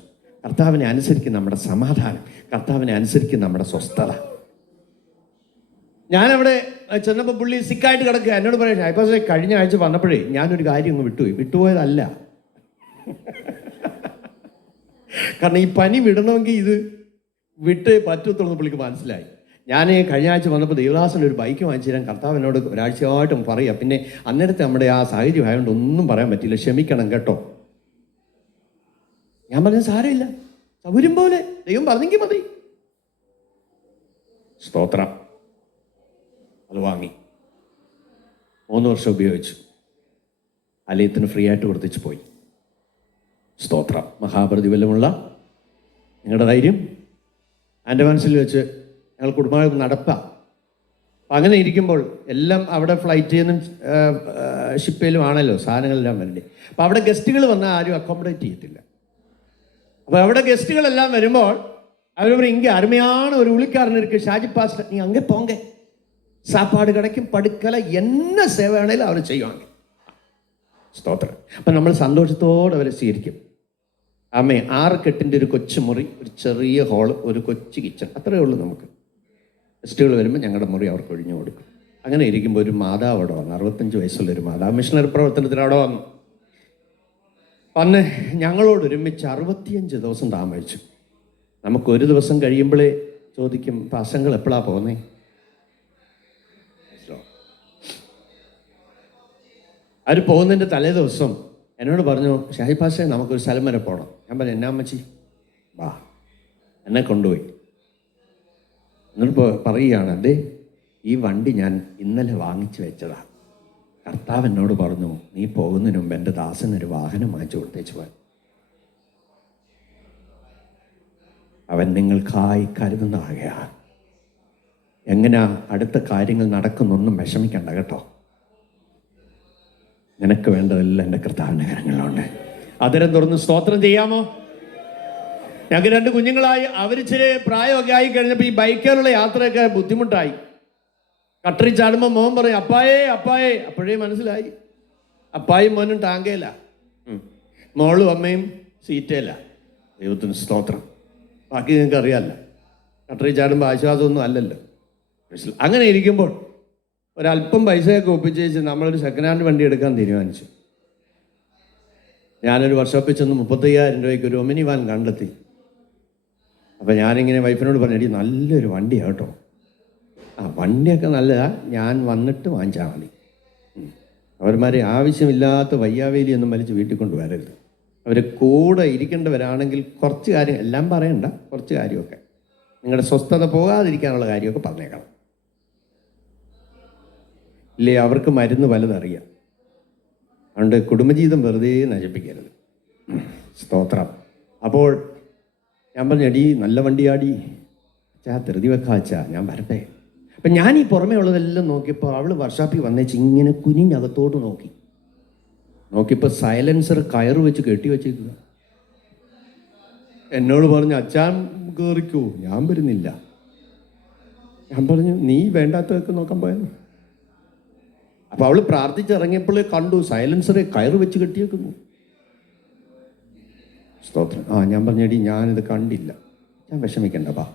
കർത്താവിനെ അനുസരിക്കുന്ന നമ്മുടെ സമാധാനം, കർത്താവിനെ അനുസരിക്കുന്ന നമ്മുടെ സ്വസ്ഥത. ഞാനവിടെ ചെന്നപ്പോൾ പുള്ളി സിക്കായിട്ട് കിടക്കുക. എന്നോട് പറയാം, ഇപ്പോൾ കഴിഞ്ഞ ആഴ്ച വന്നപ്പോഴേ ഞാനൊരു കാര്യം ഒന്ന് വിട്ടുപോയതല്ല. കാരണം ഈ പനി വിടണമെങ്കിൽ ഇത് വിട്ടേ പറ്റത്തുള്ളൂ പുള്ളിക്ക് മനസ്സിലായി. ഞാൻ കഴിഞ്ഞ ആഴ്ച വന്നപ്പോൾ ദേവദാസന് ഒരു ബൈക്ക് വാങ്ങിച്ചു തരാൻ കർത്താവ് എന്നോട് ഒരാഴ്ചയായിട്ടും പറയുക. പിന്നെ അന്നേരത്തെ നമ്മുടെ ആ സാഹചര്യം ആയതുകൊണ്ട് ഒന്നും പറയാൻ പറ്റില്ല, ക്ഷമിക്കണം കേട്ടോ. ഞാൻ പറഞ്ഞ സാരമില്ല, സൗകര്യം പോലെ ദൈവം പറഞ്ഞെങ്കിൽ മതി. സ്തോത്രം. അത് വാങ്ങി 3 വർഷം ഉപയോഗിച്ചു. അലയത്തിന് ഫ്രീ ആയിട്ട് കൊടുത്തിച്ച് പോയി. സ്തോത്രം. മഹാപ്രതിഫലമുള്ള നിങ്ങളുടെ ധൈര്യം എൻ്റെ മനസ്സിൽ വെച്ച് ഞങ്ങൾ കുടുംബം നടപ്പാം. അപ്പം അങ്ങനെ ഇരിക്കുമ്പോൾ എല്ലാം അവിടെ ഫ്ലൈറ്റിൽ നിന്നും ഷിപ്പിലും ആണല്ലോ സാധനങ്ങളെല്ലാം വരണ്ടേ. അപ്പോൾ അവിടെ ഗസ്റ്റുകൾ വന്നാൽ ആരും അക്കോമഡേറ്റ് ചെയ്യത്തില്ല. അപ്പോൾ അവിടെ ഗസ്റ്റുകളെല്ലാം വരുമ്പോൾ അവർ ഇങ്ങനെ അരുമയാണ് ഒരു ഉളിക്കാരൻ ഇருக்கு ഷാജി പാസ്റ്റർ, നീ അങ്ങേ പോങ്ക, സാപ്പാട് കിടക്കും, പടുക്കല എന്ന സേവയാണേലും അവർ ചെയ്യുവാங்க. സ്തോത്രം. അപ്പം നമ്മൾ സന്തോഷത്തോടെ അവരെ സ്വീകരിക്കും. അമ്മേ 6 കെട്ടിൻ്റെ ഒരു കൊച്ചു മുറി, ഒരു ചെറിയ ഹോള്, ഒരു കൊച്ചു കിച്ചൺ, അത്രയേ ഉള്ളൂ. നമുക്ക് ഗസ്റ്റുകൾ വരുമ്പോൾ ഞങ്ങളുടെ മുറി അവർക്ക് ഒഴിഞ്ഞു കൊടുക്കും. അങ്ങനെ ഇരിക്കുമ്പോൾ ഒരു മാതാവ് അവിടെ വന്നു. 65 വയസ്സുള്ളൊരു മാതാവ് മിഷണറി പ്രവർത്തനത്തിന് അവിടെ വന്ന് ഞങ്ങളോട് ഒരുമിച്ച് 65 ദിവസം താമസിച്ചു. നമുക്കൊരു ദിവസം കഴിയുമ്പോഴേ ചോദിക്കും, പാസങ്ങൾ എപ്പോഴാണ് പോകുന്നേ? അവർ പോകുന്നതിൻ്റെ തലേ ദിവസം എന്നോട് പറഞ്ഞു, ഷാഹി പാഷ നമുക്കൊരു സ്ഥലം വരെ പോകണം. ഞാൻ പറഞ്ഞു, എന്നാ അമ്മച്ചി വാ. എന്നെ കൊണ്ടുപോയി. എന്നിട്ട് പറയുകയാണ്, അതെ ഈ വണ്ടി ഞാൻ ഇന്നലെ വാങ്ങിച്ചു വെച്ചതാണ്. കർത്താവ് എന്നോട് പറഞ്ഞു, നീ പോകുന്നതിന് മുമ്പ് എൻ്റെ ദാസനൊരു വാഹനം വാങ്ങിച്ചു കൊടുത്തേച്ച് പോയി. അവൻ നിങ്ങൾക്കായി കരുതുന്നതാകയാ. എങ്ങനെയാ അടുത്ത കാര്യങ്ങൾ നടക്കുന്നൊന്നും വിഷമിക്കണ്ട കേട്ടോ. നിനക്ക് വേണ്ടതെല്ലാം എൻ്റെ കർത്താവിൻ്റെ കരങ്ങളിലുണ്ട്. അതിരം തുറന്ന് സ്തോത്രം ചെയ്യാമോ? ഞങ്ങൾക്ക് 2 കുഞ്ഞുങ്ങളായി. അവർ ഇച്ചിരി പ്രായമൊക്കെ ആയി കഴിഞ്ഞപ്പോൾ ഈ ബൈക്കിലുള്ള യാത്രയൊക്കെ ബുദ്ധിമുട്ടായി. കട്ടറി ചാടുമ്പോൾ മോൻ പറയും അപ്പായേ അപ്പായേ. അപ്പോഴേ മനസ്സിലായി അപ്പായും മോനും ടാങ്കയില്ല, മോളും അമ്മയും സീറ്റയില്ല. ദൈവത്തിന് സ്തോത്രം. ബാക്കി നിങ്ങൾക്ക് അറിയാമല്ലോ, കട്ടറി ചാടുമ്പോൾ ആശ്വാസമൊന്നും അല്ലല്ലോ. അങ്ങനെ ഇരിക്കുമ്പോൾ ഒരല്പം പൈസയൊക്കെ ഒപ്പിച്ച് നമ്മളൊരു സെക്കൻഡ് ഹാൻഡ് വണ്ടി എടുക്കാൻ തീരുമാനിച്ചു. ഞാനൊരു വർക്ക്ഷോപ്പിൽ ചെന്ന് 35,000 രൂപയ്ക്ക് ഒരു ഒമിനി വാൻ കണ്ടെത്തി. അപ്പം ഞാനിങ്ങനെ വൈഫിനോട് പറഞ്ഞു, എടി നല്ലൊരു വണ്ടിയാണ് കേട്ടോ. ആ വണ്ടിയൊക്കെ നല്ലതാണ്, ഞാൻ വന്നിട്ട് വാങ്ങിച്ചാൽ മതി. അവന്മാരെ ആവശ്യമില്ലാത്ത വയ്യാവേലിയൊന്നും വലിച്ച് വീട്ടിൽ കൊണ്ട് വരരുത്. അവർ കൂടെ ഇരിക്കേണ്ടവരാണെങ്കിൽ കുറച്ച് കാര്യം, എല്ലാം പറയണ്ട, കുറച്ച് കാര്യമൊക്കെ നിങ്ങളുടെ സ്വസ്ഥത പോകാതിരിക്കാനുള്ള കാര്യമൊക്കെ പറഞ്ഞേക്കണം. ഇല്ലേ അവർക്ക് മരുന്ന് പലതറിയാം. അതുകൊണ്ട് കുടുംബജീവിതം വെറുതെ നശിപ്പിക്കരുത്. സ്തോത്രം. അപ്പോൾ ഞാൻ പറഞ്ഞു, എടി നല്ല വണ്ടിയാടി അച്ഛാ, ധൃതി വെക്കാച്ചാ, ഞാൻ വരട്ടെ. അപ്പം ഞാൻ ഈ പുറമേ ഉള്ളതെല്ലാം നോക്കിയപ്പോൾ അവൾ വർക്ക്ഷോപ്പിൽ വന്നേച്ച് ഇങ്ങനെ കുനിഞ്ഞകത്തോട്ട് നോക്കിയപ്പോൾ സൈലൻസർ കയറ് വെച്ച് കെട്ടി വെച്ചേക്കുക. എന്നോട് പറഞ്ഞു, അച്ഛാൻ കയറിക്കോ, ഞാൻ വരുന്നില്ല. ഞാൻ പറഞ്ഞു, നീ വേണ്ടാത്തതൊക്കെ നോക്കാൻ പോയെന്ന്. അപ്പോൾ അവൾ പ്രാർത്ഥിച്ചിറങ്ങിയപ്പോഴേ കണ്ടു സൈലൻസറെ കയറ് വെച്ച് കെട്ടിയേക്കുന്നു. സ്തോത്രം. ഞാൻ പറഞ്ഞെടി ഞാനിത് കണ്ടില്ല, ഞാൻ വിഷമിക്കണ്ട, വാ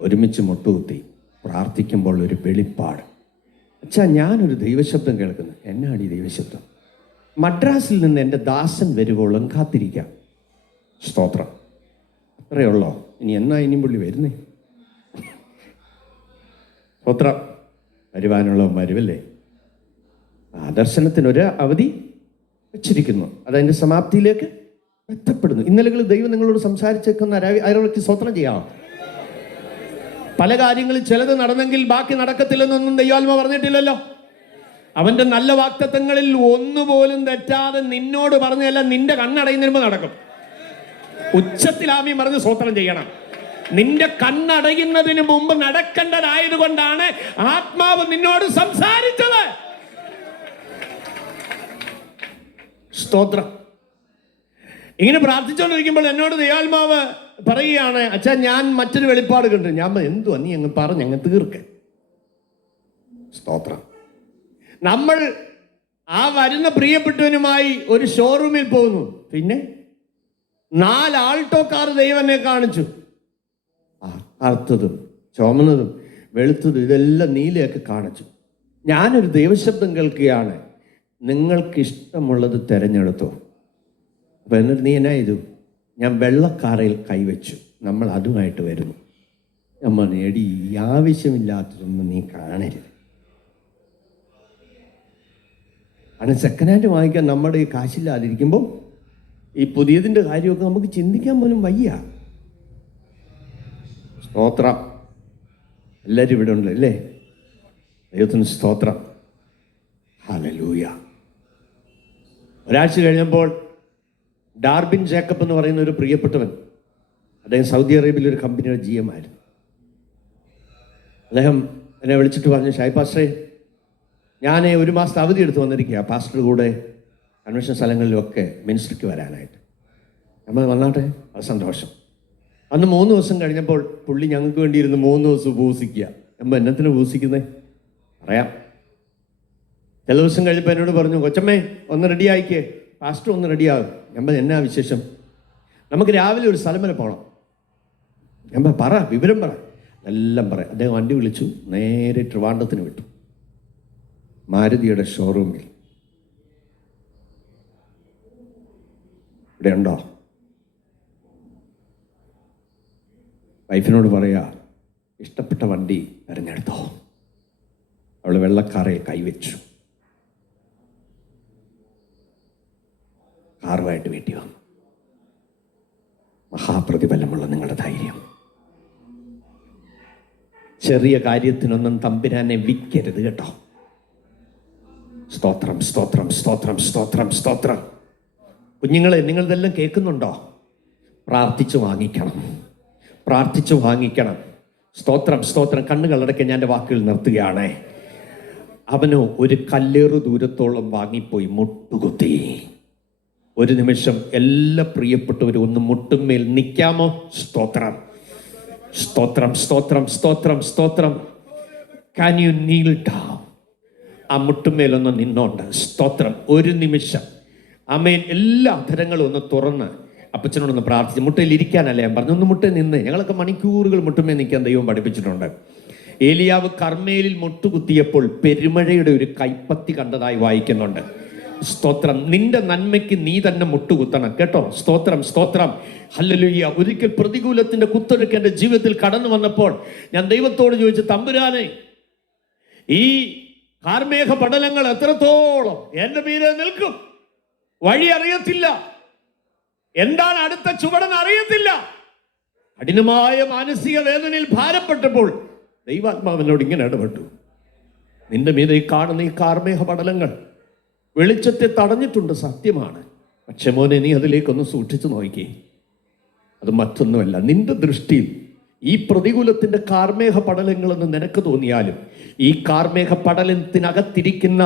ഒരുമിച്ച് മുട്ടുകുത്തി പ്രാർത്ഥിക്കുമ്പോൾ ഒരു വെളിപ്പാട്. അച്ഛാ ഞാനൊരു ദൈവശബ്ദം കേൾക്കുന്നു. എന്നാണ് ഈ ദൈവശബ്ദം? മദ്രാസിൽ നിന്ന് എൻ്റെ ദാസൻ വരുവോളം കാത്തിരിക്കാം. സ്തോത്രം. അത്രയേ ഉള്ളോ? ഇനിയും പുള്ളി വരുന്നേ? സ്തോത്രം. വരുവാനുള്ള വരുവല്ലേ? ദർശനത്തിനൊരു അവധി വെച്ചിരിക്കുന്നു, അതതിൻ്റെ സമാപ്തിയിലേക്ക് എത്തപ്പെടുന്നു. ഇന്നലകളിൽ ദൈവം നിങ്ങളോട് സംസാരിച്ചേക്കുന്ന ആരോഗ്യ സ്തോത്രം ചെയ്യാമോ? പല കാര്യങ്ങളിൽ ചിലത് നടന്നെങ്കിൽ ബാക്കി നടക്കത്തില്ലെന്നൊന്നും ദൈവാത്മ പറഞ്ഞിട്ടില്ലല്ലോ. അവന്റെ നല്ല വാഗ്ദത്തങ്ങളിൽ ഒന്നുപോലും തെറ്റാതെ നിന്നോട് പറഞ്ഞല്ല, നിന്റെ കണ്ണടയുന്നതിന് നടക്കും. ഉച്ചത്തിലാമി പറഞ്ഞ് സ്തോത്രം ചെയ്യണം. നിന്റെ കണ്ണടയുന്നതിന് മുമ്പ് നടക്കേണ്ടതായതുകൊണ്ടാണ് ആത്മാവ് നിന്നോട് സംസാരിച്ചത്. സ്തോത്രം. ഇങ്ങനെ പ്രാർത്ഥിച്ചുകൊണ്ടിരിക്കുമ്പോൾ എന്നോട് ദൈവാത്മാവ് പറയുകയാണ്, അച്ഛാ ഞാൻ മറ്റൊരു വെളിപ്പാട് കണ്ടു. ഞാൻ എന്തുവാ നീ അങ്ങ് പറഞ്ഞ് അങ്ങ് തീർക്കെ. സ്തോത്രം. നമ്മൾ ആ വരുന്ന പ്രിയപ്പെട്ടവനുമായി ഒരു ഷോറൂമിൽ പോകുന്നു. പിന്നെ 4 ആൾട്ടോ കാർ ദൈവം എന്നെ കാണിച്ചു. കറുത്തതും ചുമന്നതും വെളുത്തതും ഇതെല്ലാം നീലയൊക്കെ കാണിച്ചു. ഞാനൊരു ദൈവശബ്ദം കേൾക്കുകയാണ്, നിങ്ങൾക്കിഷ്ടമുള്ളത് തിരഞ്ഞെടുത്തോ. അപ്പം എന്നിട്ട് നീ എന്നാ ചെയ്തു? ഞാൻ വെള്ളക്കാറയിൽ കൈവച്ചു. നമ്മൾ അതുമായിട്ട് വരുന്നു. ഞാൻ പറഞ്ഞു, എടി ആവശ്യമില്ലാത്തതൊന്നും നീ കാണരുത്. ആണ് സെക്കൻഡ് ഹാൻഡ് വാങ്ങിക്കാൻ നമ്മുടെ ഈ കാശില്ലാതിരിക്കുമ്പോൾ ഈ പുതിയതിൻ്റെ കാര്യമൊക്കെ നമുക്ക് ചിന്തിക്കാൻ പോലും വയ്യ. സ്തോത്രം. എല്ലാവരും ഇവിടെ ഉണ്ട് അല്ലേ? ദൈവത്തിന് സ്തോത്രം. ഹല്ലേലൂയ. ഒരാഴ്ച കഴിഞ്ഞപ്പോൾ ഡാർബിൻ ജേക്കബ് എന്ന് പറയുന്ന ഒരു പ്രിയപ്പെട്ടവൻ, അദ്ദേഹം സൗദി അറേബ്യയിലെ ഒരു കമ്പനിയുടെ GM ആയിരുന്നു. അദ്ദേഹം എന്നെ വിളിച്ചിട്ട് പറഞ്ഞു, ഷായി പാസ്റ്ററെ, ഞാൻ 1 മാസത്തെ അവധി എടുത്ത് വന്നിരിക്കുക പാസ്റ്റർ കൂടെ കൺവെൻഷൻ സ്ഥലങ്ങളിലൊക്കെ മിനിസ്ട്രിക്ക് വരാനായിട്ട്. നമ്മൾ വന്നാട്ടെ, അത് സന്തോഷം. അന്ന് 3 ദിവസം കഴിഞ്ഞപ്പോൾ പുള്ളി ഞങ്ങൾക്ക് വേണ്ടി ഇരുന്ന് 3 ദിവസം ഉപവസിക്കുക. നമ്മൾ എന്നത്തിന് ഉപവസിക്കുന്നേ പറയാം. ചില ദിവസം കഴിഞ്ഞപ്പോൾ എന്നോട് പറഞ്ഞു, കൊച്ചമ്മേ ഒന്ന് റെഡി ആയിക്കേ, പാസ്റ്റർ ഒന്ന് റെഡിയാകും. നമ്മൾ എന്നാ വിശേഷം? നമുക്ക് രാവിലെ ഒരു സ്ഥലം വരെ പോകണം. നമ്മൾ പറ, വിവരം പറ, എല്ലാം പറയാം. അദ്ദേഹം വണ്ടി വിളിച്ചു, നേരെ ട്രിവാൻഡ്രത്തിന് വിട്ടു. മാരുതിയുടെ ഷോറൂമിൽ. ഇവിടെ ഉണ്ടോ? വൈഫിനോട് പറയാ, ഇഷ്ടപ്പെട്ട വണ്ടി തിരഞ്ഞെടുത്തോ. അവൾ വെള്ളക്കാറയിൽ കൈവച്ചു. കാറുമായിട്ട് വീട്ടിൽ വന്നു. മഹാപ്രതിഫലമുള്ള നിങ്ങളുടെ ധൈര്യം. ചെറിയ കാര്യത്തിനൊന്നും തമ്പുരാനെ വിൽക്കരുത് കേട്ടോ. സ്തോത്രം, സ്തോത്രം, സ്തോത്രം, സ്തോത്രം, സ്തോത്രം. കുഞ്ഞുങ്ങളെ, നിങ്ങളിതെല്ലാം കേൾക്കുന്നുണ്ടോ? പ്രാർത്ഥിച്ചു വാങ്ങിക്കണം, പ്രാർത്ഥിച്ചു വാങ്ങിക്കണം. സ്തോത്രം, സ്തോത്രം. കണ്ണുകളടക്കെ ഞാൻ എൻ്റെ വാക്കുകൾ നിർത്തുകയാണ്. അവനോ ഒരു കല്ലേറു ദൂരത്തോളം വാങ്ങിപ്പോയി മുട്ടുകുത്തി. ഒരു നിമിഷം എല്ലാ പ്രിയപ്പെട്ടവരും ഒന്ന് മുട്ടുമേൽ നിൽക്കാമോ? സ്തോത്രം, സ്തോത്രം, സ്തോത്രം, സ്തോത്രം, സ്തോത്രം. Can you kneel down? ആ മുട്ടുമേലൊന്ന് നിന്നോണ്ട് സ്തോത്രം. ഒരു നിമിഷം ആമേൻ. എല്ലാ അധരങ്ങളും ഒന്ന് തുറന്ന് അപ്പച്ചനോടൊന്ന് പ്രാർത്ഥിച്ച്. മുട്ടയിൽ ഇരിക്കാനല്ലേ ഞാൻ പറഞ്ഞു, ഒന്ന് മുട്ടയിൽ നിന്ന്. ഞങ്ങളൊക്കെ മണിക്കൂറുകൾ മുട്ടുമേ നിൽക്കാൻ ദൈവം പഠിപ്പിച്ചിട്ടുണ്ട്. ഏലിയാവ് കർമ്മേലിൽ മുട്ടുകുത്തിയപ്പോൾ പെരുമഴയുടെ ഒരു കൈപ്പത്തി കണ്ടതായി വായിക്കുന്നുണ്ട്. സ്തോത്രം. നിന്റെ നന്മയ്ക്ക് നീ തന്നെ മുട്ടുകുത്തണം കേട്ടോ. സ്തോത്രം, സ്തോത്രം, ഹല്ലേലൂയ. ഒരിക്കൽ പ്രതികൂലത്തിന്റെ കുത്തൊഴുക്ക് എൻ്റെ ജീവിതത്തിൽ കടന്നു വന്നപ്പോൾ ഞാൻ ദൈവത്തോട് ചോദിച്ചു, തമ്പുരാനെ, ഈ കാർമേഘ പടലങ്ങൾ എത്രത്തോളം എൻ്റെ മീതെ നിൽക്കും? വഴി അറിയത്തില്ല, എന്താണ് അടുത്ത ചുവടൻ അറിയത്തില്ല. കഠിനമായ മാനസിക വേദനയിൽ ഭാരപ്പെട്ടപ്പോൾ ദൈവാത്മാവിനോട് ഇങ്ങനെ ഇടപെട്ടു. നിന്റെ മീതെ ഈ കാണുന്ന ഈ കാർമേഘ പടലങ്ങൾ വെളിച്ചത്തെ തടഞ്ഞിട്ടുണ്ട്, സത്യമാണ്. പക്ഷെ മോനെ, നീ അതിലേക്കൊന്ന് സൂക്ഷിച്ചു നോക്കി. അത് മറ്റൊന്നുമല്ല, നിന്റെ ദൃഷ്ടിയിൽ ഈ പ്രതികൂലത്തിന്റെ കാർമേഘ പടലങ്ങളെന്ന് നിനക്ക് തോന്നിയാലും ഈ കാർമേഘ പടലത്തിനകത്തിരിക്കുന്ന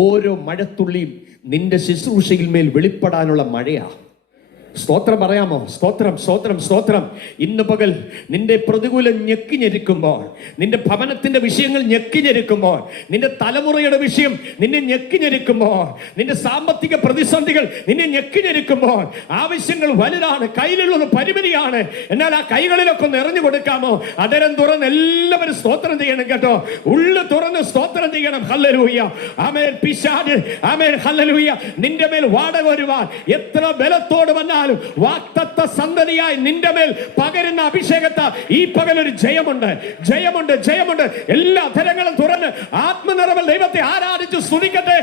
ഓരോ മഴത്തുള്ളിയും നിന്റെ ശുശ്രൂഷയിൽ മേൽ വെളിപ്പെടാനുള്ള മഴയാ. സ്തോത്രം പറയാമോ? സ്തോത്രം, സ്തോത്രം, സ്തോത്രം. ഇന്ന് പകൽ നിന്റെ പ്രതികൂലം ഞെക്കിഞ്ഞെരുക്കുമ്പോൾ, നിന്റെ ഭവനത്തിന്റെ വിഷയങ്ങൾ ഞെക്കിഞ്ഞെരുക്കുമ്പോൾ, നിന്റെ തലമുറയുടെ വിഷയം നിന്നെ ഞെക്കിഞ്ഞെരുക്കുമ്പോൾ, നിന്റെ സാമ്പത്തിക പ്രതിസന്ധികൾ നിന്നെ ഞെക്കിഞ്ഞെരുക്കുമ്പോൾ, ആവശ്യങ്ങൾ വലുതാണ്, കയ്യിലുള്ളത് പരിമിതിയാണ്. എന്നാൽ ആ കൈകളിലൊക്കെ ഒന്ന് എറിഞ്ഞു കൊടുക്കാമോ? അതരം തുറന്ന് എല്ലാവരും സ്തോത്രം ചെയ്യണം കേട്ടോ. ഉള്ളു തുറന്ന് സ്തോത്രം ചെയ്യണം. ഹല്ലേലൂയ, ആമേൻ. പിശാച്, ആമേൻ, ഹല്ലേലൂയ, നിന്റെ മേൽ വാടക വരുവാൻ എത്ര ബലത്തോട് വന്നാൽ വാഗ്ദത്ത സന്തതിയായി നിന്റെ മേൽ പകരുന്ന അഭിഷേകത്താൽ ഈ പകലൊരു ജയമുണ്ട്, ജയമുണ്ട്, ജയമുണ്ട്. എല്ലാ അധരങ്ങളും തുറന്ന് ആത്മനിറവിൽ ദൈവത്തെ ആരാധിച്ച് സ്തുതിക്കട്ടെ.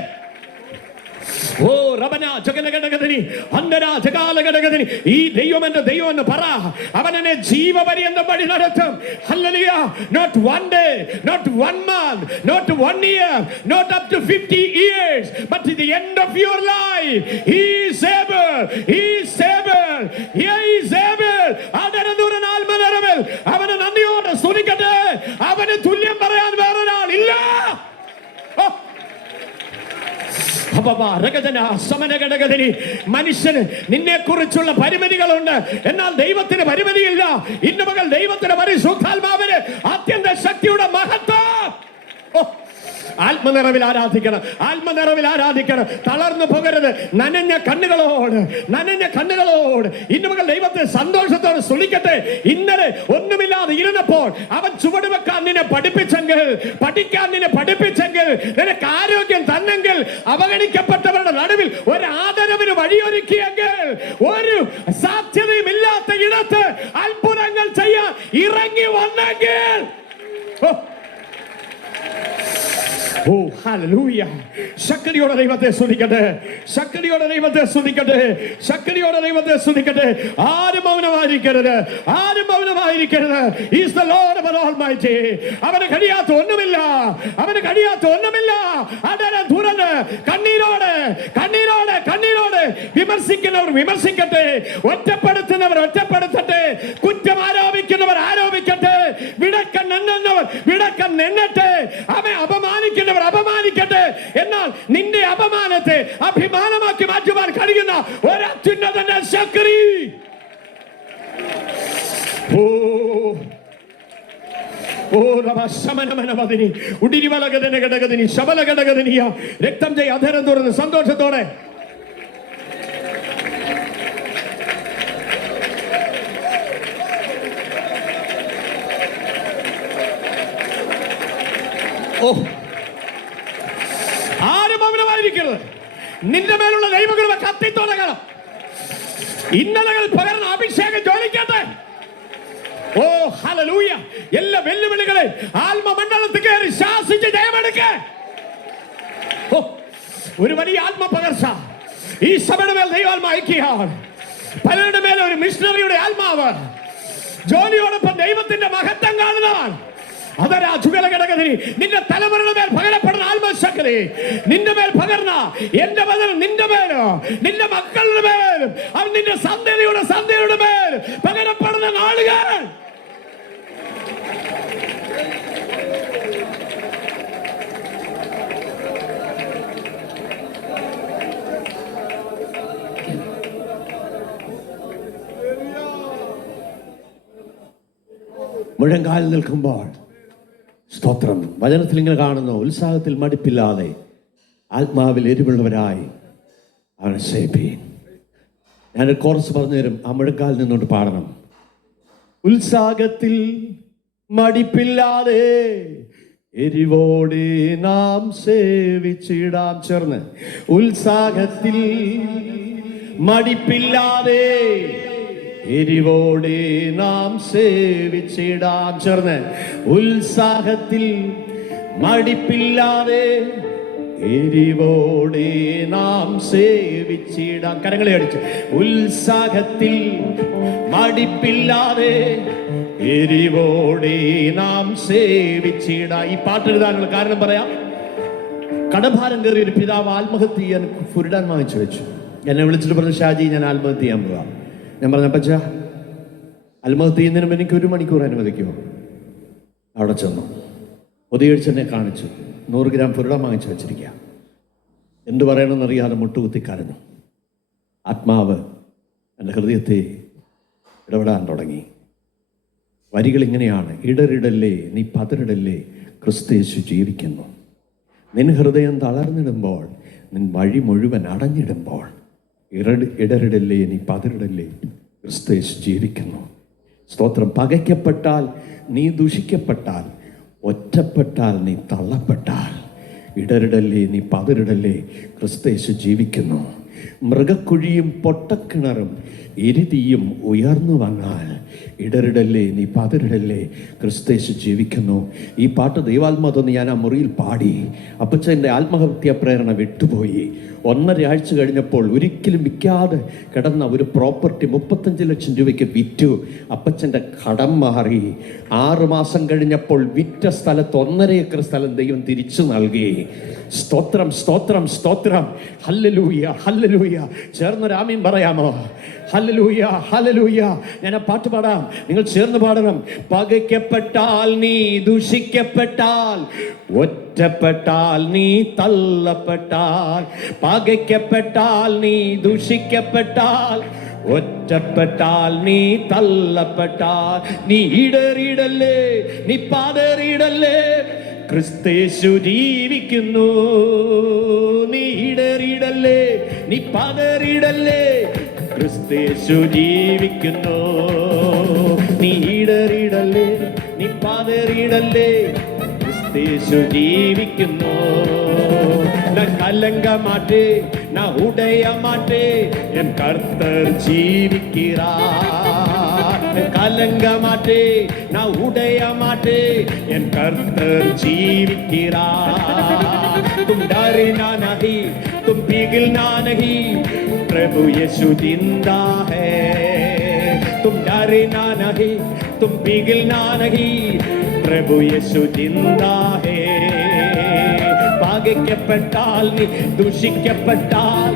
ഓ റബന ജഗനഗടഗദനി അന്നര ജഗാലഗടഗദനി. ഈ ദൈവം എൻ്റെ ദൈവം എന്ന് പറ. അവൻ എന്നെ ജീവപര്യന്തം വഴി നടത്തും. Hallelujah. Not one day, not 1 month, not 1 year, not up to 50 years, but to the end of your life. He is able, he is able, he is able. ആദരദൂരൻ ആത്മനിറവിൽ അവനെ നന്ദിയോടെ സ്തുതിക്കട്ടെ. അവന് തുല്യം പറയാൻ വേറൊരാളില്ല. മനുഷ്യന് നിന്നെ കുറിച്ചുള്ള പരിമിതികളുണ്ട്, എന്നാൽ ദൈവത്തിന് പരിമിതിയില്ല. ഇന്ന് മകൾ ദൈവത്തിന്റെ പരിശുദ്ധാത്മാവിന് അത്യന്ത ശക്തിയുടെ മഹത്വം. ആത്മനിറവിൽ ആരാധിക്കണം, ആത്മനിറവിൽ ആരാധിക്കണം. തളർന്നു പോകരുത്. നനഞ്ഞ കണ്ണുകളോട്, നനഞ്ഞ കണ്ണുകളോട് ഇന്ന് മകൾ ദൈവത്തെ സന്തോഷത്തോടെ സ്തുതിക്കട്ടെ. ഇന്നലെ ഒന്നുമില്ലാതെ ഇരുന്നപ്പോൾ അവൻ ചുവട് വെക്കാൻ നിന്നെ പഠിപ്പിച്ചെങ്കിൽ, പഠിക്കാൻ നിന്നെ പഠിപ്പിച്ചെങ്കിൽ, നിനക്ക് ആരോഗ്യം തന്നെങ്കിൽ, അവഗണിക്കപ്പെട്ടവരുടെ നടുവിൽ ഒരു ആദരവിന് വഴിയൊരുക്കിയെങ്കിൽ, ഒരു സാധ്യതയുമില്ലാത്ത ഇടത്ത് അത്ഭുതങ്ങൾ ചെയ്യാൻ ഇറങ്ങി വന്നെങ്കിൽ, ഓ ഹല്ലേലൂയ. ശക്തിയോടെ ദൈവത്തെ സ്തുതിക്കട്ടെ, ശക്തിയോടെ ദൈവത്തെ സ്തുതിക്കട്ടെ, ശക്തിയോടെ ദൈവത്തെ സ്തുതിക്കട്ടെ. ആരും മൗനമായിരിക്കരുത്, ആരും മൗനമായിരിക്കരുത്. Is the Lord our almighty. അവന് കഴിയാത്ത ഒന്നുമില്ല, അവന് കഴിയാത്ത ഒന്നുമില്ല. അതരം തുറന്ന് കണ്ണീരോടെ, കണ്ണീരോടെ, കണ്ണീരോടെ വിമർശിക്കുന്നവർ വിമർശിക്കട്ടെ, ഒറ്റപ്പെടുത്തുന്നവർ ഒറ്റപ്പെടുത്തട്ടെ, കുറ്റം ആരോപിക്കുന്നവർ ആരോപിക്കട്ടെ, വിടക്കൻ എണ്ണുന്നവർ വിടക്കൻ എണ്ണട്ടെ, അവൻ അപമാനിക്കുന്നവർ അപമാനിക്കട്ടെ. എന്നാൽ നിന്റെ അപമാനത്തെ അഭിമാനമാക്കി മാറ്റുവാൻ കഴിയുന്ന ഒരു അത്യുന്നതന്റെ ശക്തി. രക്തം ചെയ്യ അധരം തുറന്ന് സന്തോഷത്തോടെ ആരും മൗനമായിരിക്കരുത്. നിന്റെ മേലുള്ള ദൈവകൃപ കത്തിത്തുടങ്ങണം. ഇന്നലകൾ പകർന്ന അഭിഷേകം ജ്വലിക്കട്ടെ. ഓ ഹല്ലേലൂയ. എല്ലാ വെല്ലുവിളികളെ ആത്മമണ്ഡലത്തിൽ കയറി ശാസിച്ച് ജയമെടുക്ക. ഒരു വലിയ ആത്മപകർച്ച ഈ സഭയുടെ മേൽ ദൈവാത്മ അയക്കുകയാണ്. പലരുടെ മേലെ ഒരു മിഷണറിയുടെ ആത്മാവ് ജോലിയോടൊപ്പം ദൈവത്തിന്റെ മഹത്വം കാണുന്നവൻ. നിന്റെ തലമുറയുടെ മേൽ പകരപ്പെടുന്ന ആത്മശക്തി നിന്റെ മേൽ പകർന്ന എന്റെ മകൻ നിന്റെ മേലോ, നിന്റെ മക്കളുടെ മേലും, അവൻ നിന്റെ സന്തതിയുടെ മേൽ പകരപ്പെടുന്ന നാളുകൾ. മുഴങ്കാൽ നിൽക്കുമ്പോൾ സ്തോത്രം. വചനത്തിൽ ഇങ്ങനെ കാണുന്നു, ഉത്സാഹത്തിൽ മടിപ്പില്ലാതെ ആത്മാവിൽ എരിവുള്ളവരായി അവനെ സേവിപ്പീൻ. ഞാനൊരു കോറസ് പറഞ്ഞു തരും, ആ മുഴക്കാലിൽ നിന്നുകൊണ്ട് പാടണം. ഉത്സാഹത്തിൽ മടിപ്പില്ലാതെ എരിവോടെ നാം സേവിച്ചിടാം. ചേർന്ന്, ഉത്സാഹത്തിൽ മടിപ്പില്ലാതെ എരിവോടെ നാം സേവിച്ചിടാം. ചേർന്ന്, ഉത്സാഹത്തിൽ മടിപ്പില്ലാതെ എരിവോടെ നാം സേവിച്ചിടാം. കരങ്ങളെ അടിച്ച്, ഉത്സാഹത്തിൽ മടിപ്പില്ലാതെ എരിവോടെ നാം സേവിച്ചിടാം. ഈ പാട്ട് എഴുതാനുള്ള കാരണം പറയാം. കടഭാരം കയറിയ ഒരു പിതാവ് ആത്മഹത്യ ചെയ്യാൻ ഫുരിടാൻ വാങ്ങിച്ചു വെച്ചു. എന്നെ വിളിച്ചിട്ട് പറഞ്ഞു, ഷാജി ഞാൻ ആത്മഹത്യ ചെയ്യാൻ പോവാം. ഞാൻ പറഞ്ഞു, അപ്പച്ച ആത്മഹത്യ ചെയ്യുന്നതിന് മുമ്പ് എനിക്ക് 1 മണിക്കൂർ അനുവദിക്കുമോ? അവിടെ ചെന്നു ഒതിയടിച്ചെന്നെ കാണിച്ചു. 100 ഗ്രാം ഫുരിട വാങ്ങിച്ചു വെച്ചിരിക്കുക. എന്തു പറയണമെന്നറിയാതെ മുട്ടുകുത്തി കരഞ്ഞു. ആത്മാവ് എൻ്റെ ഹൃദയത്തെ ഇടപെടാൻ തുടങ്ങി. വരികൾ ഇങ്ങനെയാണ്: ഇടറിടല്ലേ നീ പതറിടല്ലേ, ക്രിസ്തയേശു ജീവിക്കുന്നു. നിൻ ഹൃദയം തളർന്നിടുമ്പോൾ, നിൻ വഴി മുഴുവൻ അടഞ്ഞിടുമ്പോൾ, ഇടറിടല്ലേ നീ പതറിടല്ലേ, ക്രിസ്തയേശു ജീവിക്കുന്നു. സ്തോത്രം. പകയ്ക്കപ്പെട്ടാൽ, നീ ദുഷിക്കപ്പെട്ടാൽ, ഒറ്റപ്പെട്ടാൽ, നീ തള്ളപ്പെട്ടാൽ, ഇടറിടല്ലേ നീ പതറിടല്ലേ, ക്രിസ്തയേശു ജീവിക്കുന്നു. മൃഗക്കുഴിയും പൊട്ടക്കിണറും എരുതിയും ഉയർന്നു വന്നാൽ, ഇടറിടല്ലേ നീ പതറിടല്ലേ, ക്രിസ്തയേശു ജീവിക്കുന്നു. ഈ പാട്ട് ദൈവാത്മാവെന്ന് ഞാൻ ആ മുറിയിൽ പാടി. അപ്പച്ച എൻ്റെ ആത്മഹത്യാ പ്രേരണ വിട്ടുപോയി. 1.5 ആഴ്ച കഴിഞ്ഞപ്പോൾ ഒരിക്കലും വിൽക്കാതെ കിടന്ന ഒരു പ്രോപ്പർട്ടി 35 ലക്ഷം രൂപയ്ക്ക് വിറ്റു. അപ്പച്ചൻ്റെ കടം മാറി. 6 മാസം കഴിഞ്ഞപ്പോൾ വിറ്റ സ്ഥലത്ത് 1.5 ഏക്കർ സ്ഥലം ദൈവം തിരിച്ചു നൽകി. സ്തോത്രം, സ്തോത്രം, സ്തോത്രം. Hallelujah, hallelujah. ചേർന്നൊരു ആമീൻ പറയാമോ? Hallelujah, hallelujah. ഞാൻ ആ പാട്ട് പാടാം, നിങ്ങൾ ചേർന്ന് പാടണം. പകയ്ക്കപ്പെട്ടാൽ, നീ ദുഷിക്കപ്പെട്ടാൽ, ഒറ്റപ്പെട്ടാൽ, നീ തള്ളപ്പെട്ടാൽ, പകയ്ക്കപ്പെട്ടാൽ, നീ ദുഷിക്കപ്പെട്ടാൽ, ഒറ്റപ്പെട്ടാൽ, നീ തള്ളപ്പെട്ടാൽ, നീ ഇടറിടല്ലേ, നീ പതറിടല്ലേ, ക്രിസ്തയേശു ജീവിക്കുന്നു. നീ ഇടറിടല്ലേ, നീ പതറിടല്ലേ, ക്രിസ്തയേശു ജീവിക്കുന്നു. നീ ഇടറിടല്ലേ, നീ പതറിടല്ലേ, ക്രിസ്തയേശു ജീവിക്കുന്നു. நான் கலங்க மாட்டேன், நான் உடைய மாட்டேன், என் கர்த்தர் ஜீவிக்கிறார். கலங்க மாட்டேன், நான் உடைய மாட்டேன், என் கர்த்தர் ஜீவிக்கிறார். तुम डरना नहीं, तुम पिघलना नहीं, प्रभु यीशु जिंदा है. तुम डरना नहीं, तुम पिघलना नहीं, प्रभु यीशु जिंदा है. പകയ്ക്കപ്പെട്ടാൽ, നീ ദുഷിക്കപ്പെട്ടാൽ,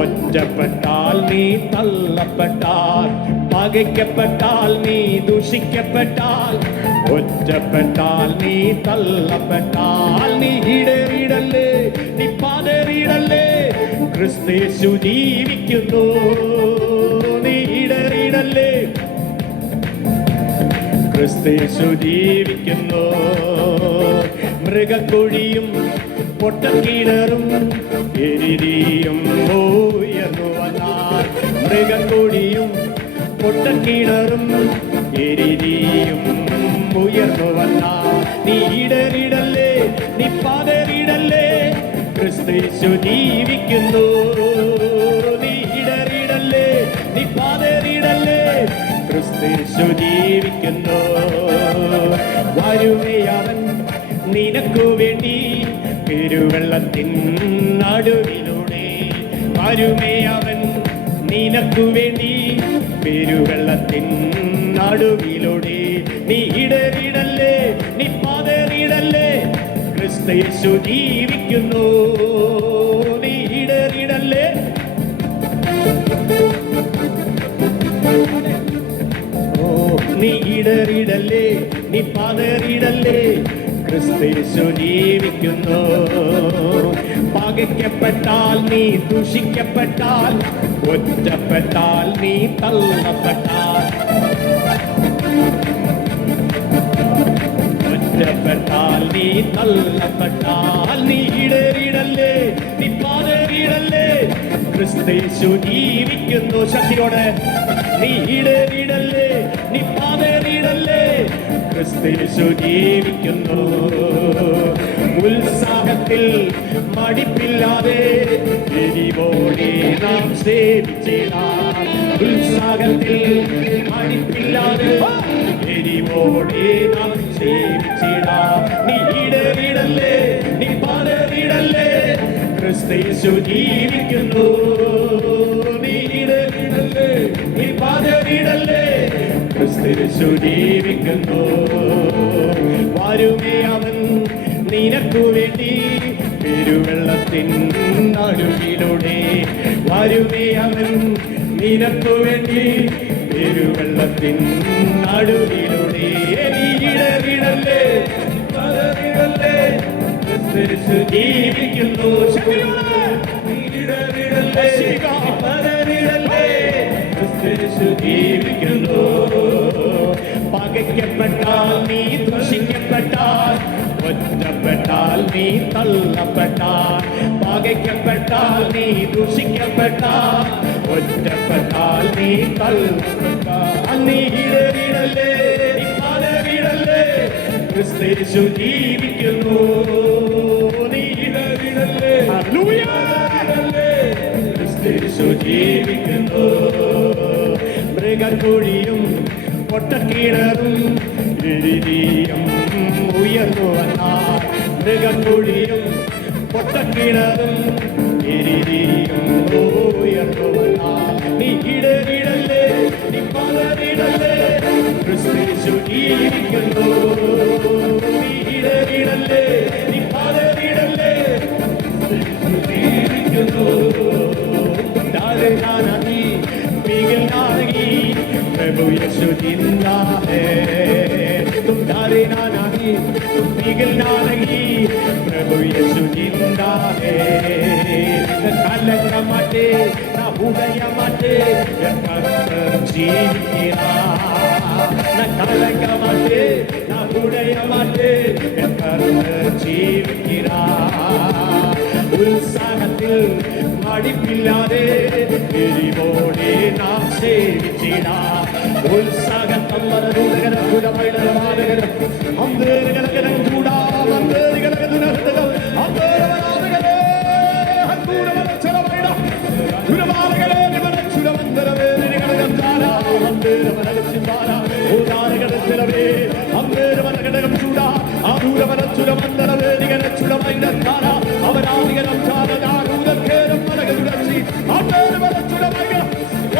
ഒറ്റപ്പെട്ടാൽ, നീ തള്ളപ്പെട്ടാൽ, പകയ്ക്കപ്പെട്ടാൽ, നീ ദുഷിക്കപ്പെട്ടാൽ, ഒറ്റപ്പെട്ടാൽ, നീ തള്ളപ്പെട്ടാൽ, നീ ഇടറിടല്ലേ, നീ പതറിടല്ലേ, ക്രിസ്തയേശു ജീവിക്കുന്നു. നീ ഇടറിടല്ലേ, ക്രിസ്തയേശു ജീവിക്കുന്നു. മൃഗക്കുഴിയും പൊട്ടക്കിണറും എരിതിയും ഉയർന്നു വന്നാൽ, മൃഗക്കുഴിയും പൊട്ടക്കിണറും എരിതിയും ഉയർന്നു വന്നാൽ, നീ ഇടറിടല്ലേ, നീ പതറിടല്ലേ, ക്രിസ്തയേശു ജീവിക്കുന്നു. നീ ഇടറിടല്ലേ, നീ പതറിടല്ലേ, ക്രിസ്തയേശു ജീവിക്കുന്നു. വരുമേ അവൻ നിനക്കു വേണ്ടി പെരുവെള്ളത്തിൻ നടുവിലൂടെ, വരുമേ അവൻ നിനക്കു വേണ്ടി പെരുവെള്ളത്തിൻ നടുവിലൂടെ. നീ ഇടറിടല്ലേ, നീ പതറിടല്ലേ, ക്രിസ്തയേശു ജീവിക്കുന്നു. നീ ഇടറിടല്ലേ, നീ ഇടറിടല്ലേ, നീ പതറിടല്ലേ, ക്രിസ്തയേശു ജീവിക്കുന്നു. പകയ്ക്കപ്പെട്ടാൽ, നീ ദുഷിക്കപ്പെട്ടാൽ, ഒറ്റപ്പെട്ടാൽ, നീ തള്ളപ്പെട്ടാൽ, ഒറ്റപ്പെട്ടാൽ, നീ തള്ളപ്പെട്ടാൽ നീ ഇടറിടല്ലേ, നീ പാതറിടല്ലേ, ക്രിസ്തയേശു ജീവിക്കുന്നു. ശക്തിയോടെ നീ ഇടറിടല്ലേ, നീ പാതറിടല്ലേ, ക്രിസ്തയേശു ജീവിക്കുന്നു. ഉത്സാഹത്തിൽ മടിപ്പില്ലാതെ എരിവോടെ നാം സേവിച്ചിടാം. ഉത്സാഹത്തിൽ മടിപ്പില്ലാതെ എരിവോടെ നാം സേവിച്ചിടാം. നീ ഇടറിടല്ലേ, നീ പാതറിടല്ലേ, ക്രിസ്തയേശു ജീവിക്കുന്നു. നീ ഇടറിടല്ലേ, നീ പാതറിടല്ലേ, ക്രിസ്തയേശു ജീവിക്കുന്നു. വരുമേ അവൻ നിനക്കു വേണ്ടി പെരുവെള്ളത്തിൻ നടുവിലൂടെ, വരുമേ അവൻ നിനക്കു വേണ്ടി പെരുവെള്ളത്തിൻ നടുവിലൂടെ. നീ ഇടറിടല്ലേ, പതറിടല്ലേ, ക്രിസ്തയേശു ജീവിക്കുന്നു. നീ ഇടറിടല്ലേ, പതറിടല്ലേ, ക്രിസ്തയേശു ജീവിക്കുന്നു. പകയ്ക്കപ്പെട്ടാൽ നീ ദുഷിക്കപ്പെട്ടാൽ, ഒറ്റപ്പെട്ടാൽ നീ തള്ളപ്പെട്ടാൽ, പകയ്ക്കപ്പെട്ടാൽ നീ ദുഷിക്കപ്പെട്ടാൽ, ഒറ്റപ്പെട്ടാൽ നീ തള്ളപ്പെട്ടാൽ, നീ ഇടറിടല്ലേ, നീ പതറിടല്ലേ, ക്രിസ്തയേശു ജീവിക്കുന്നു. നീ ഇടറിടല്ലേ, ക്രിസ്തയേശു ജീവിക്കുന്നു. മൃഗക്കുഴിയും പൊട്ടക്കിണറും എരിതീയും ഉയർന്നു വന്നാൽ, മൃഗക്കുഴിയും പൊട്ടക്കിണറും എരിതീയും ഉയർന്നു വന്നാൽ, നീ ഇടറിടല്ലേ, നീ പതറിടല്ലേ, ക്രിസ്തയേശു ജീവിക്കുന്നു. നീ ഇടറിടല്ലേ, നീ പതറിടല്ലേ, ക്രിസ്തയേശു ജീവിക്കുന്നു. प्रभु यीशु जिंदा है, तुम डरना नहीं, तुम पिघलना नहीं, प्रभु यीशु जिंदा है. कलंक मटे न उदय मटे, जीविरा न कलंक मटे न उदय मटे, जीविरा. ഉത്സാഹത്തിൽ മടിപ്പില്ലാതെ എരിവോടെ നാം സേവിച്ചിടാം. ഉത്സാഹത്തമ്മരൂടകരം കുടമൈടമാനകരം അമ്പേറുകലകരം കൂടാം, അമ്പേറുകലകതുനഹതകം അമ്പേരവനാദകരേ ഹത്തൂരവനച്ചലമൈട ചുരമാലകരേ നിവനച്ചുരമന്ദരവേദിനികളകം ചാരാ അമ്പേരവനകച്ചിന്താര ഓദാരകടച്ചിലവേ അമ്പേരവനകടകം ചൂടാ ആദൂരവനച്ചുരമന്ദരവേദികനച്ചുരമൈട ചാരാ അവരാധികരം ചാരദാരൂദക്കേരം മലകതുടച്ചി അമ്പേരവനച്ചുരമൈട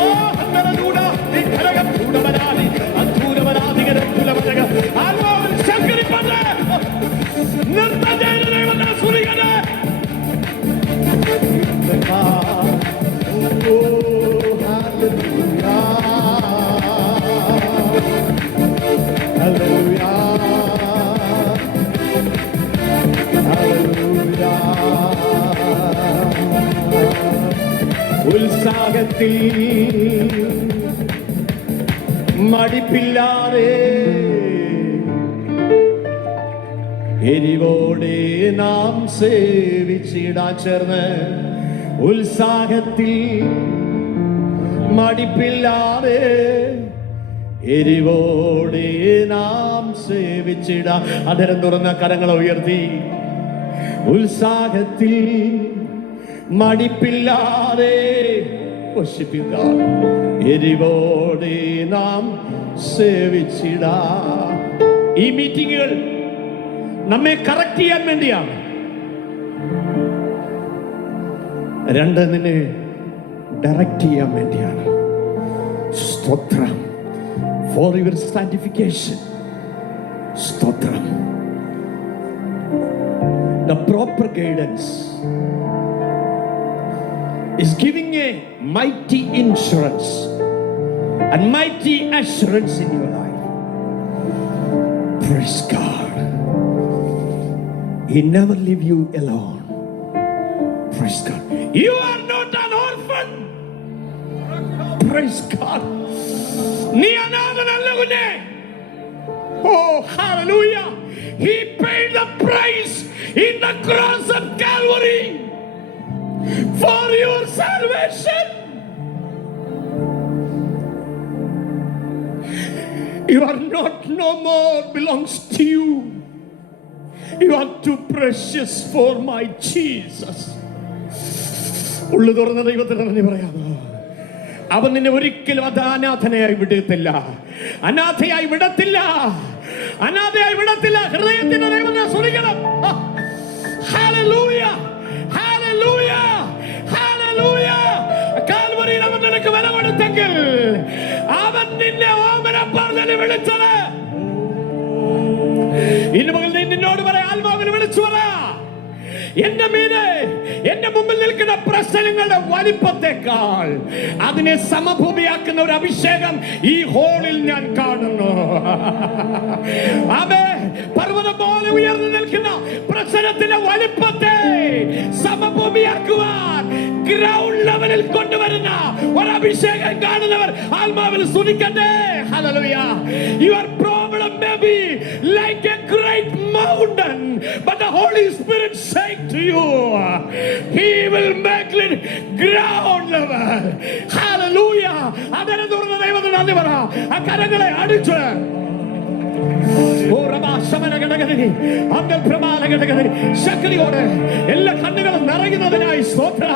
ഓ ഹന്തരൂട ഈ ഘടകം ചൂടവരാതി അധൂരവരാധികരം കുലവരക ആത്മാവിൽ ശങ്കരിപ്പത് നിർത്തജേതനവന സുരികന ഓ ഹല്ലേലൂയ ഹല്ലേലൂയ ഹല്ലേലൂയ. ഉത്സാഹത്തിൽ മടിപ്പില്ലാതെ എരിവോടെ നാം സേവിച്ചിടാൻ ചേർന്ന്, ഉത്സാഹത്തിൽ മടിപ്പില്ലാതെ എരിവോടെ നാം സേവിച്ചിടാം. അധരം തുറന്ന കരങ്ങൾ ഉയർത്തി ഉത്സാഹത്തിൽ മടിപ്പില്ലാതെ എരിവോടെ നാം സേവിച്ചിടാം. ഈ മീറ്റിങ്ങുകൾ നമ്മെ കറക്റ്റ് ചെയ്യാൻ വേണ്ടിയാണ്. രണ്ട്, നിന്നെ ഡയറക്റ്റ് ചെയ്യാൻ വേണ്ടിയാണ്. സ്തോത്രം ഫോർ യുവർ സാന്റിഫിക്കേഷൻ. സ്തോത്രം. The proper guidance is giving a mighty insurance and mighty assurance in your life. Praise God. He never leave you alone. Praise God. You are not an orphan. Praise God. നീ അനാഥനല്ല കുഞ്ഞേ. Oh, hallelujah. He paid the price in the cross of Calvary for your salvation. You are not no more belongs to you. You are too precious for my Jesus. ഉള്ളു തുറന്ന ദൈവത്തിന് നന്ദി പറയാമോ? അവൻ നിന്നെ ഒരിക്കലും അനാഥനായി വിടത്തില്ല, അനാഥയായി വിടത്തില്ല, അനാഥയായി വിടത്തില്ല. ഹൃദയത്തിന്റെ ദൈവത്തെ സ്തുതിക്കണം. Hallelujah, hallelujah, hallelujah. കാൽവരിയിൽ അവൻ നിനക്ക് വില കൊടുത്തെങ്കിൽ അവൻ നിന്നെ ഓമന പറഞ്ഞ് വിളിച്ചത്. ഇന്ന് മുതൽ നിന്നോട് പറയാം, ആത്മാവിനെ വിളിച്ചു പറ, എന്റെ മീതെ എന്റെ മുമ്പിൽ നിൽക്കുന്ന പ്രശ്നങ്ങളുടെ വലിപ്പത്തെക്കാൾ അതിനെ സമഭൂമിയാക്കുന്ന ഒരു അഭിഷേകം ഈ ഹോളിൽ ഞാൻ കാണുന്നു. ആമേ. പർവ്വതം പോലെ ഉയർന്നു നിൽക്കുന്ന പ്രശ്നത്തിന്റെ വലിപ്പത്തെ സമഭൂമിയാക്കുവാൻ ഗ്രൗണ്ട് ലെവലിൽ കൊണ്ടുവരുന്ന ഒരു അഭിഷേകം കാണുന്നവർ ആത്മാവിൽ സ്തുതിക്കട്ടെ. Hallelujah. Your problem may be like a great mountain, but the Holy Spirit saying to you, He will make it ground level. Hallelujah. അതേ തുറന്ന ദൈവത്തിന് നന്ദി പറ. ആ കരങ്ങളെ അടിച്ച് ശക്തിയോടെ എല്ലാ കണ്ണുകളും നിറയുന്നതിനായി സ്തോത്ര,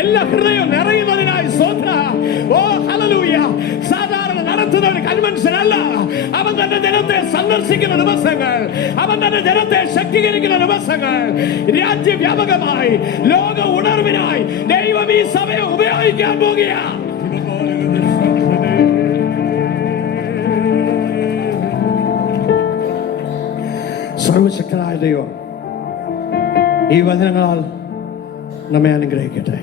എല്ലാ ഹൃദയവും നിറയുന്നതിനായി സ്തോത്ര. ഓ ഹല്ലേലൂയ. സാധാരണ നടത്തുന്ന ഒരു കൺവെൻഷൻ അല്ല. അവൻ തന്റെ ജനത്തെ സന്ദർശിക്കുന്ന ദിവസങ്ങൾ, അവൻ തന്റെ ജനത്തെ ശക്തീകരിക്കുന്ന ദിവസങ്ങൾ. രാജ്യവ്യാപകമായി ലോക ഉണർവിനായി ദൈവം ഈ സഭയെ ഉപയോഗിക്കാൻ പോകുകയാണ്. സർവശക്തനായ ദൈവം ഈ വചനങ്ങളാൽ നമ്മെ അനുഗ്രഹിക്കട്ടെ.